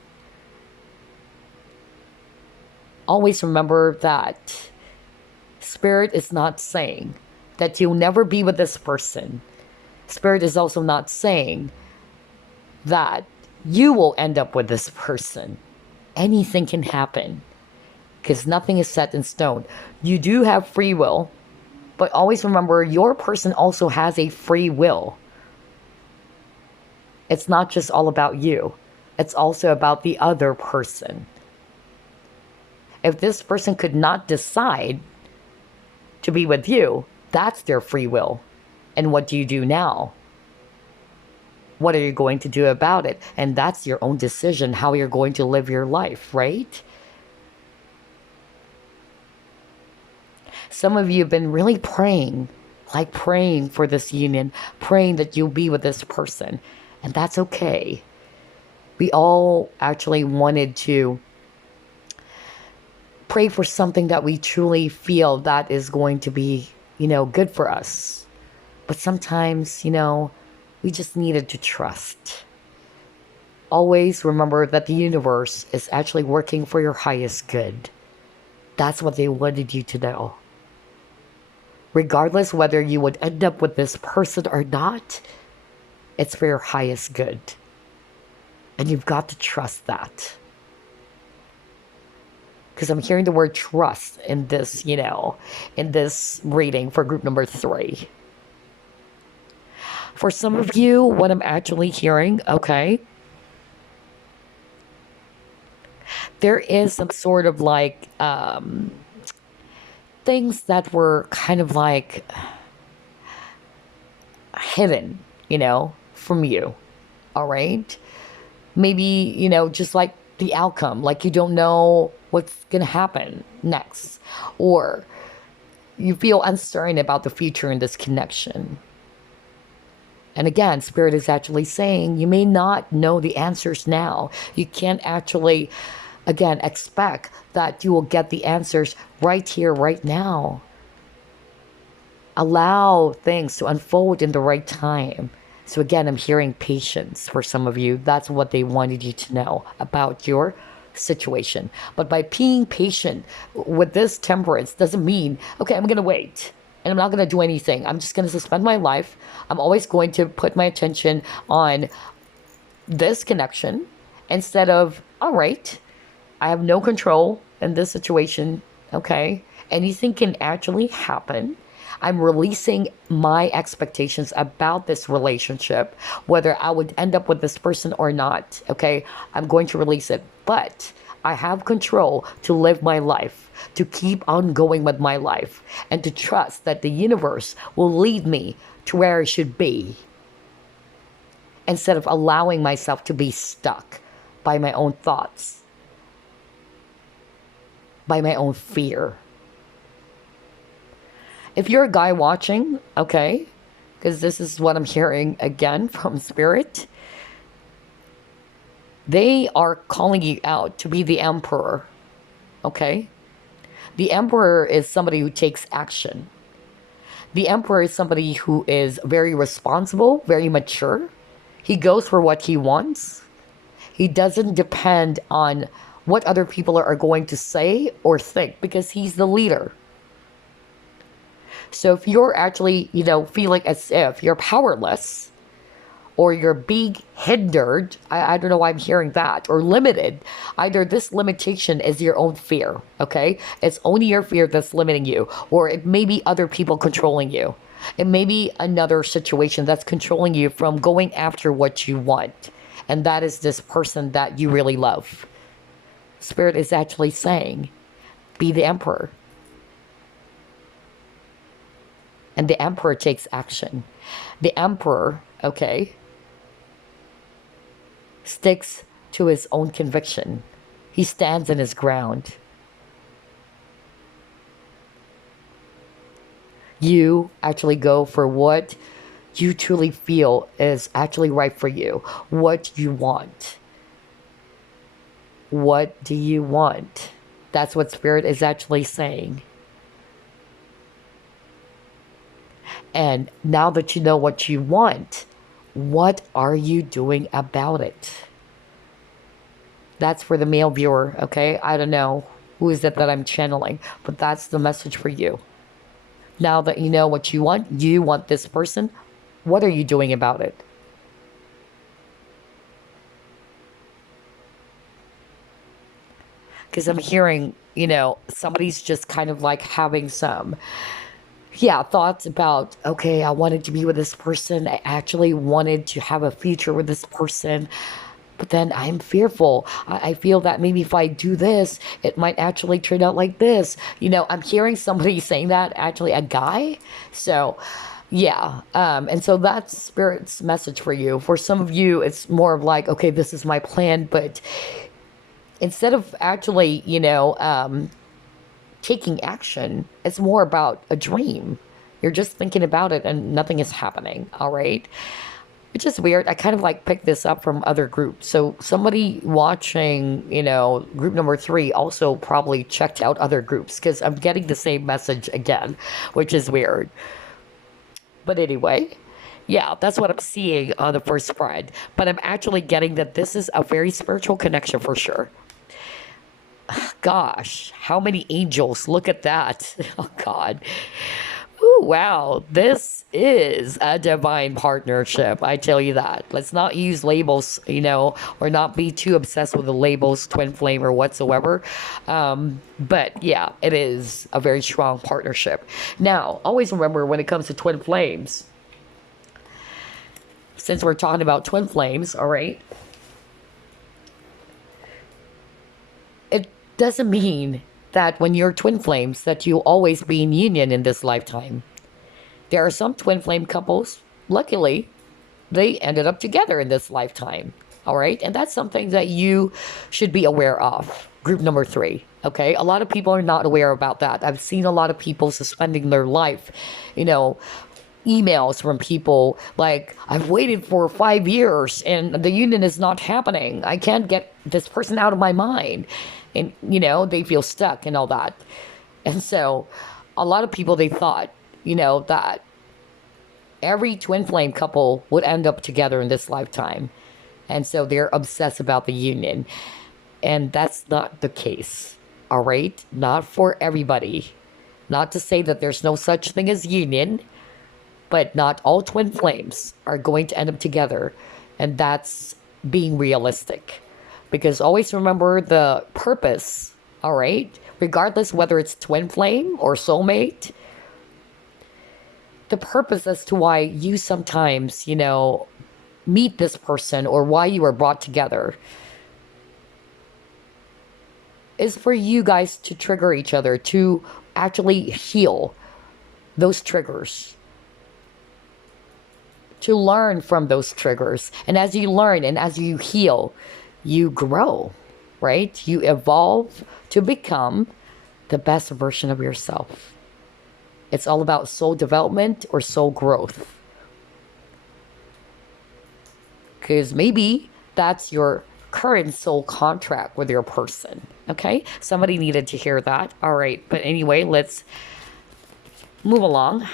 Always remember that Spirit is not saying that you'll never be with this person. Spirit is also not saying that you will end up with this person. Anything can happen because nothing is set in stone. You do have free will, but always remember your person also has a free will. It's not just all about you. It's also about the other person. If this person could not decide to be with you, that's their free will. And what do you do now? What are you going to do about it? And that's your own decision, how you're going to live your life, right? Some of you have been really praying for this union, praying that you'll be with this person. And that's okay. We all actually wanted to pray for something that we truly feel that is going to be, good for us. But sometimes, we just needed to trust. Always remember that the universe is actually working for your highest good. That's what they wanted you to know. Regardless whether you would end up with this person or not, it's for your highest good. And you've got to trust that. Because I'm hearing the word trust in this, in this reading for group number 3. For some of you, what I'm actually hearing, okay, there is some sort of like things that were kind of like hidden, from you. All right. Maybe, just like the outcome, like you don't know what's going to happen next, or you feel uncertain about the future in this connection. And again, Spirit is actually saying you may not know the answers now. You can't actually, again, expect that you will get the answers right here, right now. Allow things to unfold in the right time. So again, I'm hearing patience for some of you. That's what they wanted you to know about your situation. But by being patient with this temperance doesn't mean, okay, I'm going to wait and I'm not going to do anything. I'm just going to suspend my life. I'm always going to put my attention on this connection instead of, all right, I have no control in this situation. Okay. Anything can actually happen. I'm releasing my expectations about this relationship, whether I would end up with this person or not. Okay. I'm going to release it, but I have control to live my life, to keep on going with my life, and to trust that the universe will lead me to where I should be, instead of allowing myself to be stuck by my own thoughts, by my own fear. If you're a guy watching, okay, because this is what I'm hearing again from Spirit, they are calling you out to be the Emperor, okay? The Emperor is somebody who takes action. The Emperor is somebody who is very responsible, very mature. He goes for what he wants. He doesn't depend on what other people are going to say or think, because he's the leader. So if you're actually, feeling as if you're powerless, or you're being hindered, I don't know why I'm hearing that, or limited, either this limitation is your own fear, okay? It's only your fear that's limiting you, or it may be other people controlling you. It may be another situation that's controlling you from going after what you want, and that is this person that you really love. Spirit is actually saying, be the Emperor. And the Emperor takes action. The Emperor, okay, sticks to his own conviction. He stands in his ground. You actually go for what you truly feel is actually right for you. What you want. What do you want? That's what Spirit is actually saying. And now that you know what you want, what are you doing about it? That's for the male viewer, okay? I don't know who is it that I'm channeling, but that's the message for you. Now that you know what you want this person, what are you doing about it? Because I'm hearing, somebody's just kind of like having some thoughts about, okay, I wanted to be with this person. I actually wanted to have a future with this person. But then I'm fearful. I feel that maybe if I do this, it might actually turn out like this. I'm hearing somebody saying that, actually a guy. So, and so that's Spirit's message for you. For some of you, it's more of like, okay, this is my plan. But instead of actually, taking action, it's more about a dream. You're just thinking about it and nothing is happening, all right? which is weird. I kind of like picked this up from other groups. So somebody watching, group number 3 also probably checked out other groups because I'm getting the same message again, which is weird. But anyway, yeah, that's what I'm seeing on the first spread. But I'm actually getting that this is a very spiritual connection for sure. Gosh, how many angels? Look at that. Oh, God. Ooh, wow, this is a divine partnership. I tell you that. Let's not use labels, or not be too obsessed with the labels, twin flame or whatsoever. But yeah, it is a very strong partnership. Now, always remember when it comes to twin flames, since we're talking about twin flames, all right, it doesn't mean that when you're twin flames that you'll always be in union in this lifetime. There are some twin flame couples, luckily, they ended up together in this lifetime. All right. And that's something that you should be aware of. Group number 3. Okay. A lot of people are not aware about that. I've seen a lot of people suspending their life, emails from people like, I've waited for 5 years and the union is not happening. I can't get this person out of my mind. And, they feel stuck and all that. And so a lot of people, they thought, that every twin flame couple would end up together in this lifetime. And so they're obsessed about the union. And that's not the case. All right? Not for everybody. Not to say that there's no such thing as union, but not all twin flames are going to end up together. And that's being realistic. Because always remember the purpose, all right? Regardless whether it's twin flame or soulmate, the purpose as to why you sometimes, meet this person or why you were brought together is for you guys to trigger each other, to actually heal those triggers, to learn from those triggers. And as you learn and as you heal, you grow, right? You evolve to become the best version of yourself. It's all about soul development or soul growth. Because maybe that's your current soul contract with your person, okay? Somebody needed to hear that. All right, but anyway, let's move along.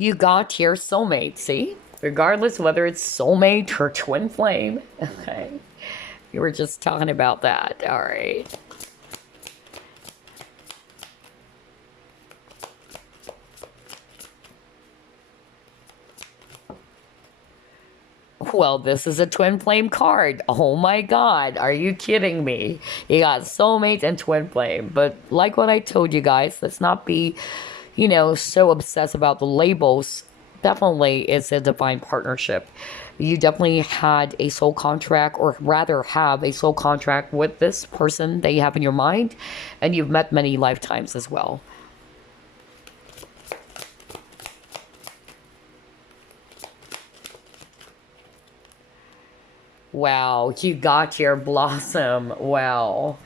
You got your soulmate, see? Regardless whether it's soulmate or twin flame. Okay. You were just talking about that. All right. Well, this is a twin flame card. Oh my God. Are you kidding me? You got soulmate and twin flame. But like what I told you guys, let's not be, so obsessed about the labels. Definitely it's a divine partnership. You definitely had a soul contract, or rather have a soul contract with this person that you have in your mind, and you've met many lifetimes as well. Wow, you got your blossom. Wow.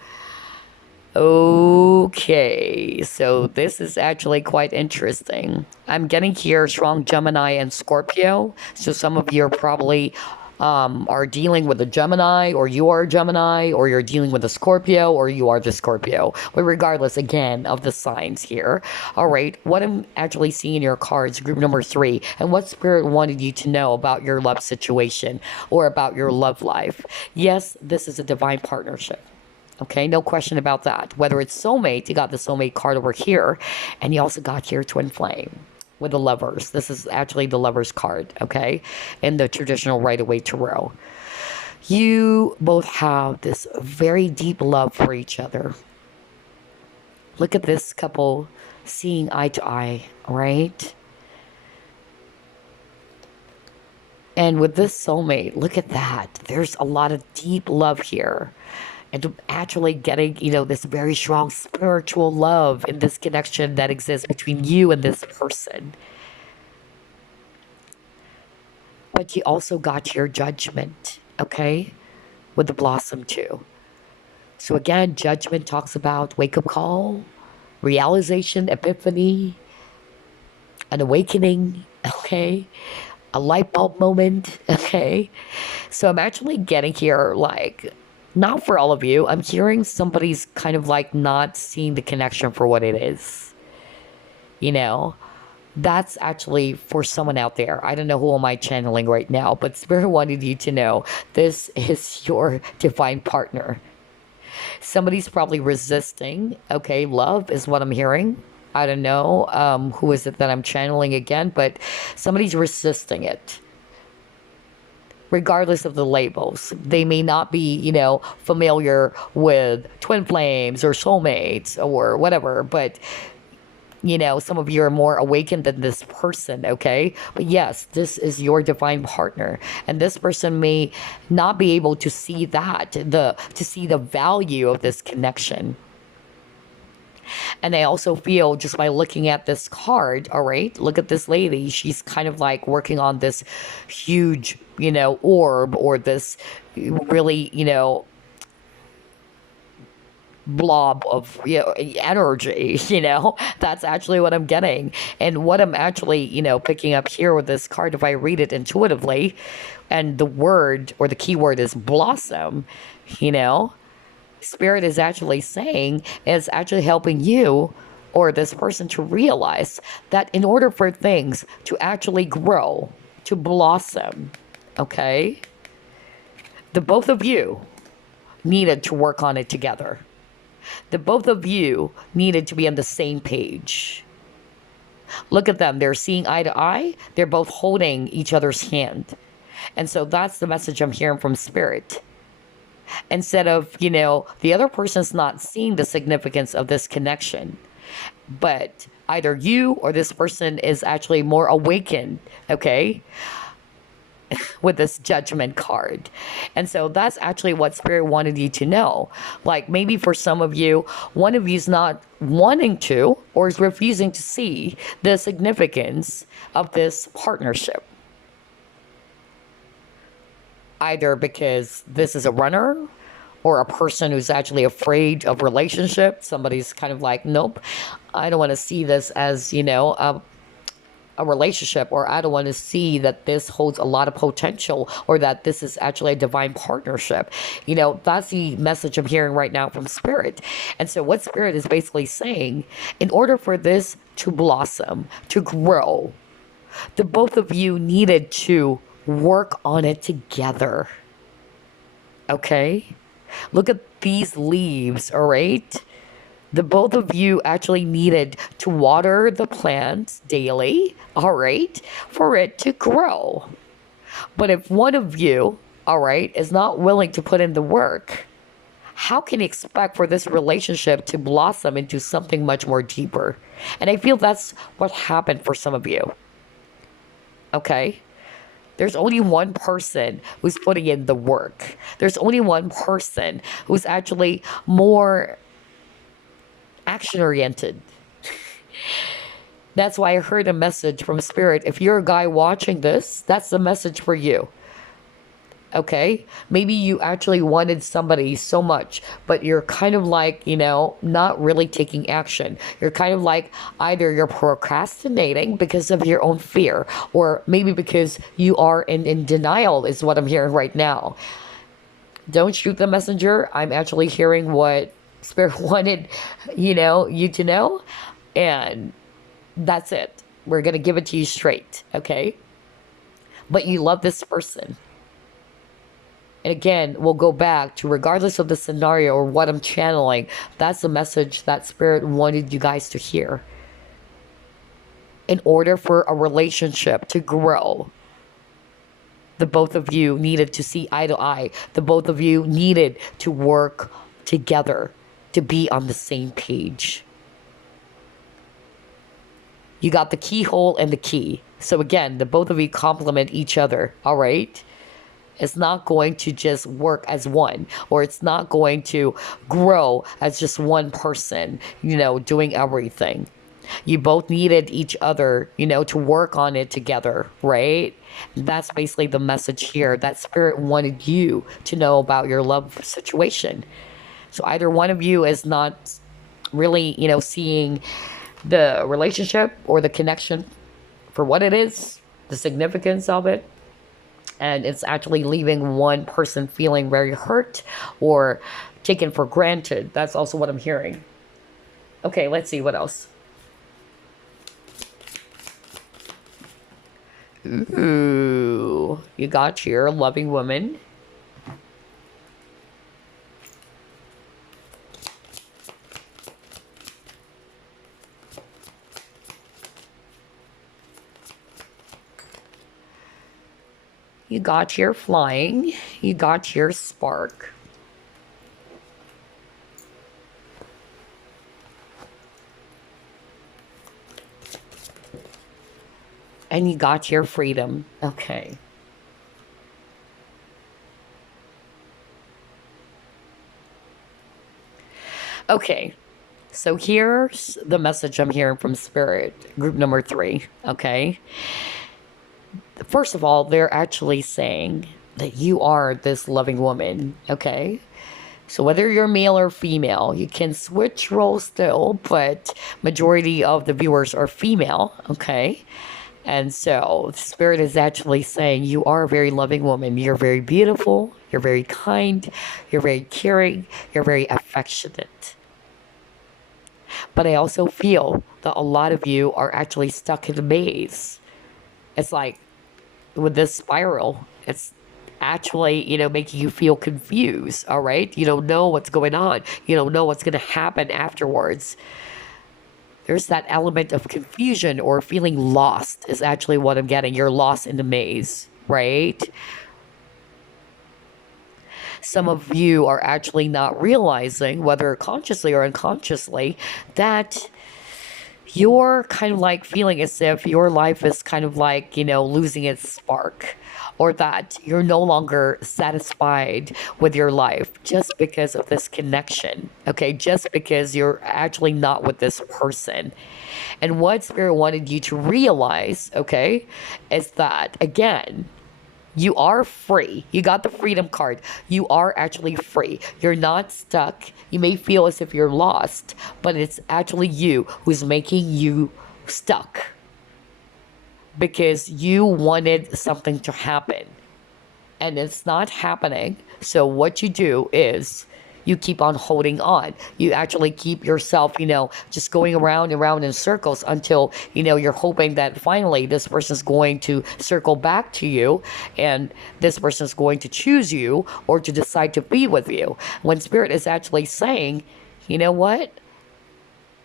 Okay, so this is actually quite interesting. I'm getting here strong Gemini and Scorpio. So some of you are probably are dealing with a Gemini, or you are a Gemini, or you're dealing with a Scorpio, or you are the Scorpio. But regardless, again, of the signs here. All right, what I'm actually seeing in your cards, group number 3, and what Spirit wanted you to know about your love situation or about your love life. Yes, this is a divine partnership. Okay, no question about that. Whether it's soulmate, you got the soulmate card over here, and you also got your twin flame with the lovers. This is actually the lovers card, okay, in the traditional Rider-Waite Tarot. You both have this very deep love for each other. Look at this couple seeing eye to eye, right? And with this soulmate, look at that. There's a lot of deep love here. And actually getting, this very strong spiritual love in this connection that exists between you and this person. But you also got your judgment, okay? With the blossom too. So again, judgment talks about wake up call, realization, epiphany, an awakening, okay? A light bulb moment, okay? So I'm actually getting here, like, not for all of you. I'm hearing somebody's kind of like not seeing the connection for what it is. You know, that's actually for someone out there. I don't know who am I channeling right now, but Spirit wanted you to know this is your divine partner. Somebody's probably resisting. Okay, love is what I'm hearing. I don't know who is it that I'm channeling again, but somebody's resisting it. Regardless of the labels, they may not be, familiar with twin flames or soulmates or whatever, but some of you are more awakened than this person, okay? But yes, this is your divine partner. And this person may not be able to see to see the value of this connection. And I also feel just by looking at this card, all right, look at this lady. She's kind of like working on this huge, orb or this really, blob of energy. That's actually what I'm getting. And what I'm actually picking up here with this card, if I read it intuitively, and the word or the keyword is blossom, Spirit is actually saying, is actually helping you or this person to realize that in order for things to actually grow, to blossom, okay, the both of you needed to work on it together. The both of you needed to be on the same page. Look at them. They're seeing eye to eye. They're both holding each other's hand. And so that's the message I'm hearing from Spirit. Instead of, the other person's not seeing the significance of this connection. But either you or this person is actually more awakened, okay, with this judgment card. And so that's actually what Spirit wanted you to know. Like maybe for some of you, one of you's not wanting to or is refusing to see the significance of this partnership. Either because this is a runner or a person who's actually afraid of relationship. Somebody's kind of like, nope, I don't want to see this as, a relationship, or I don't want to see that this holds a lot of potential, or that this is actually a divine partnership. That's the message I'm hearing right now from Spirit. And so what Spirit is basically saying, in order for this to blossom, to grow, the both of you needed to work on it together. Okay? Look at these leaves, all right? The both of you actually needed to water the plants daily, all right, for it to grow. But if one of you, all right, is not willing to put in the work, how can you expect for this relationship to blossom into something much more deeper? And I feel that's what happened for some of you. Okay? There's only one person who's putting in the work. There's only one person who's actually more action-oriented. That's why I heard a message from Spirit. If you're a guy watching this, that's the message for you. Okay? Maybe you actually wanted somebody so much, but you're kind of like, not really taking action. You're kind of like either you're procrastinating because of your own fear, or maybe because you are in denial is what I'm hearing right now. Don't shoot the messenger. I'm actually hearing what Spirit wanted, you to know. And that's it. We're going to give it to you straight, okay? But you love this person. And again, we'll go back to regardless of the scenario or what I'm channeling, that's the message that Spirit wanted you guys to hear. In order for a relationship to grow, the both of you needed to see eye to eye. The both of you needed to work together to be on the same page. You got the keyhole and the key. So again, the both of you complement each other, all right? It's not going to just work as one, or it's not going to grow as just one person, doing everything. You both needed each other, to work on it together, right? That's basically the message here. That spirit wanted you to know about your love situation. So either one of you is not really, seeing the relationship or the connection for what it is, the significance of it, and it's actually leaving one person feeling very hurt or taken for granted. That's also what I'm hearing. Okay, let's see what else. Ooh, you got your loving woman. You got your flying. You got your spark. And you got your freedom. Okay. Okay. So here's the message I'm hearing from Spirit, group number 3. Okay. First of all, they're actually saying that you are this loving woman. Okay. So whether you're male or female, you can switch roles still, but majority of the viewers are female. Okay. And so the Spirit is actually saying you are a very loving woman. You're very beautiful. You're very kind. You're very caring. You're very affectionate. But I also feel that a lot of you are actually stuck in a maze. It's like with this spiral, it's actually, making you feel confused, all right? You don't know what's going on. You don't know what's going to happen afterwards. There's that element of confusion or feeling lost is actually what I'm getting. You're lost in the maze, right? Some of you are actually not realizing, whether consciously or unconsciously, that you're kind of like feeling as if your life is kind of like, losing its spark, or that you're no longer satisfied with your life just because of this connection. Okay, just because you're actually not with this person. And what Spirit wanted you to realize, okay, is that again, you are free. You got the freedom card. You are actually free. You're not stuck. You may feel as if you're lost, but it's actually you who's making you stuck because you wanted something to happen and it's not happening. So what you do is you keep on holding on. You actually keep yourself, just going around and around in circles until, you're hoping that finally this person's going to circle back to you and this person's going to choose you or to decide to be with you. When Spirit is actually saying, you know what?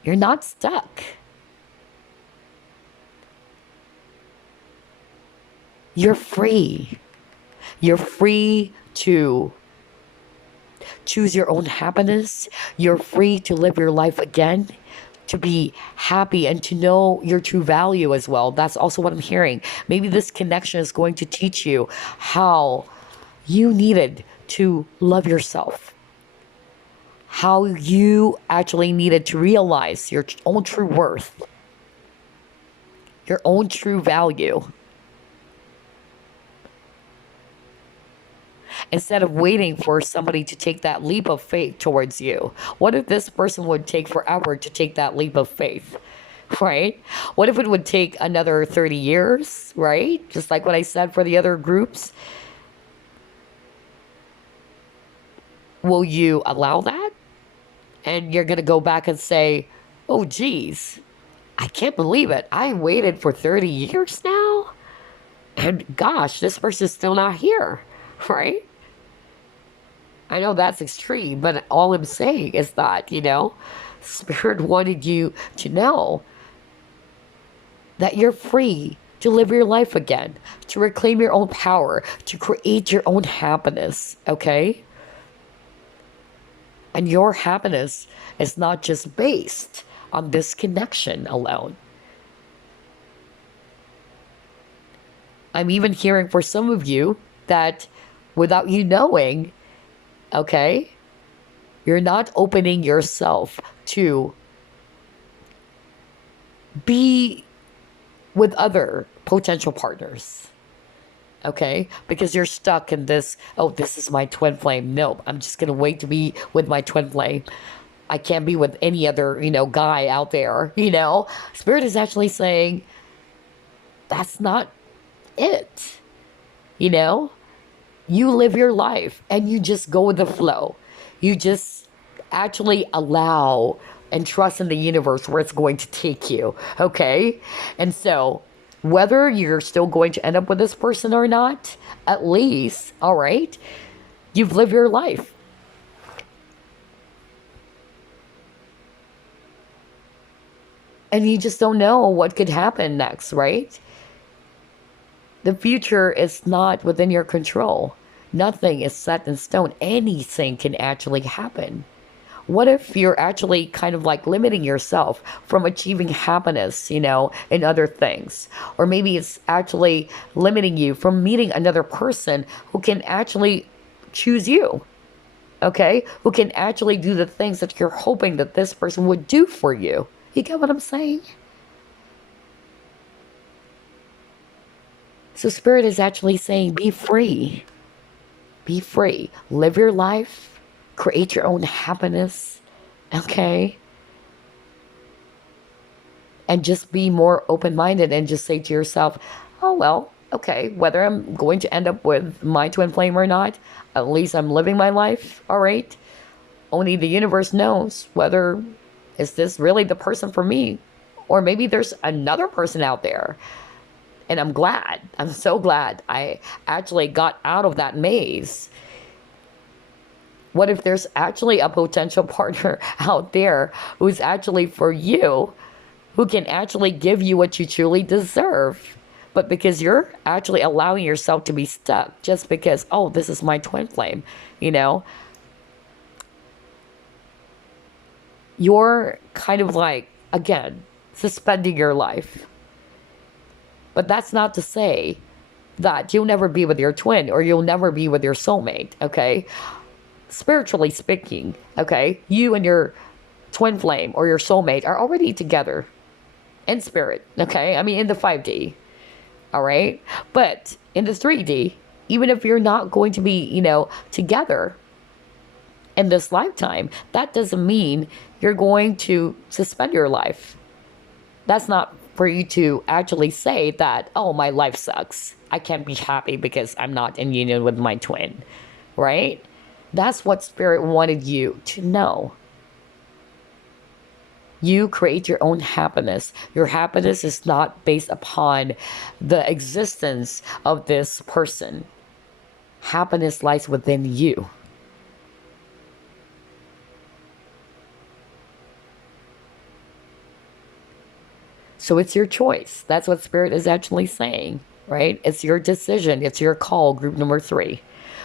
You're not stuck. You're free. You're free to choose your own happiness. You're free to live your life again, to be happy and to know your true value as well. That's also what I'm hearing. Maybe this connection is going to teach you how you needed to love yourself, how you actually needed to realize your own true worth, your own true value. Instead of waiting for somebody to take that leap of faith towards you. What if this person would take forever to take that leap of faith, right? What if it would take another 30 years, right? Just like what I said for the other groups. Will you allow that? And you're going to go back and say, oh, geez, I can't believe it. I waited for 30 years now. And gosh, this person's still not here, right? I know that's extreme, but all I'm saying is that, Spirit wanted you to know that you're free to live your life again, to reclaim your own power, to create your own happiness, okay? And your happiness is not just based on this connection alone. I'm even hearing for some of you that without you knowing, okay, you're not opening yourself to be with other potential partners. Okay? Because you're stuck in this, oh, this is my twin flame. Nope, I'm just going to wait to be with my twin flame. I can't be with any other, guy out there, Spirit is actually saying, that's not it. You live your life and you just go with the flow. You just actually allow and trust in the universe where it's going to take you. Okay? And so, whether you're still going to end up with this person or not, at least, all right, you've lived your life. And you just don't know what could happen next, right? The future is not within your control. Nothing is set in stone. Anything can actually happen. What if you're actually kind of like limiting yourself from achieving happiness, in other things? Or maybe it's actually limiting you from meeting another person who can actually choose you, okay? Who can actually do the things that you're hoping that this person would do for you. You get what I'm saying? So Spirit is actually saying, be free. Be free. Live your life. Create your own happiness. Okay? And just be more open-minded and just say to yourself, oh, well, okay, whether I'm going to end up with my twin flame or not, at least I'm living my life, all right? Only the universe knows whether is this really the person for me, or maybe there's another person out there. And I'm glad. I'm so glad I actually got out of that maze. What if there's actually a potential partner out there who's actually for you, who can actually give you what you truly deserve? But because you're actually allowing yourself to be stuck just because, oh, this is my twin flame, you're kind of like, again, suspending your life. But that's not to say that you'll never be with your twin or you'll never be with your soulmate, okay? Spiritually speaking, okay, you and your twin flame or your soulmate are already together in spirit, okay? I mean, in the 5D, all right? But in the 3D, even if you're not going to be, together in this lifetime, that doesn't mean you're going to suspend your life. That's not for you to actually say that, oh, my life sucks. I can't be happy because I'm not in union with my twin, right? That's what Spirit wanted you to know. You create your own happiness. Your happiness is not based upon the existence of this person. Happiness lies within you. So it's your choice. That's what Spirit is actually saying, right? It's your decision. It's your call, group number 3.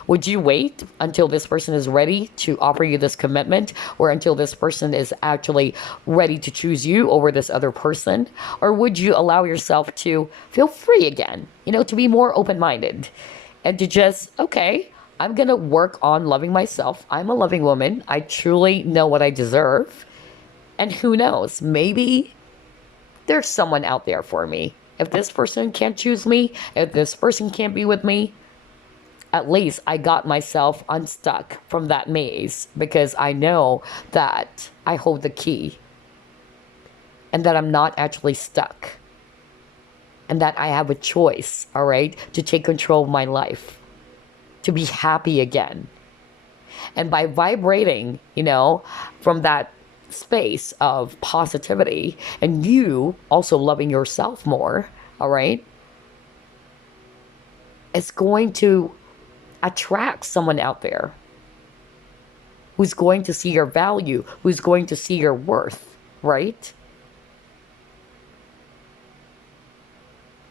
Would you wait until this person is ready to offer you this commitment, or until this person is actually ready to choose you over this other person? Or would you allow yourself to feel free again, to be more open-minded and to just, okay, I'm going to work on loving myself. I'm a loving woman. I truly know what I deserve. And who knows, maybe there's someone out there for me. If this person can't choose me, if this person can't be with me, at least I got myself unstuck from that maze, because I know that I hold the key and that I'm not actually stuck and that I have a choice, all right, to take control of my life, to be happy again. And by vibrating, from that space of positivity and you also loving yourself more, all right, it's going to attract someone out there who's going to see your value, who's going to see your worth, right?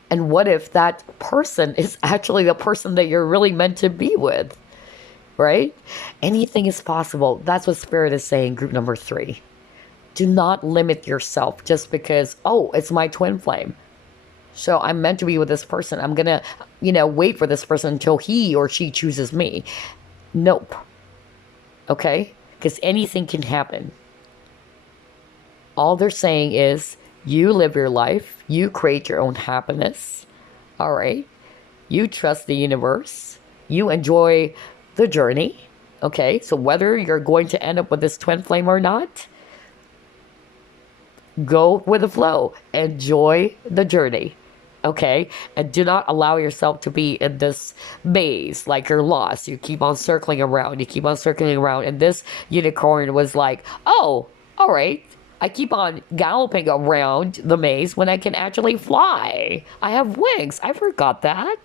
And what if that person is actually the person that you're really meant to be with, right? Anything is possible. That's what Spirit is saying, group number 3. Do not limit yourself just because, oh, it's my twin flame, so I'm meant to be with this person. I'm going to, wait for this person until he or she chooses me. Nope. Okay? Because anything can happen. All they're saying is You live your life. You create your own happiness. All right. You trust the universe. You enjoy the journey. Okay. So whether you're going to end up with this twin flame or not, go with the flow. Enjoy the journey. Okay. And do not allow yourself to be in this maze like you're lost. You keep on circling around. You keep on circling around. And this unicorn was like, oh, all right. I keep on galloping around the maze when I can actually fly. I have wings. I forgot that.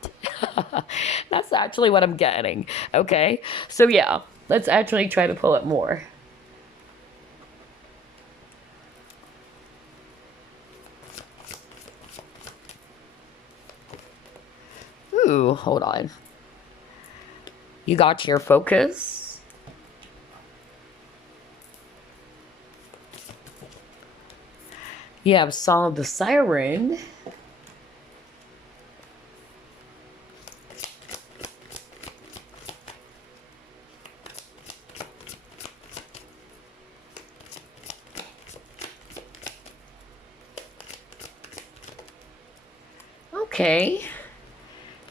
That's actually what I'm getting. Okay. So yeah, let's actually try to pull it more. Ooh, hold on. You got your focus. You have Song of the Siren. Okay.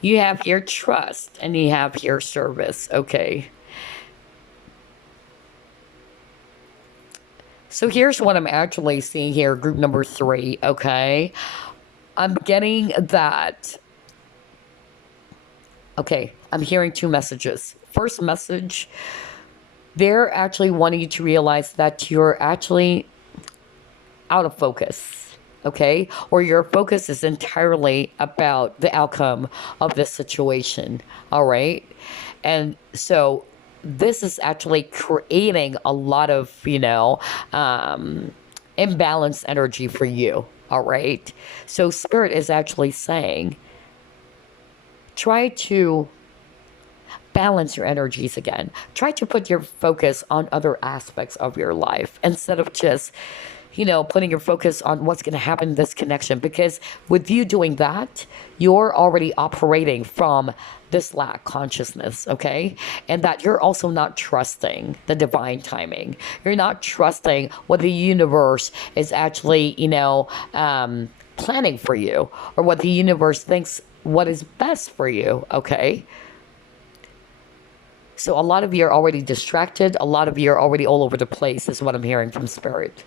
You have your trust and you have your service. Okay. So here's what I'm actually seeing here, group number 3. Okay. I'm getting that. Okay. I'm hearing 2 messages. First message, they're actually wanting you to realize that you're actually out of focus. Okay, or your focus is entirely about the outcome of this situation. All right, and so this is actually creating a lot of imbalanced energy for you. All right, so spirit is actually saying try to balance your energies again. Try to put your focus on other aspects of your life instead of just putting your focus on what's going to happen in this connection. Because with you doing that, you're already operating from this lack consciousness, okay? And that you're also not trusting the divine timing. You're not trusting what the universe is actually, planning for you, or what the universe thinks what is best for you, okay? So a lot of you are already distracted. A lot of you are already all over the place, is what I'm hearing from spirit.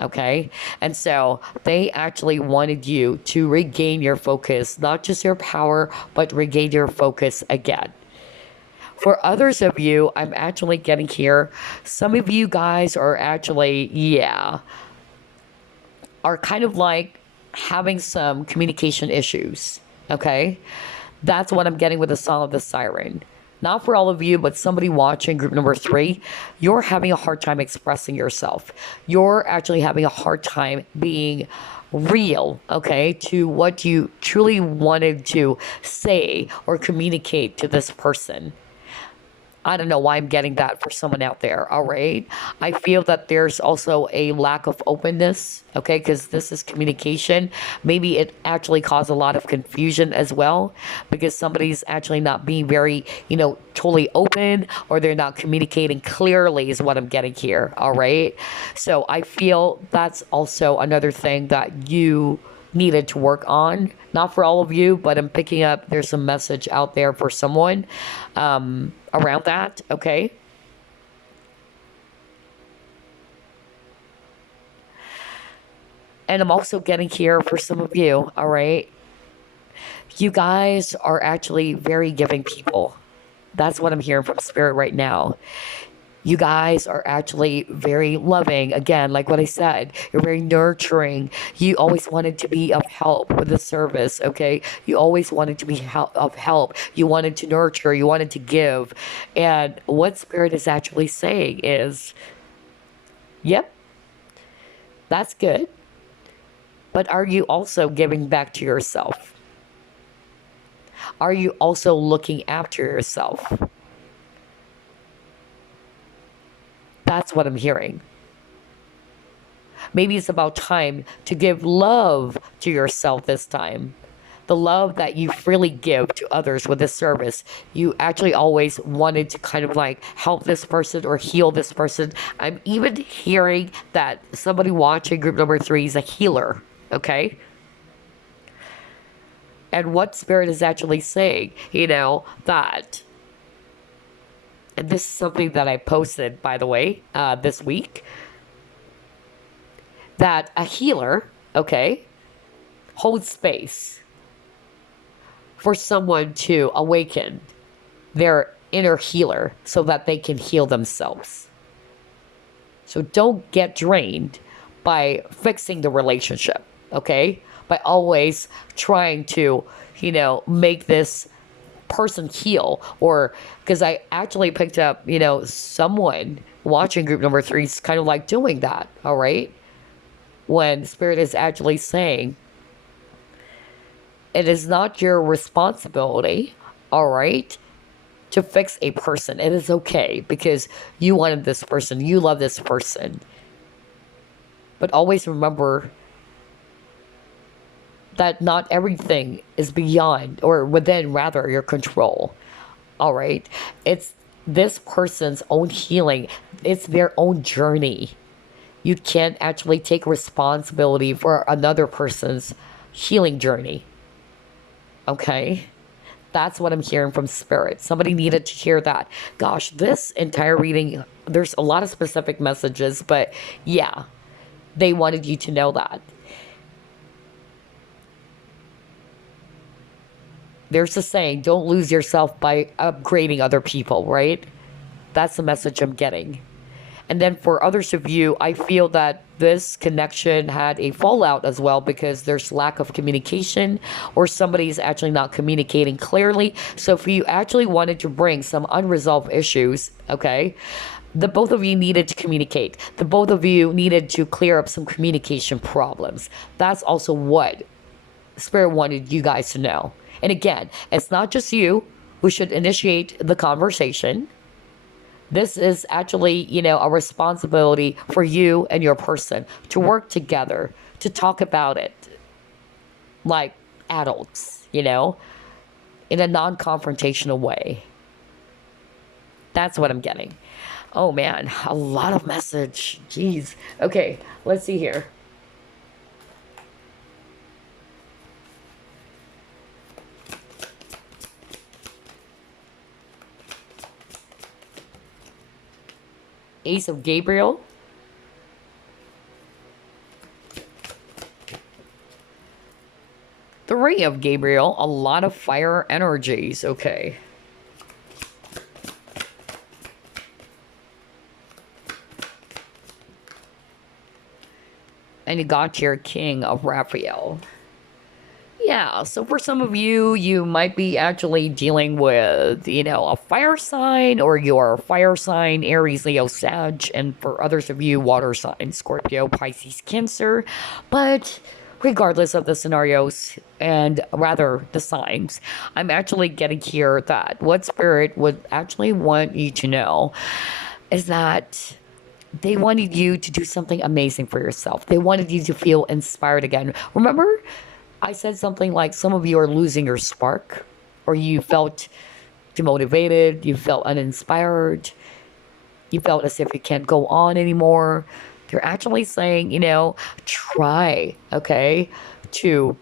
Okay. And so they actually wanted you to regain your focus, not just your power, but regain your focus again. For others of you, I'm actually getting here. Some of you guys are actually, are kind of like having some communication issues. Okay. That's what I'm getting with the Song of the Siren. Not for all of you, but somebody watching group number 3, you're having a hard time expressing yourself. You're actually having a hard time being real, okay, to what you truly wanted to say or communicate to this person. I don't know why I'm getting that for someone out there, all right? I feel that there's also a lack of openness, okay, because this is communication. Maybe it actually caused a lot of confusion as well, because somebody's actually not being very, totally open, or they're not communicating clearly is what I'm getting here, all right? So I feel that's also another thing that you needed to work on. Not for all of you, but I'm picking up there's some message out there for someone around that, okay? And I'm also getting here for some of you, all right? You guys are actually very giving people. That's what I'm hearing from spirit right now. You guys are actually very loving. Again, like what I said, you're very nurturing. You always wanted to be of help with the service, okay? You always wanted to be of help. You wanted to nurture. You wanted to give. And what spirit is actually saying is, yep, that's good. But are you also giving back to yourself? Are you also looking after yourself? That's what I'm hearing. Maybe it's about time to give love to yourself this time. the love that you freely give to others with this service, you actually always wanted to kind of like help this person or heal this person. I'm even hearing that somebody watching group number 3 is a healer, okay? And what Spirit is actually saying, that, and this is something that I posted, by the way, this week, that a healer, okay, holds space for someone to awaken their inner healer so that they can heal themselves. So don't get drained by fixing the relationship, okay? By always trying to, make this person heal. Or because I actually picked up, someone watching group number 3 is kind of like doing that, all right? When Spirit is actually saying, it is not your responsibility, all right, to fix a person. It is okay because you wanted this person, you love this person. But always remember that not everything is beyond or within, rather, your control, all right? It's this person's own healing. It's their own journey. You can't actually take responsibility for another person's healing journey. Okay, that's what I'm hearing from Spirit. Somebody needed to hear that. Gosh, this entire reading, there's a lot of specific messages, but yeah, they wanted you to know that. There's a saying, don't lose yourself by upgrading other people, right? That's the message I'm getting. And then for others of you, I feel that this connection had a fallout as well because there's lack of communication or somebody's actually not communicating clearly. So if you actually wanted to bring some unresolved issues, okay, the both of you needed to communicate. The both of you needed to clear up some communication problems. That's also what Spirit wanted you guys to know. And again, it's not just you who should initiate the conversation. This is actually, a responsibility for you and your person to work together, to talk about it like adults, in a non-confrontational way. That's what I'm getting. Oh man, a lot of message. Jeez. Okay, let's see here. Ace of Gabriel. Three of Gabriel. A lot of fire energies. Okay. And you got your King of Raphael. Yeah, so for some of you, you might be actually dealing with, a fire sign, or your fire sign, Aries, Leo, Sag, and for others of you, water sign, Scorpio, Pisces, Cancer. But regardless of the scenarios, and rather the signs, I'm actually getting here that what Spirit would actually want you to know is that they wanted you to do something amazing for yourself. They wanted you to feel inspired again. Remember, I said something like some of you are losing your spark, or you felt demotivated, you felt uninspired, you felt as if you can't go on anymore. They're actually saying, try, okay, to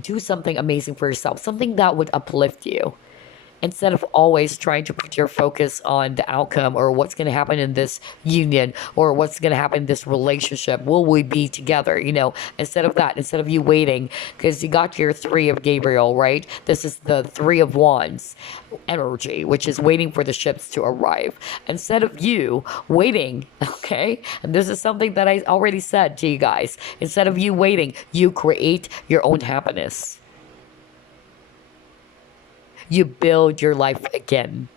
do something amazing for yourself, something that would uplift you. Instead of always trying to put your focus on the outcome or what's going to happen in this union or what's going to happen in this relationship. Will we be together? Instead of that, instead of you waiting, because you got your Three of Gabriel, right? This is the Three of Wands energy, which is waiting for the ships to arrive. Instead of you waiting, okay? And this is something that I already said to you guys. Instead of you waiting, you create your own happiness. You build your life again.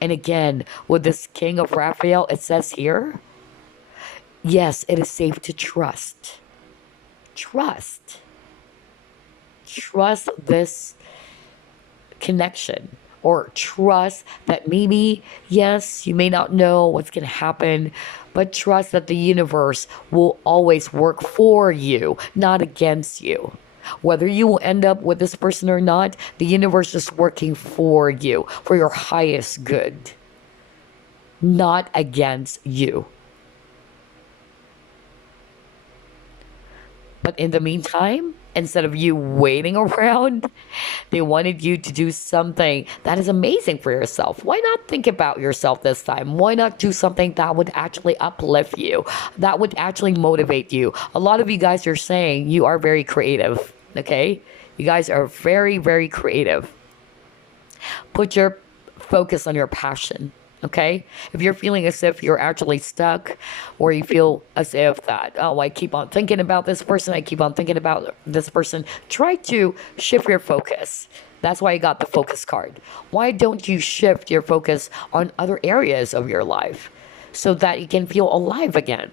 And again, with this King of Raphael, it says here, yes, it is safe to trust. Trust. Trust this connection or trust that maybe, yes, you may not know what's going to happen, but trust that the universe will always work for you, not against you. Whether you will end up with this person or not, the universe is working for you, for your highest good, not against you. But in the meantime, instead of you waiting around, they wanted you to do something that is amazing for yourself. Why not think about yourself this time? Why not do something that would actually uplift you, that would actually motivate you? A lot of you guys are saying you are very creative, okay? You guys are very, very creative. Put your focus on your passion. Okay, if you're feeling as if you're actually stuck, or you feel as if that, oh, I keep on thinking about this person, I keep on thinking about this person, try to shift your focus. That's why I got the focus card. Why don't you shift your focus on other areas of your life so that you can feel alive again?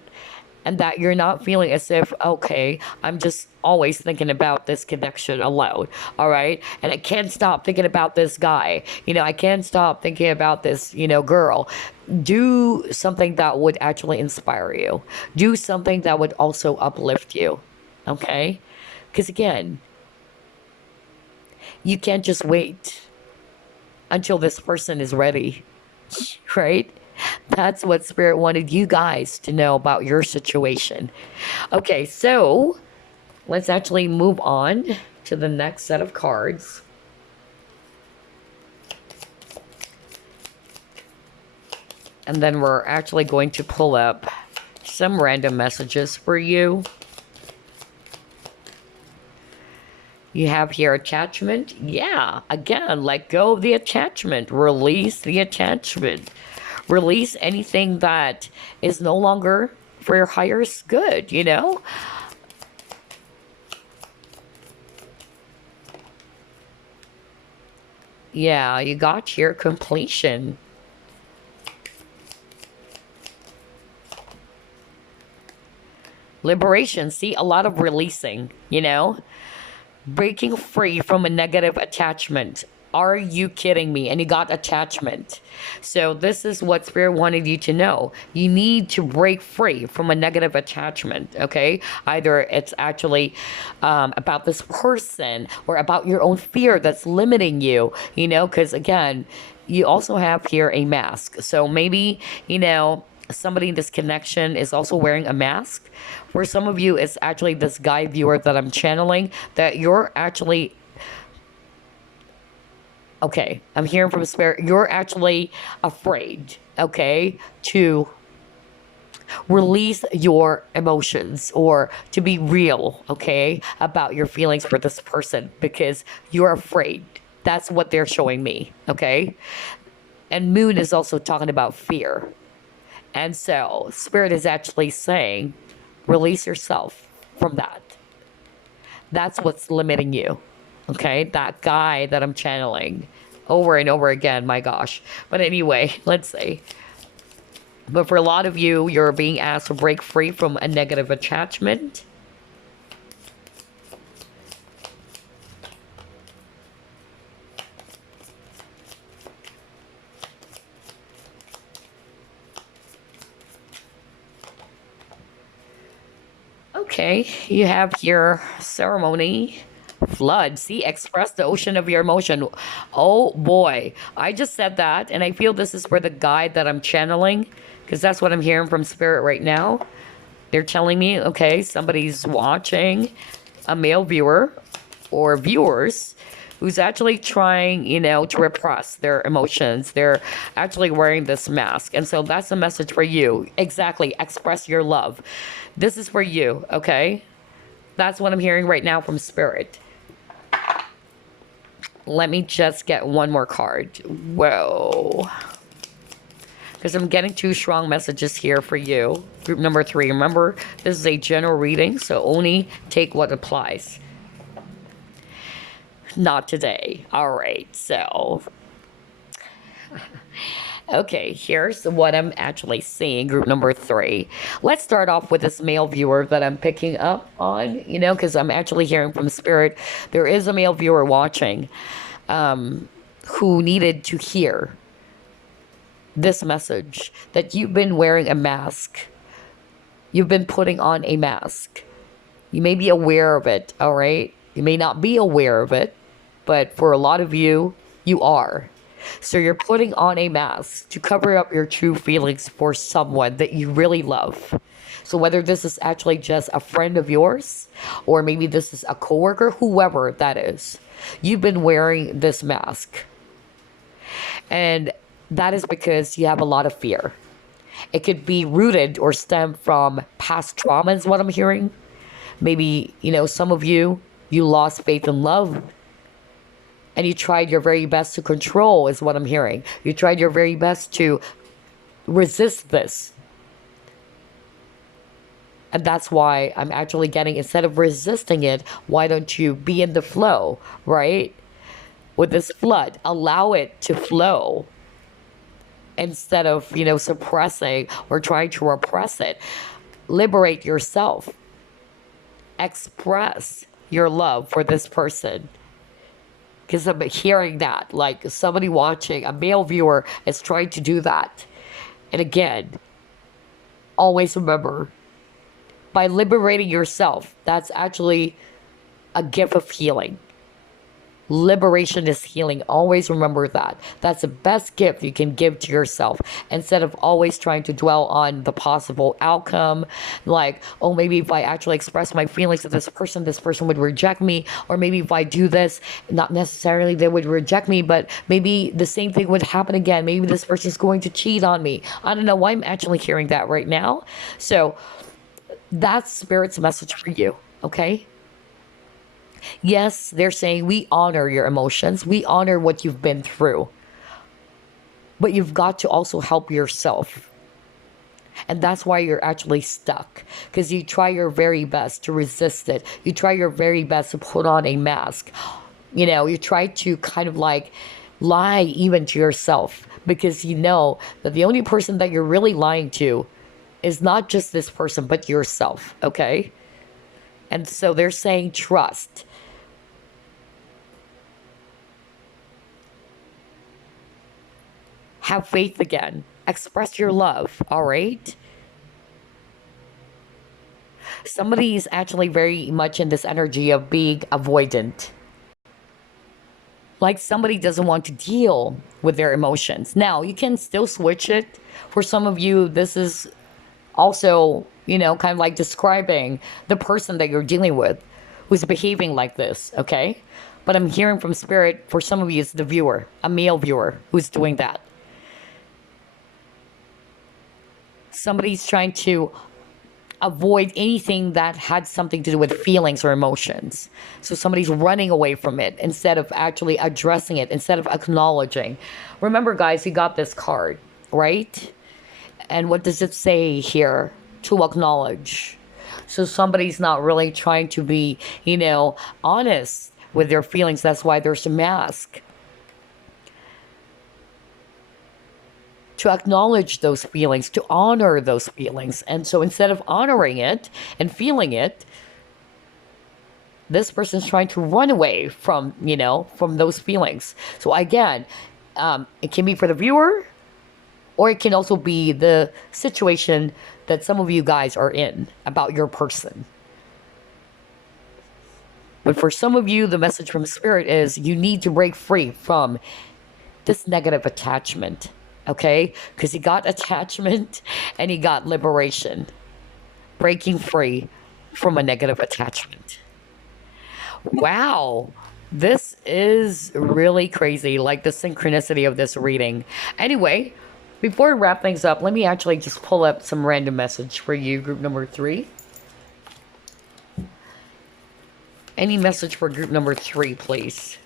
And that you're not feeling as if, okay, I'm just always thinking about this connection alone, all right? And I can't stop thinking about this guy. I can't stop thinking about this, girl. Do something that would actually inspire you. Do something that would also uplift you, okay? Because again, you can't just wait until this person is ready, right? That's what Spirit wanted you guys to know about your situation. Okay, so let's actually move on to the next set of cards. And then we're actually going to pull up some random messages for you. You have here attachment. Yeah, again, let go of the attachment. Release the attachment. Release anything that is no longer for your highest good, Yeah, you got your completion. Liberation. See, a lot of releasing, Breaking free from a negative attachment. Are you kidding me? And you got attachment. So this is what Spirit wanted you to know. You need to break free from a negative attachment, okay? Either it's actually about this person or about your own fear that's limiting you, because again, you also have here a mask. So maybe, somebody in this connection is also wearing a mask. For some of you, it's actually this guy viewer that I'm channeling that you're actually... Okay, I'm hearing from Spirit. You're actually afraid, okay, to release your emotions or to be real, okay, about your feelings for this person because you're afraid. That's what they're showing me, okay? And Moon is also talking about fear. And so Spirit is actually saying, release yourself from that. That's what's limiting you. Okay, that guy that I'm channeling over and over again, my gosh. But anyway, let's see. But for a lot of you, you're being asked to break free from a negative attachment. Okay, you have your ceremony. Flood. See, express the ocean of your emotion. Oh boy, I just said that, and I feel this is for the guide that I'm channeling, because that's what I'm hearing from Spirit right now. They're telling me, okay, somebody's watching, a male viewer or viewers who's actually trying, to repress their emotions. They're actually wearing this mask. And so that's a message for you. Exactly. Express your love. This is for you, okay? That's what I'm hearing right now from Spirit. Let me just get one more card. Whoa. Because I'm getting two strong messages here for you. Group number 3. Remember, this is a general reading, so only take what applies. Not today. All right, so... Okay, here's what I'm actually seeing, group number 3. Let's start off with this male viewer that I'm picking up on, because I'm actually hearing from Spirit. There is a male viewer watching. who needed to hear this message, that you've been wearing a mask. You've been putting on a mask. You may be aware of it, all right? You may not be aware of it, but for a lot of you, you are. So you're putting on a mask to cover up your true feelings for someone that you really love. So whether this is actually just a friend of yours, or maybe this is a coworker, whoever that is, you've been wearing this mask. And that is because you have a lot of fear. It could be rooted or stem from past trauma, is what I'm hearing. Maybe, some of you lost faith in love. And you tried your very best to control, is what I'm hearing. You tried your very best to resist this. And that's why I'm actually getting, instead of resisting it, why don't you be in the flow, right? With this flood, allow it to flow instead of, suppressing or trying to repress it. Liberate yourself. Express your love for this person. Because I'm hearing that, like somebody watching, a male viewer is trying to do that. And again, always remember, by liberating yourself, that's actually a gift of healing. Liberation is healing. Always remember that. That's the best gift you can give to yourself, instead of always trying to dwell on the possible outcome. Like, oh, maybe if I actually express my feelings to this person would reject me. Or maybe if I do this, not necessarily they would reject me, but maybe the same thing would happen again. Maybe this person's going to cheat on me. I don't know why I'm actually hearing that right now. So that's Spirit's message for you, okay? Yes, they're saying we honor your emotions. We honor what you've been through. But you've got to also help yourself. And that's why you're actually stuck. Because you try your very best to resist it. You try your very best to put on a mask. You try to kind of like lie even to yourself. Because you know that the only person that you're really lying to is not just this person, but yourself, okay? And so they're saying trust. Have faith again. Express your love, all right? Somebody is actually very much in this energy of being avoidant. Like somebody doesn't want to deal with their emotions. Now, you can still switch it. For some of you, this is also, kind of like describing the person that you're dealing with who's behaving like this, okay? But I'm hearing from Spirit, for some of you, it's the viewer, a male viewer who's doing that. Somebody's trying to avoid anything that had something to do with feelings or emotions. So somebody's running away from it instead of actually addressing it, instead of acknowledging. Remember, guys, you got this card, right? And what does it say here? To acknowledge. So somebody's not really trying to be, honest with their feelings. That's why there's a mask. To acknowledge those feelings, to honor those feelings. And so instead of honoring it and feeling it, this person's trying to run away from, from those feelings. So again, it can be for the viewer, or it can also be the situation that some of you guys are in about your person. But for some of you, the message from Spirit is you need to break free from this negative attachment. Okay? Because you got attachment and you got liberation. Breaking free from a negative attachment. Wow. This is really crazy. Like the synchronicity of this reading. Anyway, before we wrap things up, let me actually just pull up some random message for you, group number 3. Any message for group number 3, please.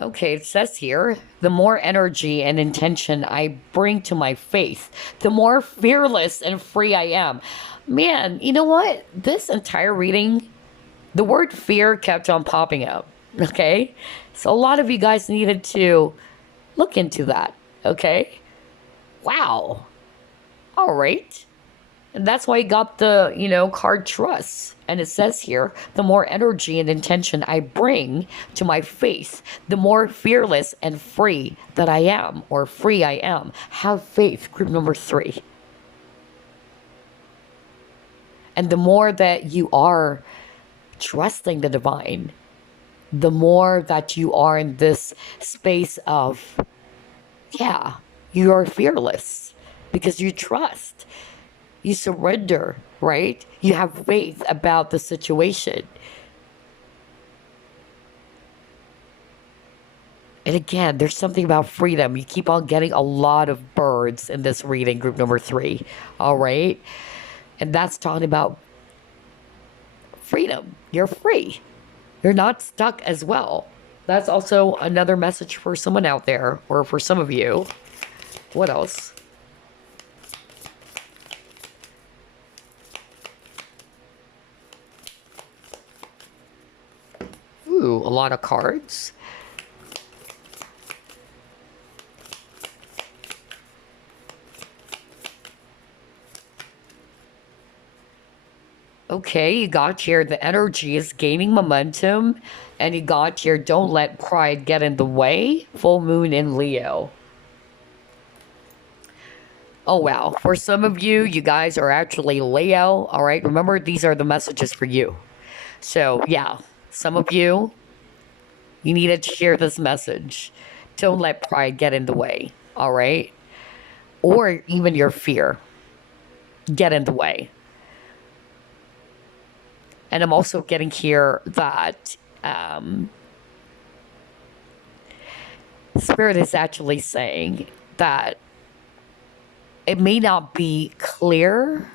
Okay, it says here, the more energy and intention I bring to my faith, the more fearless and free I am. Man, you know what? This entire reading, the word fear kept on popping up, okay? So a lot of you guys needed to look into that, okay? Wow. All right. And that's why I got the, card trust. And it says here, the more energy and intention I bring to my faith, the more fearless and free that I am, or free I am. Have faith, group number 3. And the more that you are trusting the divine, the more that you are in this space of, yeah, you are fearless because you trust, you surrender, right? You have faith about the situation. And again, there's something about freedom. You keep on getting a lot of birds in this reading, group number 3. All right. And that's talking about freedom. You're free. You're not stuck as well. That's also another message for someone out there, or for some of you. What else? Ooh, a lot of cards. Okay, you got here, the energy is gaining momentum. And you got here, don't let pride get in the way. Full moon in Leo. Oh, wow. For some of you, you guys are actually Leo. All right. Remember, these are the messages for you. So, yeah, some of you, you needed to hear this message. Don't let pride get in the way. All right. Or even your fear get in the way. And I'm also getting here that Spirit is actually saying that it may not be clear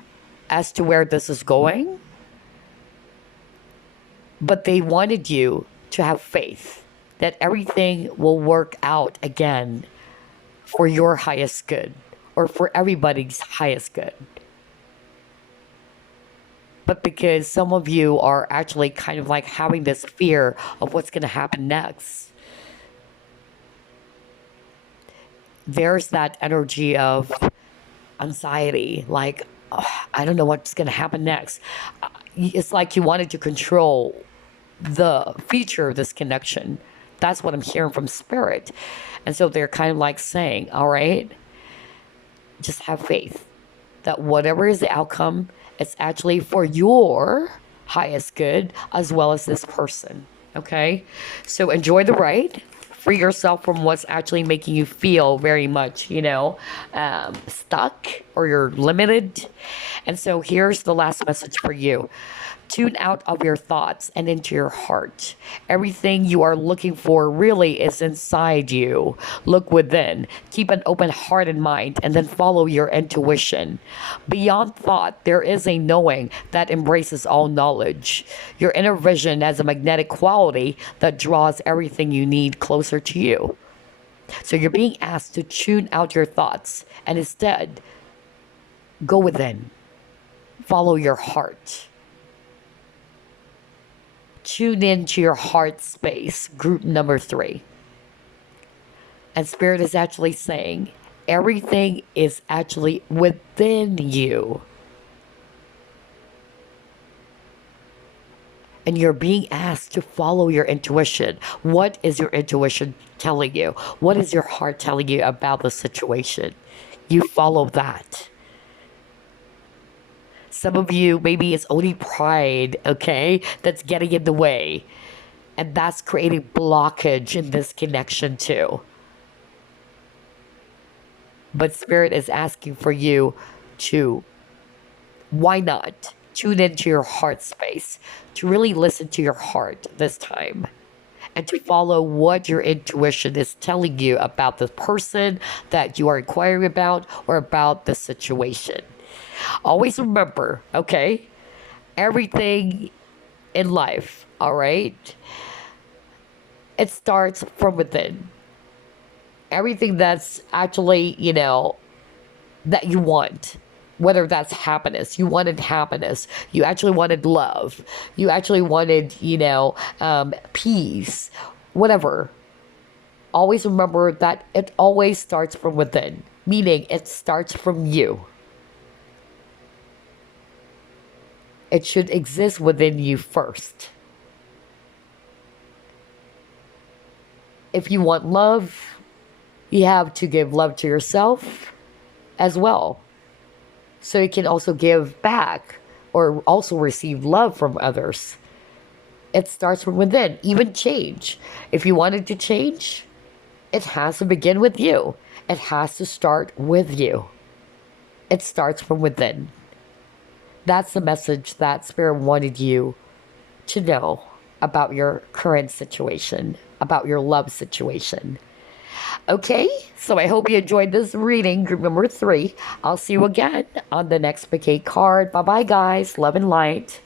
as to where this is going, but they wanted you to have faith that everything will work out again for your highest good, or for everybody's highest good. But because some of you are actually kind of like having this fear of what's going to happen next, there's that energy of anxiety, like, oh, I don't know what's going to happen next. It's like you wanted to control the future of this connection. That's what I'm hearing from Spirit. And so they're kind of like saying, all right, just have faith that whatever is the outcome, it's actually for your highest good as well as this person. Okay? So enjoy the ride. Free yourself from what's actually making you feel very much, stuck, or you're limited. And so here's the last message for you. Tune out of your thoughts and into your heart. Everything you are looking for really is inside you. Look within. Keep an open heart and mind, and then follow your intuition. Beyond thought, there is a knowing that embraces all knowledge. Your inner vision has a magnetic quality that draws everything you need closer to you. So you're being asked to tune out your thoughts and instead go within. Follow your heart. Tune into your heart space, group number 3. And Spirit is actually saying everything is actually within you. And you're being asked to follow your intuition. What is your intuition telling you? What is your heart telling you about the situation? You follow that. Some of you, maybe it's only pride, okay, that's getting in the way. And that's creating blockage in this connection too. But Spirit is asking for you to, why not, tune into your heart space, to really listen to your heart this time, and to follow what your intuition is telling you about the person that you are inquiring about, or about the situation. Always remember, okay, everything in life, all right, it starts from within. Everything that's actually, that you want, whether that's happiness, you wanted happiness, you actually wanted love, you actually wanted, peace, whatever. Always remember that it always starts from within, meaning it starts from you. It should exist within you first. If you want love, you have to give love to yourself as well. So you can also give back or also receive love from others. It starts from within. Even change. If you wanted to change, it has to begin with you. It has to start with you. It starts from within. That's the message that Spirit wanted you to know about your current situation, about your love situation. Okay, so I hope you enjoyed this reading, group number 3. I'll see you again on the next Bouquet card. Bye bye, guys. Love and light.